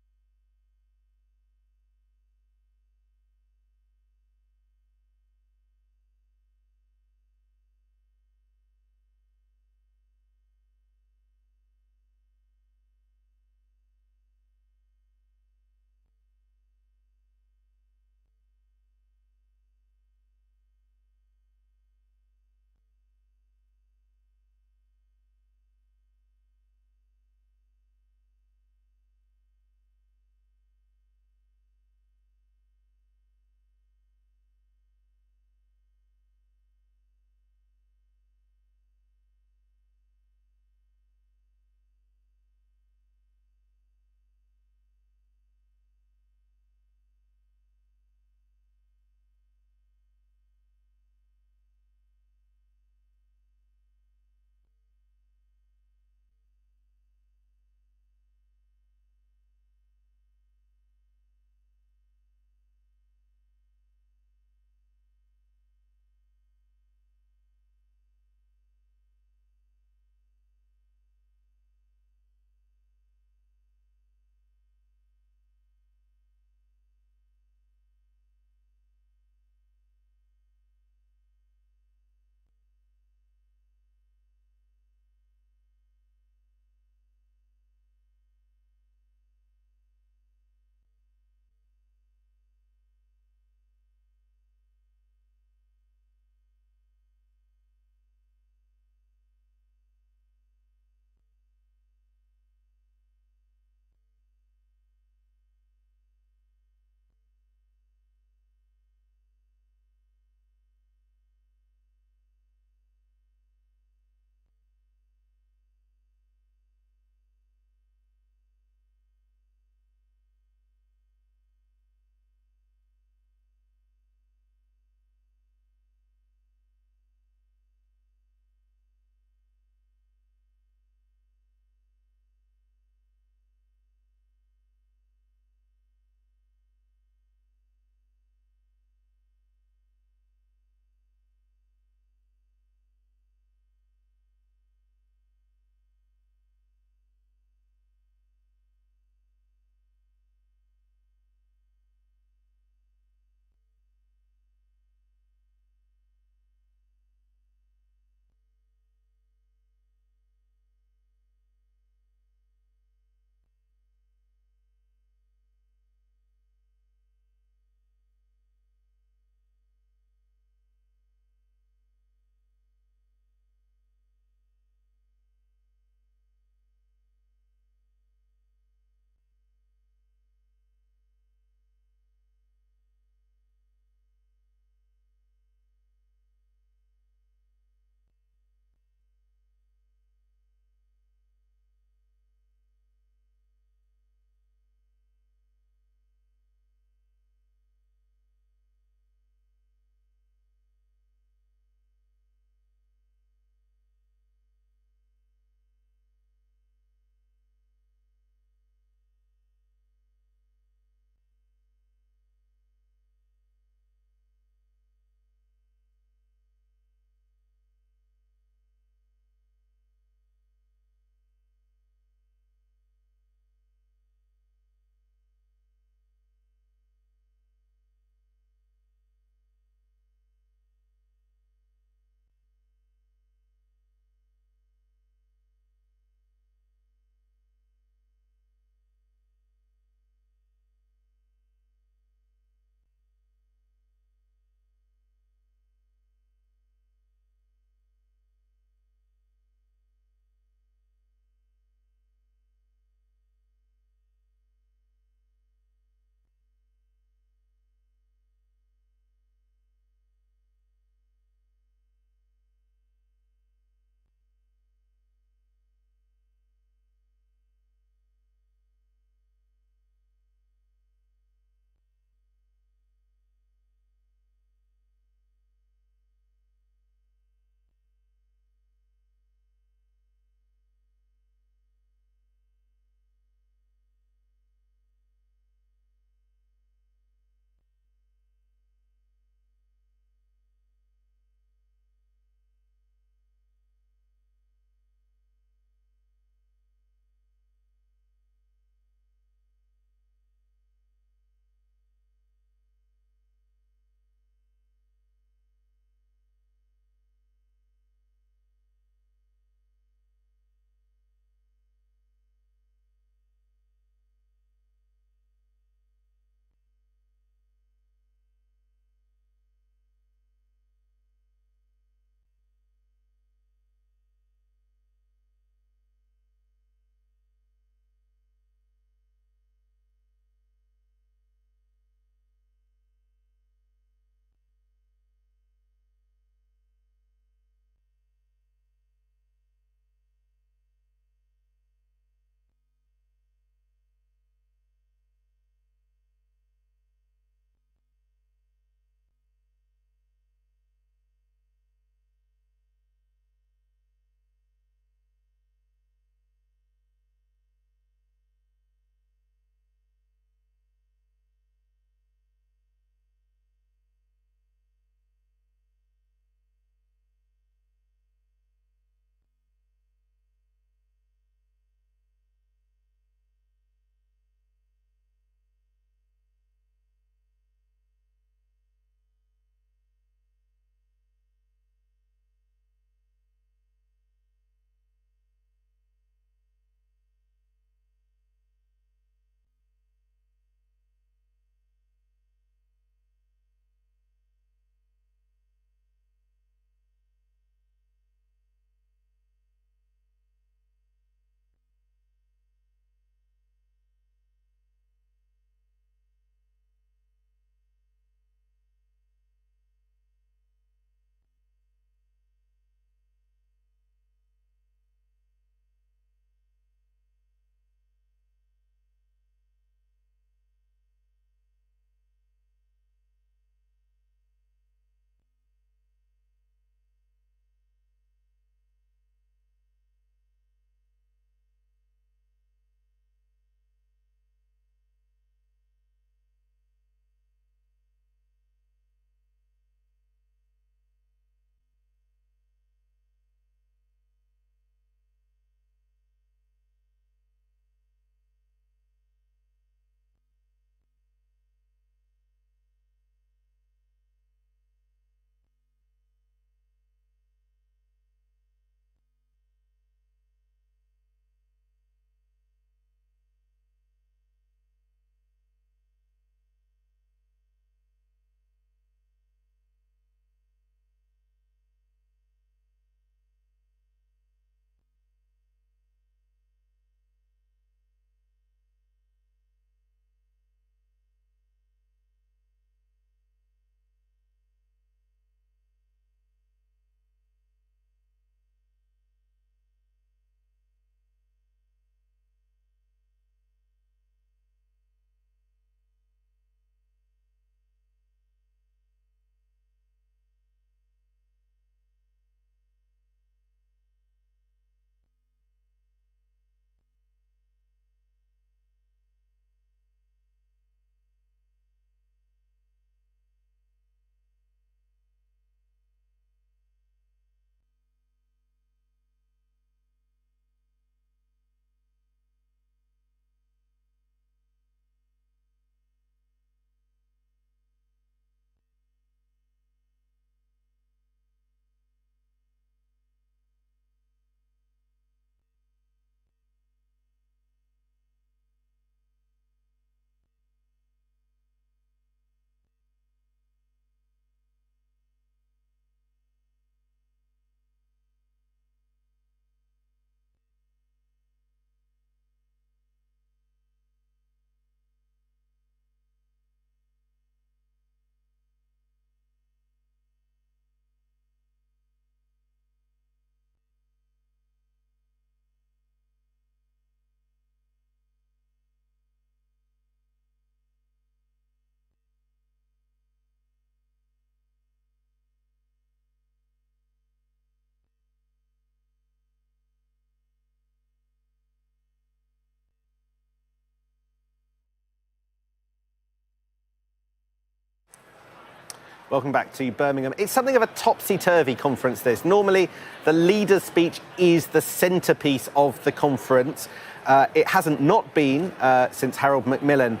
Welcome back to Birmingham. It's something of a topsy-turvy conference, this. Normally, the leader's speech is the centrepiece of the conference. It hasn't not been since Harold Macmillan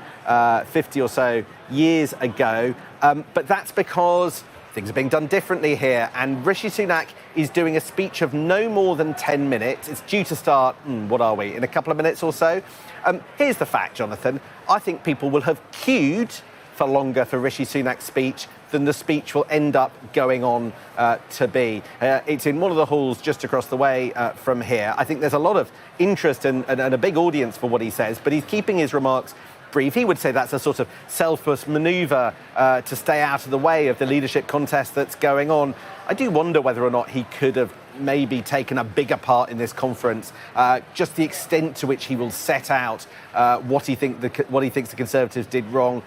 50 or so years ago, but that's because things are being done differently here, and Rishi Sunak is doing a speech of no more than 10 minutes. It's due to start, what are we, in a couple of minutes or so? Here's the fact, Jonathan. I think people will have queued for longer for Rishi Sunak's speech than the speech will end up going on to be. It's in one of the halls just across the way from here. I think there's a lot of interest and a big audience for what he says, but he's keeping his remarks brief. He would say that's a sort of selfless manoeuvre to stay out of the way of the leadership contest that's going on. I do wonder whether or not he could have maybe taken a bigger part in this conference, just the extent to which he will set out what he thinks the Conservatives did wrong,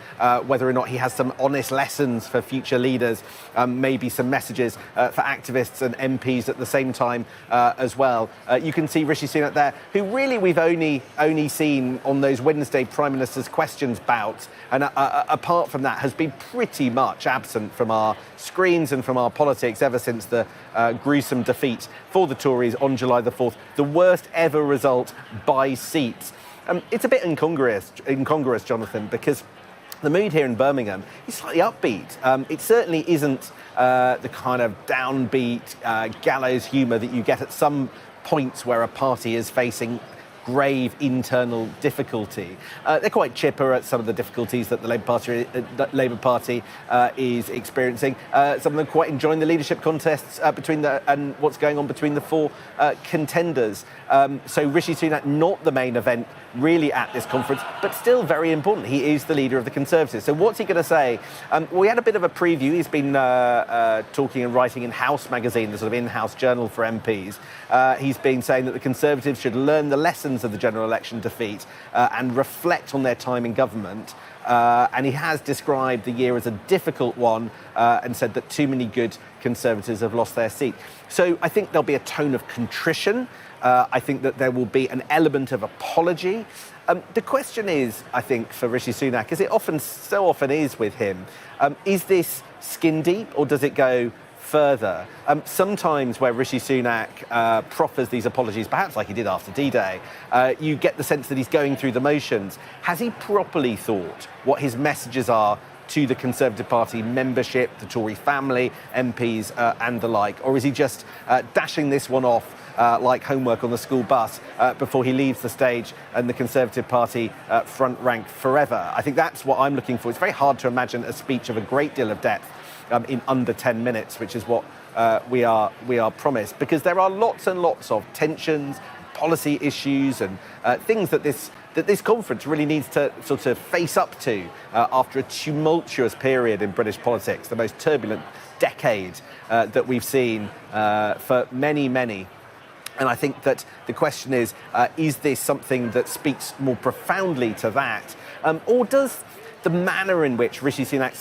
whether or not he has some honest lessons for future leaders, maybe some messages for activists and MPs at the same time as well. You can see Rishi Sunak there, who really we've only seen on those Wednesday Prime Minister's questions bouts, and apart from that has been pretty much absent from our screens and from our politics ever since the gruesome defeat for the Tories on July the 4th, the worst ever result by seats. It's a bit incongruous, Jonathan, because the mood here in Birmingham is slightly upbeat. It certainly isn't the kind of downbeat gallows humour that you get at some points where a party is facing grave internal difficulty. They're quite chipper at some of the difficulties that the Labour Party is experiencing. Some of them quite enjoying the leadership contests and what's going on between the four contenders. So Rishi Sunak, not the main event really at this conference, but still very important. He is the leader of the Conservatives. So what's he going to say? We had a bit of a preview. He's been talking and writing in House magazine, the sort of in-house journal for MPs. He's been saying that the Conservatives should learn the lessons of the general election defeat and reflect on their time in government. And he has described the year as a difficult one and said that too many good Conservatives have lost their seat. So I think there'll be a tone of contrition. I think that there will be an element of apology. The question is, I think, for Rishi Sunak, as it so often is with him, is this skin deep or does it go further? Sometimes where Rishi Sunak proffers these apologies, perhaps like he did after D-Day, you get the sense that he's going through the motions. Has he properly thought what his messages are to the Conservative Party membership, the Tory family, MPs and the like? Or is he just dashing this one off like homework on the school bus before he leaves the stage and the Conservative Party front rank forever? I think that's what I'm looking for. It's very hard to imagine a speech of a great deal of depth in under 10 minutes, which is what we are promised, because there are lots and lots of tensions, policy issues and things that this conference really needs to sort of face up to after a tumultuous period in British politics, the most turbulent decade that we've seen for many, many. And I think that the question is this something that speaks more profoundly to that? Or does the manner in which Rishi Sunak's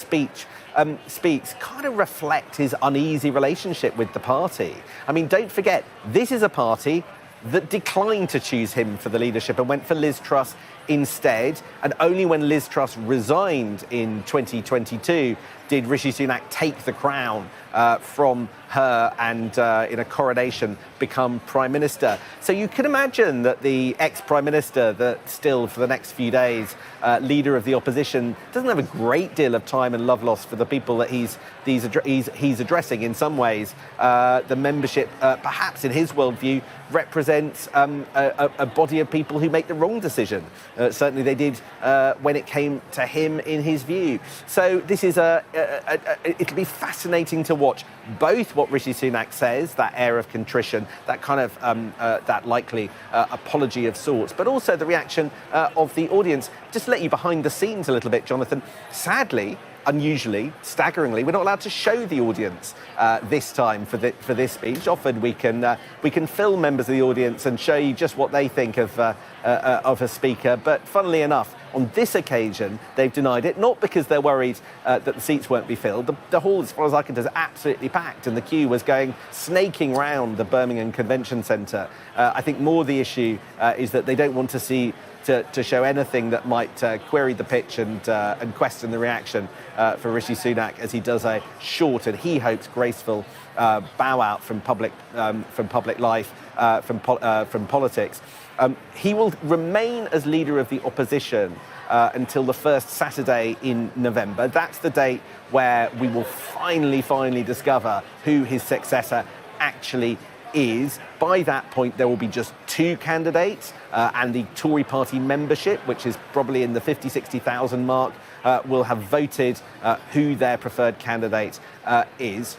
speaks kind of reflect his uneasy relationship with the party? I mean, don't forget, this is a party that declined to choose him for the leadership and went for Liz Truss instead. And only when Liz Truss resigned in 2022 did Rishi Sunak take the crown from her and in a coronation become Prime Minister. So you can imagine that the ex-Prime Minister, that still for the next few days leader of the opposition, doesn't have a great deal of time and love lost for the people that he's addressing. In some ways, the membership, perhaps in his worldview, represents a body of people who make the wrong decision. Certainly they did when it came to him, in his view. So this is it'll be fascinating to watch both what Rishi Sunak says, that air of contrition, that kind of that likely apology of sorts, but also the reaction of the audience. Just to let you behind the scenes a little bit, Jonathan, sadly, unusually, staggeringly, we're not allowed to show the audience this time for this speech. Often we can film members of the audience and show you just what they think of a speaker, but funnily enough, on this occasion, they've denied it, not because they're worried that the seats won't be filled. The hall, as far as I can tell, is absolutely packed, and the queue was snaking round the Birmingham Convention Centre. I think more the issue is that they don't want to see to show anything that might query the pitch and question the reaction for Rishi Sunak as he does a short and he hopes graceful bow out from public life, from politics. He will remain as leader of the opposition until the first Saturday in November. That's the date where we will finally discover who his successor actually is. By that point, there will be just 2 candidates, and the Tory party membership, which is probably in the 50,000-60,000 mark, will have voted who their preferred candidate is.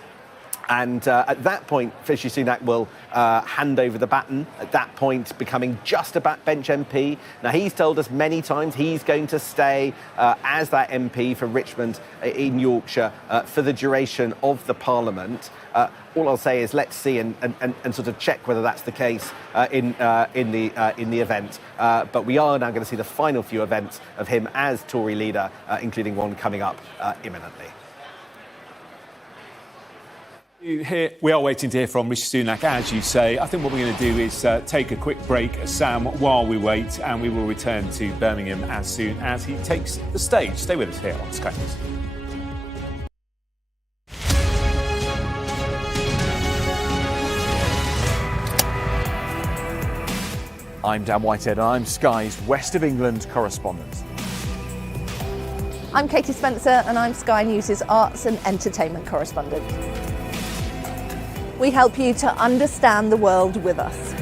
And at that point, Rishi Sunak will hand over the baton, at that point becoming just a backbench MP. Now, he's told us many times he's going to stay as that MP for Richmond in Yorkshire for the duration of the Parliament. All I'll say is let's see and sort of check whether that's the case in the event. But we are now going to see the final few events of him as Tory leader, including one coming up imminently. We are waiting to hear from Rishi Sunak, as you say. I think what we're going to do is take a quick break, Sam, while we wait, and we will return to Birmingham as soon as he takes the stage. Stay with us here on Sky News. I'm Dan Whitehead, and I'm Sky's West of England correspondent. I'm Katie Spencer, and I'm Sky News' arts and entertainment correspondent. We help you to understand the world with us.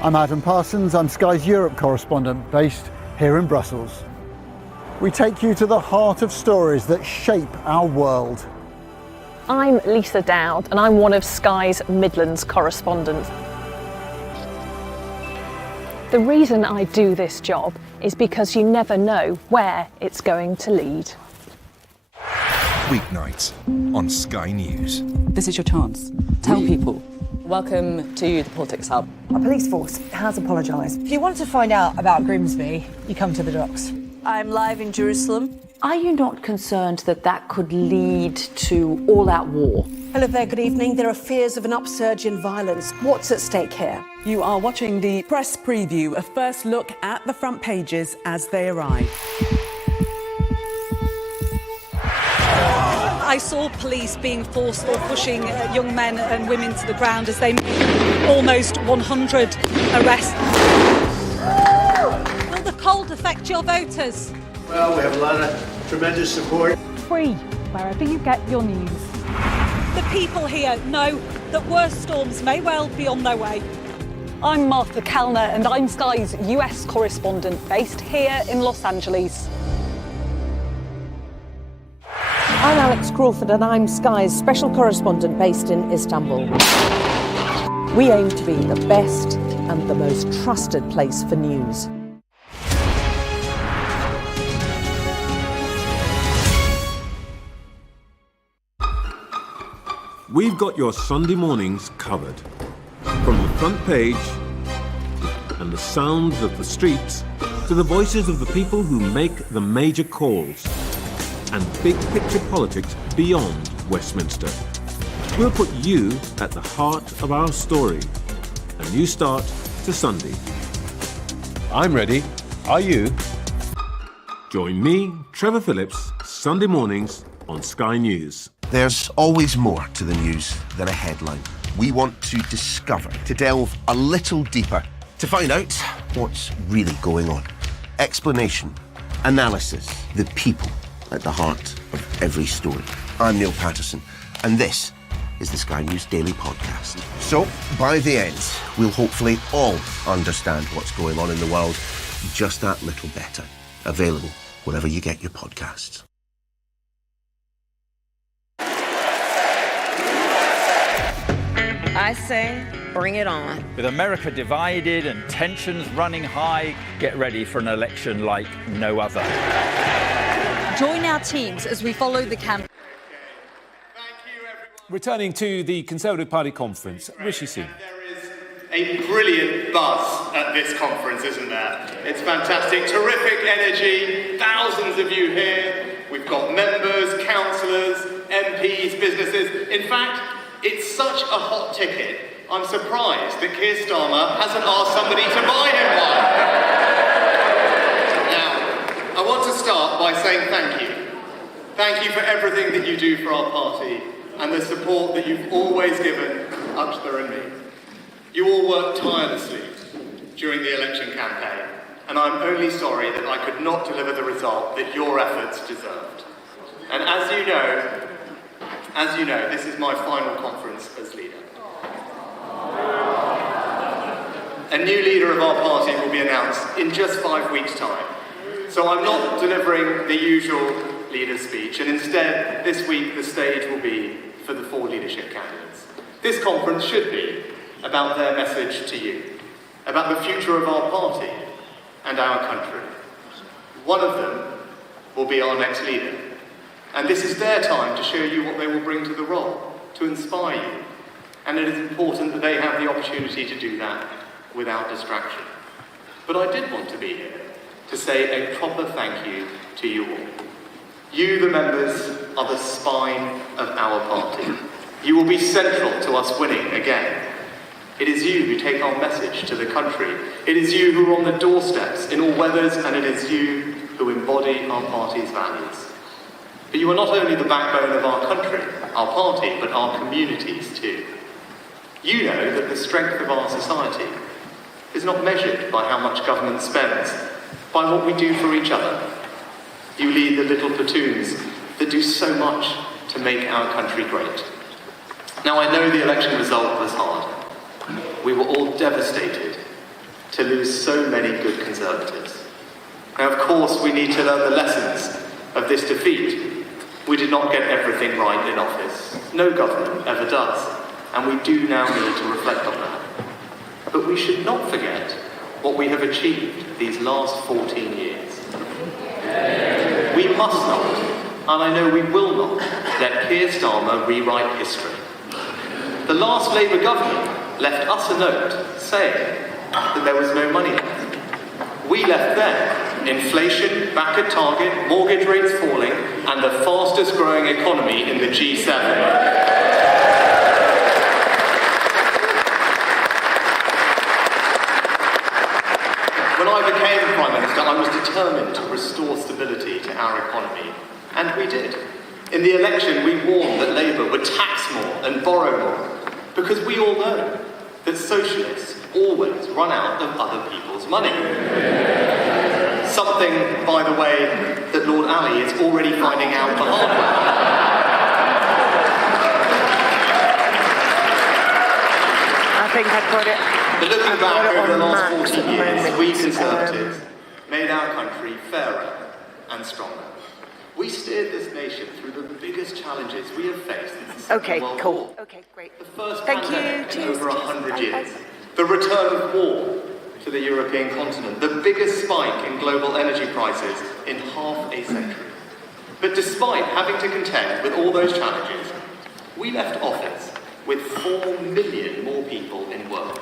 I'm Adam Parsons, I'm Sky's Europe correspondent based here in Brussels. We take you to the heart of stories that shape our world. I'm Lisa Dowd and I'm one of Sky's Midlands correspondents. The reason I do this job is because you never know where it's going to lead. Weeknights on Sky News. This is your chance. Tell people. Welcome to the Politics Hub. Our police force has apologised. If you want to find out about Grimsby, you come to the docks. I'm live in Jerusalem. Are you not concerned that that could lead to all-out war? Hello there, good evening. There are fears of an upsurge in violence. What's at stake here? You are watching the press preview, a first look at the front pages as they arrive. I saw police being forced or pushing young men and women to the ground as they made almost 100 arrests. Will the cold affect your voters? Well, we have a lot of tremendous support. Free, wherever you get your news. The people here know that worse storms may well be on their way. I'm Martha Kellner and I'm Sky's US correspondent based here in Los Angeles. I'm Alex Crawford and I'm Sky's special correspondent based in Istanbul. We aim to be the best and the most trusted place for news. We've got your Sunday mornings covered. From the front page and the sounds of the streets to the voices of the people who make the major calls and big picture politics beyond Westminster. We'll put you at the heart of our story. A new start to Sunday. I'm ready. Are you? Join me, Trevor Phillips, Sunday mornings on Sky News. There's always more to the news than a headline. We want to discover, to delve a little deeper, to find out what's really going on. Explanation, analysis, the people at the heart of every story. I'm Neil Patterson, and this is the Sky News Daily Podcast. So, by the end, we'll hopefully all understand what's going on in the world just that little better. Available wherever you get your podcasts. I say, bring it on. With America divided and tensions running high, get ready for an election like no other. Join our teams as we follow the campaign. Returning to the Conservative Party conference, Rishi Sunak. A brilliant buzz at this conference, isn't there? It's fantastic, terrific energy, thousands of you here. We've got members, councillors, MPs, businesses. In fact, it's such a hot ticket, I'm surprised that Keir Starmer hasn't asked somebody to buy him one. want to start by saying thank you. Thank you for everything that you do for our party and the support that you've always given Uchler and me. You all worked tirelessly during the election campaign, and I'm only sorry that I could not deliver the result that your efforts deserved. And as you know, this is my final conference as leader. A new leader of our party will be announced in just 5 weeks' time. So I'm not delivering the usual leader's speech, and instead, this week, the stage will be for the 4 leadership candidates. This conference should be about their message to you, about the future of our party and our country. One of them will be our next leader, and this is their time to show you what they will bring to the role, to inspire you, and it is important that they have the opportunity to do that without distraction. But I did want to be here to say a proper thank you to you all. You, the members, are the spine of our party. You will be central to us winning again. It is you who take our message to the country. It is you who are on the doorsteps in all weathers, and it is you who embody our party's values. But you are not only the backbone of our country, our party, but our communities too. You know that the strength of our society is not measured by how much government spends, by what we do for each other. You lead the little platoons that do so much to make our country great. Now, I know the election result was hard. We were all devastated to lose so many good Conservatives. Now, of course, we need to learn the lessons of this defeat. We did not get everything right in office. No government ever does, and we do now need to reflect on that. But we should not forget what we have achieved these last 14 years. We must not, and I know we will not, let Keir Starmer rewrite history. The last Labour government left us a note saying that there was no money left. We left them inflation back at target, mortgage rates falling, and the fastest growing economy in the G7. When I became Prime Minister, I was determined to restore stability to our economy, and we did. In the election, we warned that Labour would tax more and borrow more, because we all know that socialists always run out of other people's money. Something, by the way, that Lord Ali is already finding out the hard way. I think I got it. But looking back over the last 40 years, we Conservatives made our country fairer and stronger. We steered this nation through the biggest challenges we have faced since the Second World War. Okay, great. The first pandemic in over 100 years. The return of war to the European continent. The biggest spike in global energy prices in half a century. But despite having to contend with all those challenges, we left office with 4 million more people in work.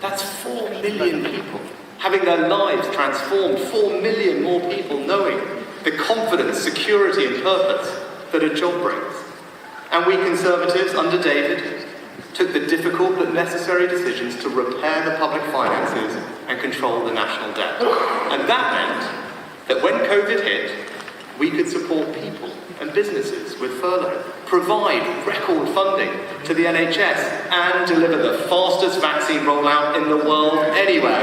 That's 4 million people having their lives transformed. 4 million more people knowing the confidence, security and purpose that a job brings. And we Conservatives, under David, took the difficult but necessary decisions to repair the public finances and control the national debt. And that meant that when COVID hit, we could support people and businesses with furlough, provide record funding to the NHS, and deliver the fastest vaccine rollout in the world anywhere.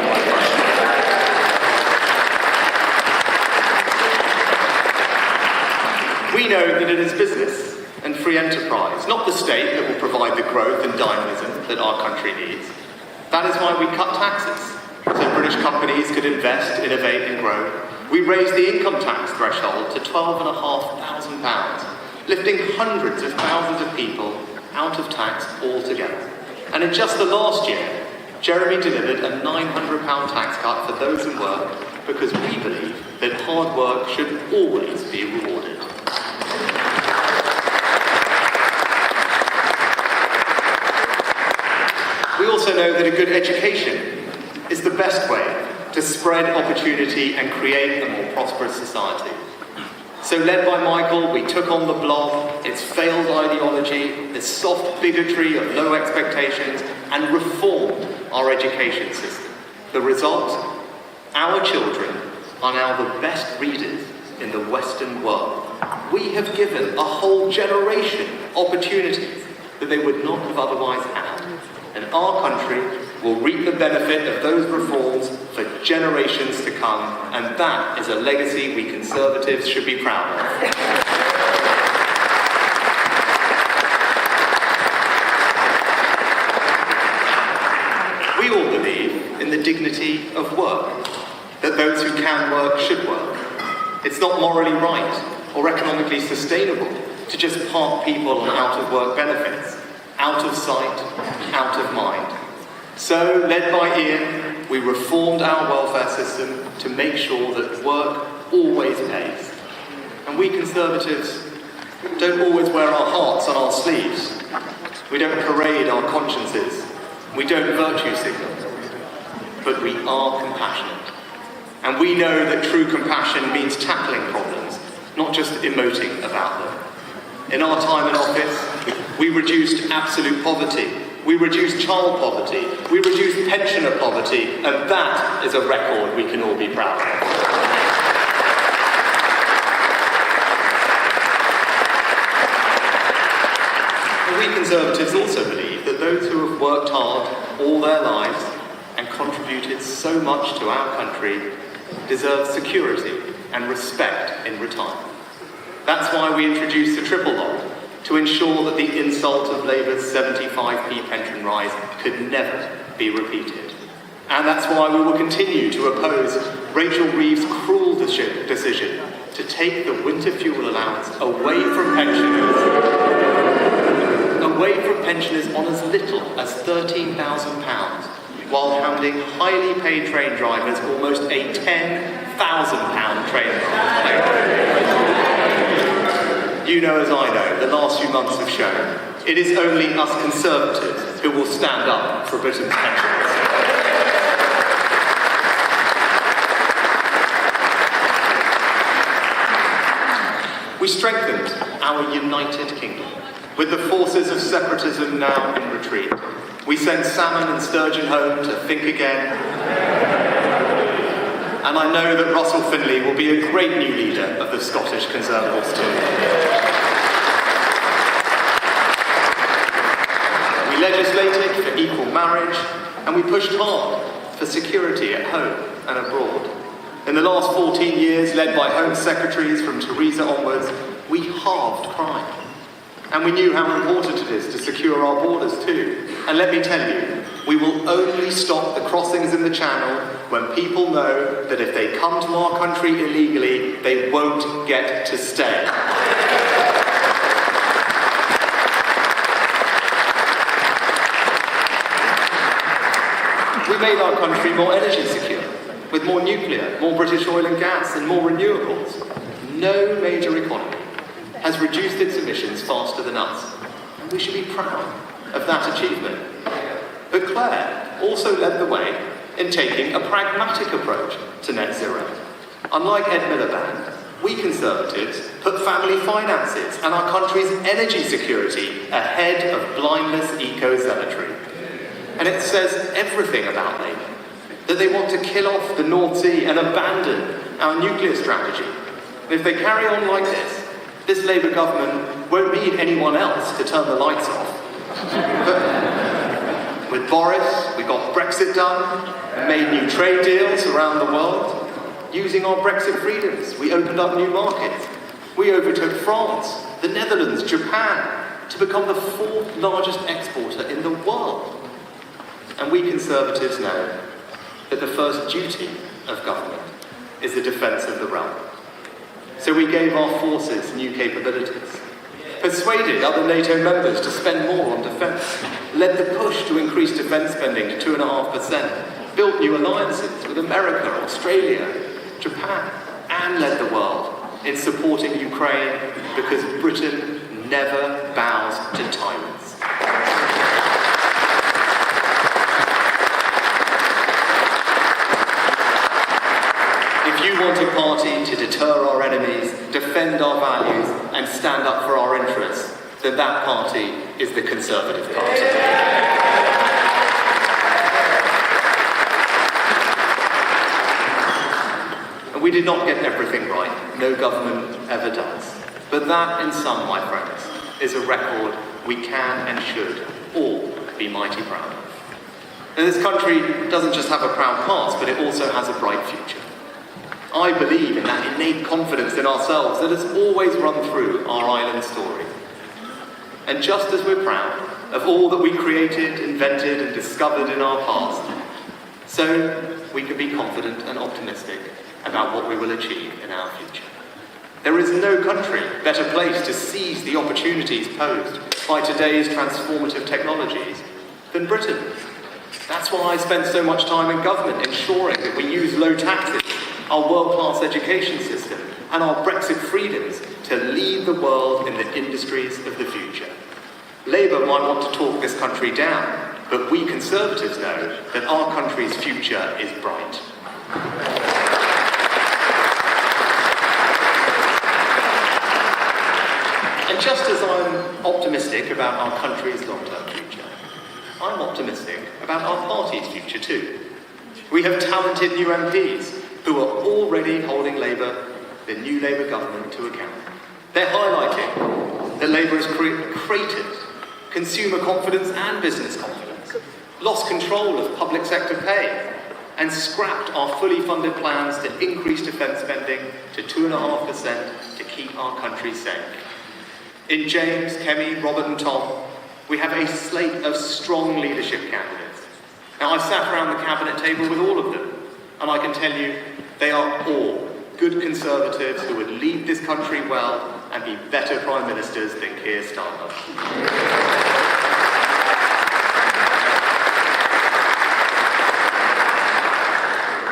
We know that it is business and free enterprise, not the state, that will provide the growth and dynamism that our country needs. That is why we cut taxes, so British companies could invest, innovate and grow. We raised the income tax threshold to £12,500, lifting hundreds of thousands of people out of tax altogether. And in just the last year, Jeremy delivered a £900 tax cut for those in work, because we believe that hard work should always be rewarded. We also know that a good education is the best way to spread opportunity and create a more prosperous society. So led by Michael, we took on the blob, its failed ideology, the soft bigotry of low expectations, and reformed our education system. The result? Our children are now the best readers in the Western world. We have given a whole generation opportunities that they would not have otherwise had. And our country will reap the benefit of those reforms for generations to come, and that is a legacy we Conservatives should be proud of. We all believe in the dignity of work, that those who can work should work. It's not morally right or economically sustainable to just park people on out-of-work benefits, out of sight, out of mind. So, led by Ian, we reformed our welfare system to make sure that work always pays. And we Conservatives don't always wear our hearts on our sleeves. We don't parade our consciences. We don't virtue signal. But we are compassionate. And we know that true compassion means tackling problems, not just emoting about them. In our time in office, we reduced absolute poverty, we reduced child poverty, we reduced pensioner poverty, and that is a record we can all be proud of. And we Conservatives also believe that those who have worked hard all their lives and contributed so much to our country deserve security and respect in retirement. That's why we introduced the triple lock, to ensure that the insult of Labour's 75p pension rise could never be repeated. And that's why we will continue to oppose Rachel Reeves' cruel decision to take the winter fuel allowance away from pensioners on as little as £13,000, while handing highly paid train drivers almost a £10,000 train ride. You know as I know, the last few months have shown, it is only us Conservatives who will stand up for Britain's pensioners. We strengthened our United Kingdom, with the forces of separatism now in retreat. We sent salmon and sturgeon home to think again. And I know that Russell Finlay will be a great new leader of the Scottish Conservatives too. We legislated for equal marriage, and we pushed hard for security at home and abroad. In the last 14 years, led by Home Secretaries from Theresa onwards, we halved crime. And we knew how important it is to secure our borders too. And let me tell you, we will only stop the crossings in the Channel when people know that if they come to our country illegally, they won't get to stay. We made our country more energy secure, with more nuclear, more British oil and gas, and more renewables. No major economy has reduced its emissions faster than us, and we should be proud of that achievement. But Claire also led the way in taking a pragmatic approach to net zero. Unlike Ed Miliband, we Conservatives put family finances and our country's energy security ahead of blindless eco-zealotry. And it says everything about Labour, that they want to kill off the North Sea and abandon our nuclear strategy. And if they carry on like this Labour government won't need anyone else to turn the lights off. But with Boris, we got Brexit done, made new trade deals around the world. Using our Brexit freedoms, we opened up new markets. We overtook France, the Netherlands, Japan, to become the 4th largest exporter in the world. And we Conservatives know that the first duty of government is the defence of the realm. So we gave our forces new capabilities, persuaded other NATO members to spend more on defence, led the push to increase defence spending to 2.5%, built new alliances with America, Australia, Japan, and led the world in supporting Ukraine because Britain never bows to tyrants. If you want a party to deter our enemies, defend our values, and stand up for our interests, then that party is the Conservative Party. And We did not get everything right. No government ever does. But that, in sum, my friends, is a record we can and should all be mighty proud of. Now, this country doesn't just have a proud past, but it also has a bright future. I believe in that innate confidence in ourselves that has always run through our island story. And just as we're proud of all that we created, invented, and discovered in our past, so we can be confident and optimistic about what we will achieve in our future. There is no country better placed to seize the opportunities posed by today's transformative technologies than Britain. That's why I spend so much time in government ensuring that we use low taxes, our world-class education system, and our Brexit freedoms to lead the world in the industries of the future. Labour might want to talk this country down, but we Conservatives know that our country's future is bright. And just as I'm optimistic about our country's long-term future, I'm optimistic about our party's future too. We have talented new MPs who are already holding the new Labour government to account. They're highlighting that Labour has created consumer confidence and business confidence, lost control of public sector pay, and scrapped our fully funded plans to increase defence spending to 2.5% to keep our country safe. In James, Kemi, Robert and Tom, we have a slate of strong leadership candidates. Now, I've sat around the cabinet table with all of them, and I can tell you they are all good Conservatives who would lead this country well and be better Prime Ministers than Keir Starmer.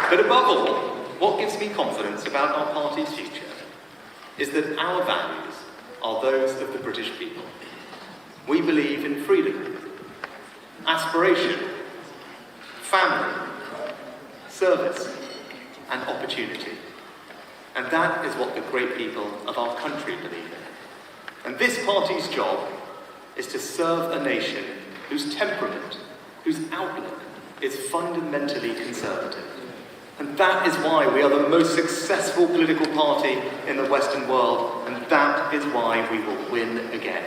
But above all, what gives me confidence about our party's future is that our values are those of the British people. We believe in freedom, aspiration, family, service, and opportunity. And that is what the great people of our country believe in. And this party's job is to serve a nation whose temperament, whose outlook is fundamentally conservative. And that is why we are the most successful political party in the Western world, and that is why we will win again.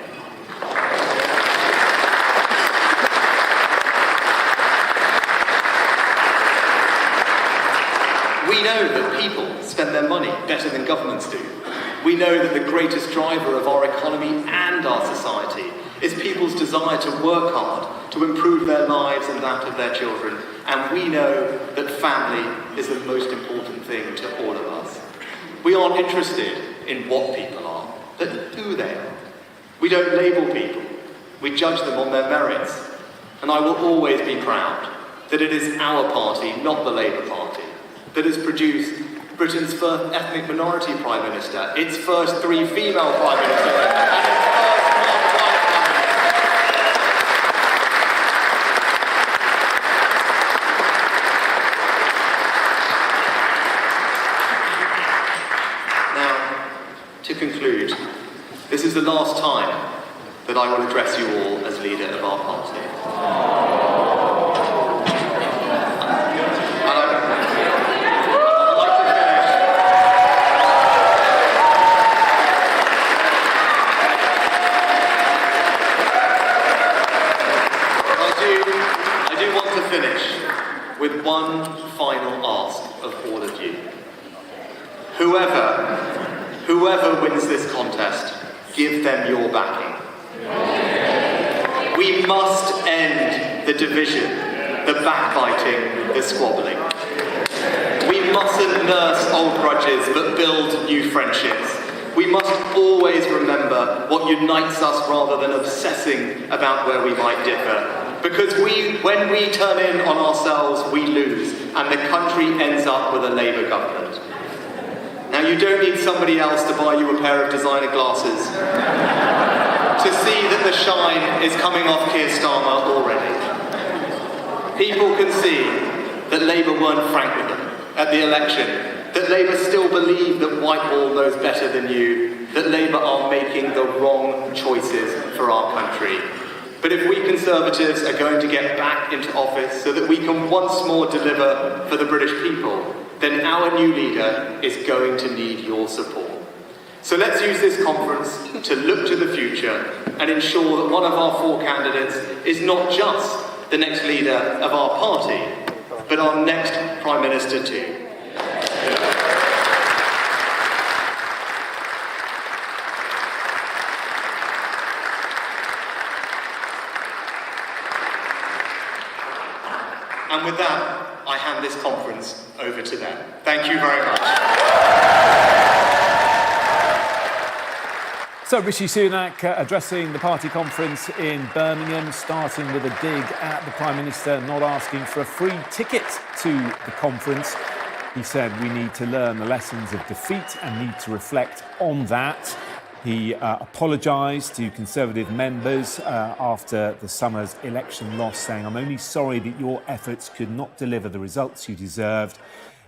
We know that people spend their money better than governments do. We know that the greatest driver of our economy and our society is people's desire to work hard, to improve their lives and that of their children. And we know that family is the most important thing to all of us. We aren't interested in what people are, but who they are. We don't label people. We judge them on their merits. And I will always be proud that it is our party, not the Labour Party, that has produced Britain's first ethnic minority Prime Minister, its first 3 female Prime Ministers, and its first non-white Prime Minister. Now, to conclude, this is the last time that I will address you all as leader of our party. With one final ask of all of you. Whoever wins this contest, give them your backing. We must end the division, the backbiting, the squabbling. We mustn't nurse old grudges, but build new friendships. We must always remember what unites us rather than obsessing about where we might differ. Because when we turn in on ourselves, we lose, and the country ends up with a Labour government. Now, you don't need somebody else to buy you a pair of designer glasses to see that the shine is coming off Keir Starmer already. People can see that Labour weren't frank with them at the election, that Labour still believe that Whitehall knows better than you, that Labour are making the wrong choices for our country. But if we Conservatives are going to get back into office so that we can once more deliver for the British people, then our new leader is going to need your support. So let's use this conference to look to the future and ensure that one of our 4 candidates is not just the next leader of our party, but our next Prime Minister too. And with that, I hand this conference over to them. Thank you very much. So Rishi Sunak addressing the party conference in Birmingham, starting with a dig at the Prime Minister not asking for a free ticket to the conference. He said we need to learn the lessons of defeat and need to reflect on that. He apologised to Conservative members after the summer's election loss, saying, "I'm only sorry that your efforts could not deliver the results you deserved."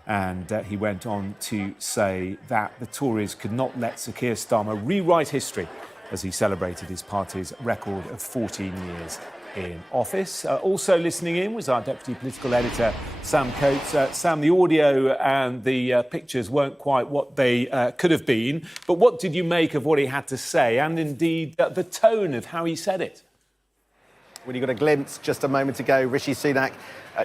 And he went on to say that the Tories could not let Sir Keir Starmer rewrite history as he celebrated his party's record of 14 years in office. Also listening in was our Deputy Political Editor, Sam Coates. Sam, the audio and the pictures weren't quite what they could have been, but what did you make of what he had to say and indeed the tone of how he said it? When you got a glimpse just a moment ago, Rishi Sunak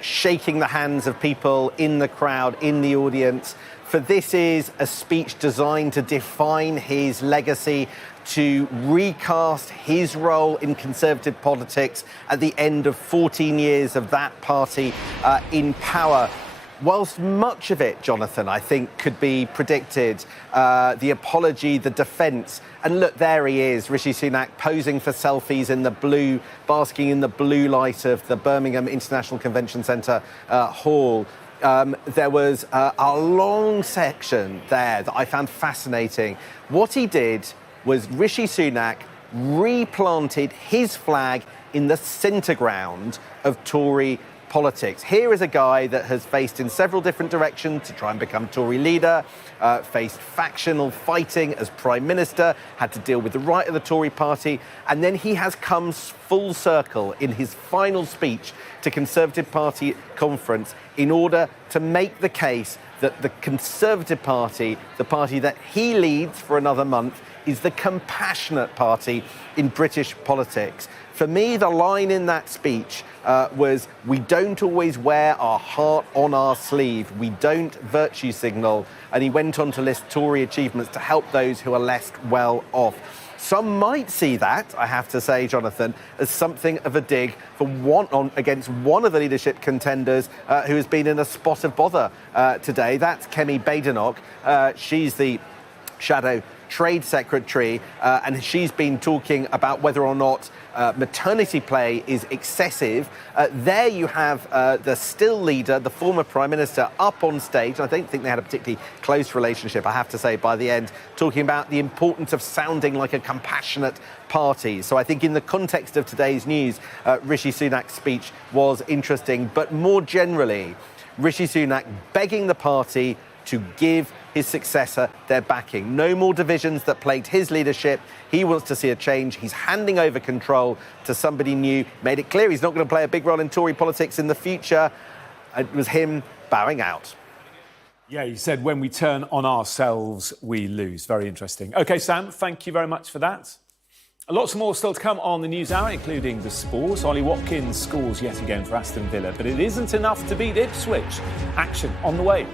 shaking the hands of people in the crowd, in the audience. For this is a speech designed to define his legacy, to recast his role in Conservative politics at the end of 14 years of that party in power. Whilst much of it, Jonathan, I think could be predicted, the apology, the defence, and look, there he is, Rishi Sunak posing for selfies in the blue, basking in the blue light of the Birmingham International Convention Centre hall. There was a long section there that I found fascinating. What he did was Rishi Sunak replanted his flag in the centre ground of Tory politics. Here is a guy that has faced in several different directions to try and become Tory leader, faced factional fighting as Prime Minister, had to deal with the right of the Tory party, and then he has come full circle in his final speech to Conservative Party conference in order to make the case that the Conservative Party, the party that he leads for another month, is the compassionate party in British politics. For me, the line in that speech was, we don't always wear our heart on our sleeve. We don't virtue signal. And he went on to list Tory achievements to help those who are less well off. Some might see that, I have to say, Jonathan, as something of a dig for against one of the leadership contenders who has been in a spot of bother today. That's Kemi Badenoch. She's the Shadow Trade Secretary, and she's been talking about whether or not maternity pay is excessive. There you have the still leader, the former Prime Minister, up on stage. I don't think they had a particularly close relationship, I have to say, by the end, talking about the importance of sounding like a compassionate party. So I think in the context of today's news, Rishi Sunak's speech was interesting. But more generally, Rishi Sunak begging the party to give his successor their backing. No more divisions that plagued his leadership. He wants to see a change. He's handing over control to somebody new. Made it clear he's not going to play a big role in Tory politics in the future. It was him bowing out. Yeah, he said, when we turn on ourselves, we lose. Very interesting. OK, Sam, thank you very much for that. Lots more still to come on the News Hour, including the sports. Ollie Watkins scores yet again for Aston Villa, but it isn't enough to beat Ipswich. Action on the way.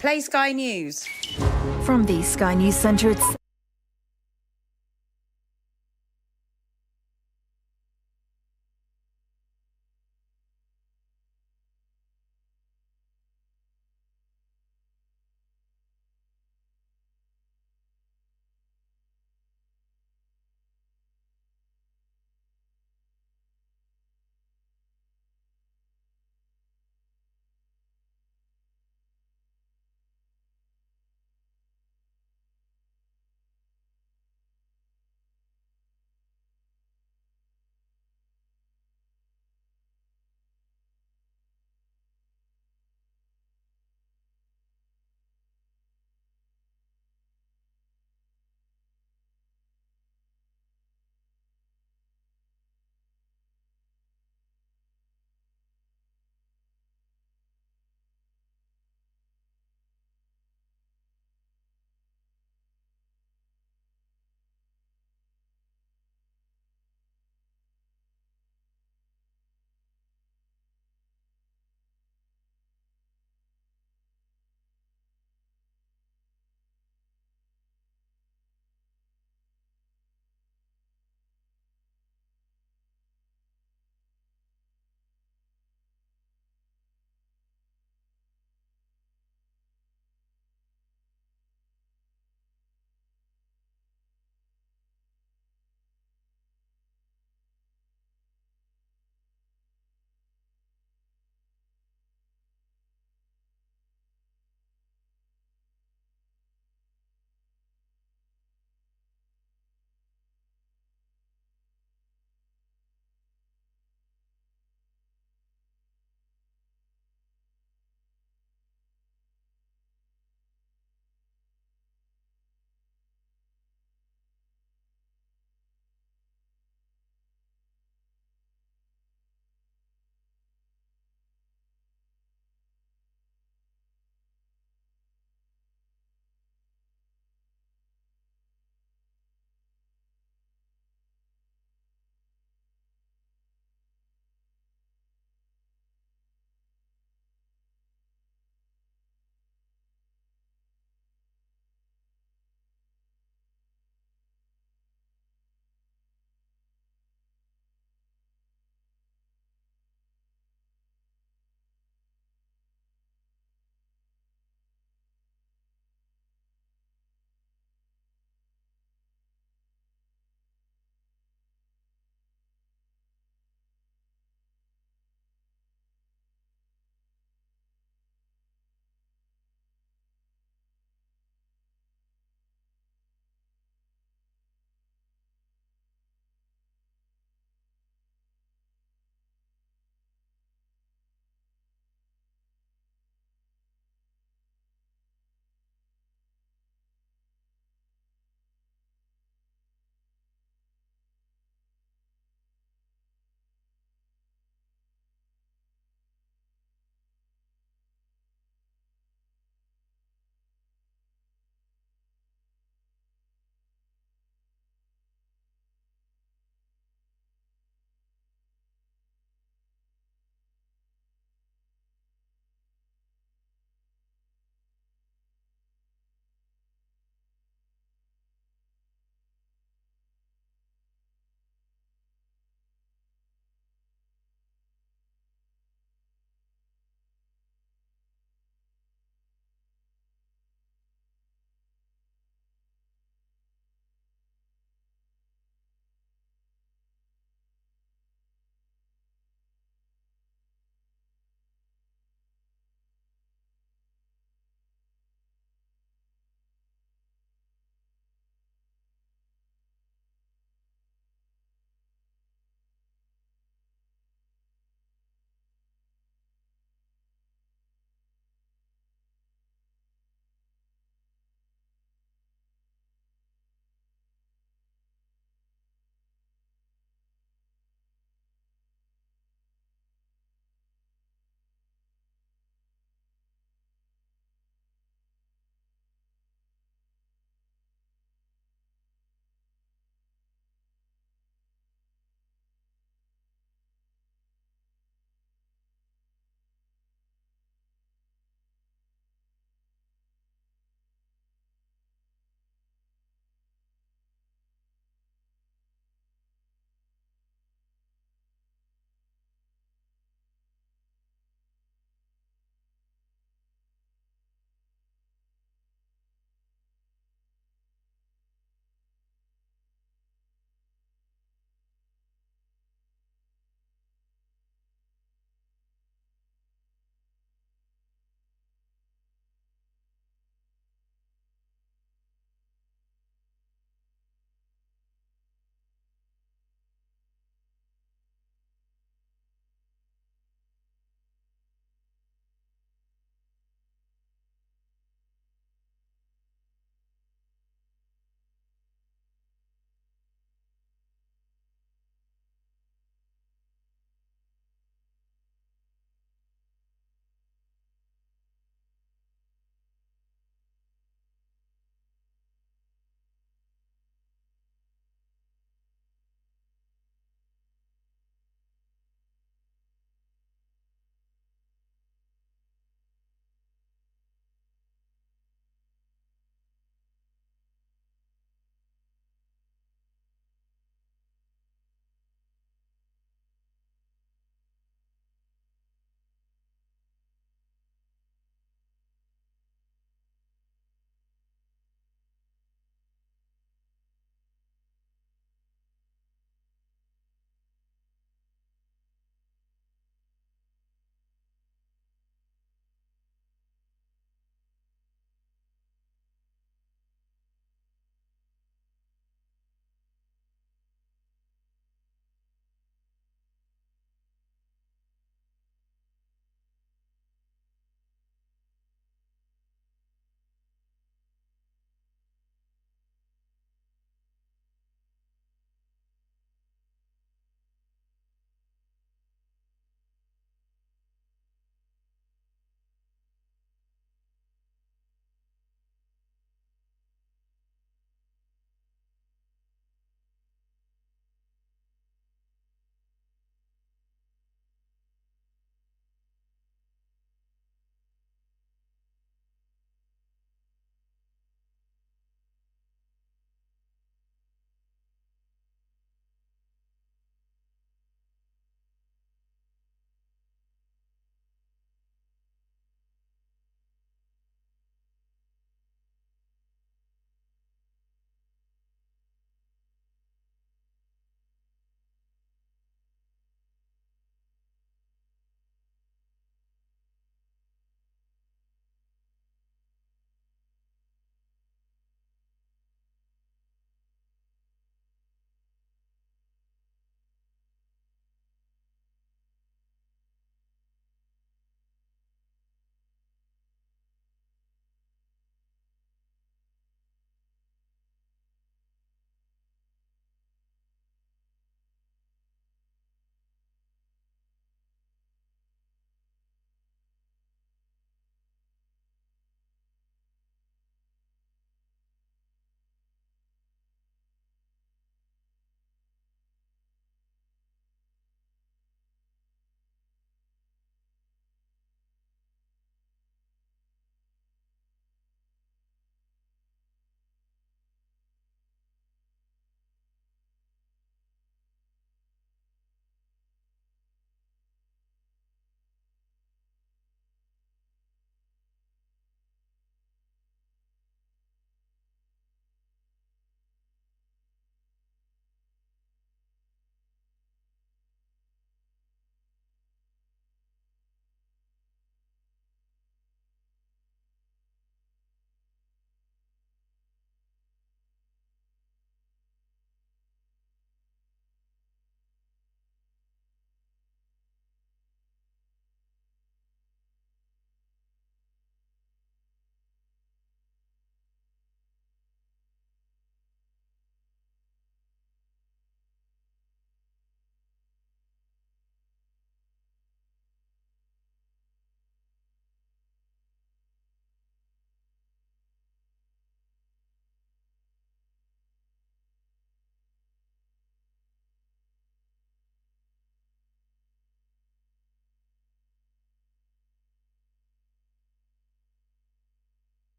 Play Sky News. From the Sky News Centre, it's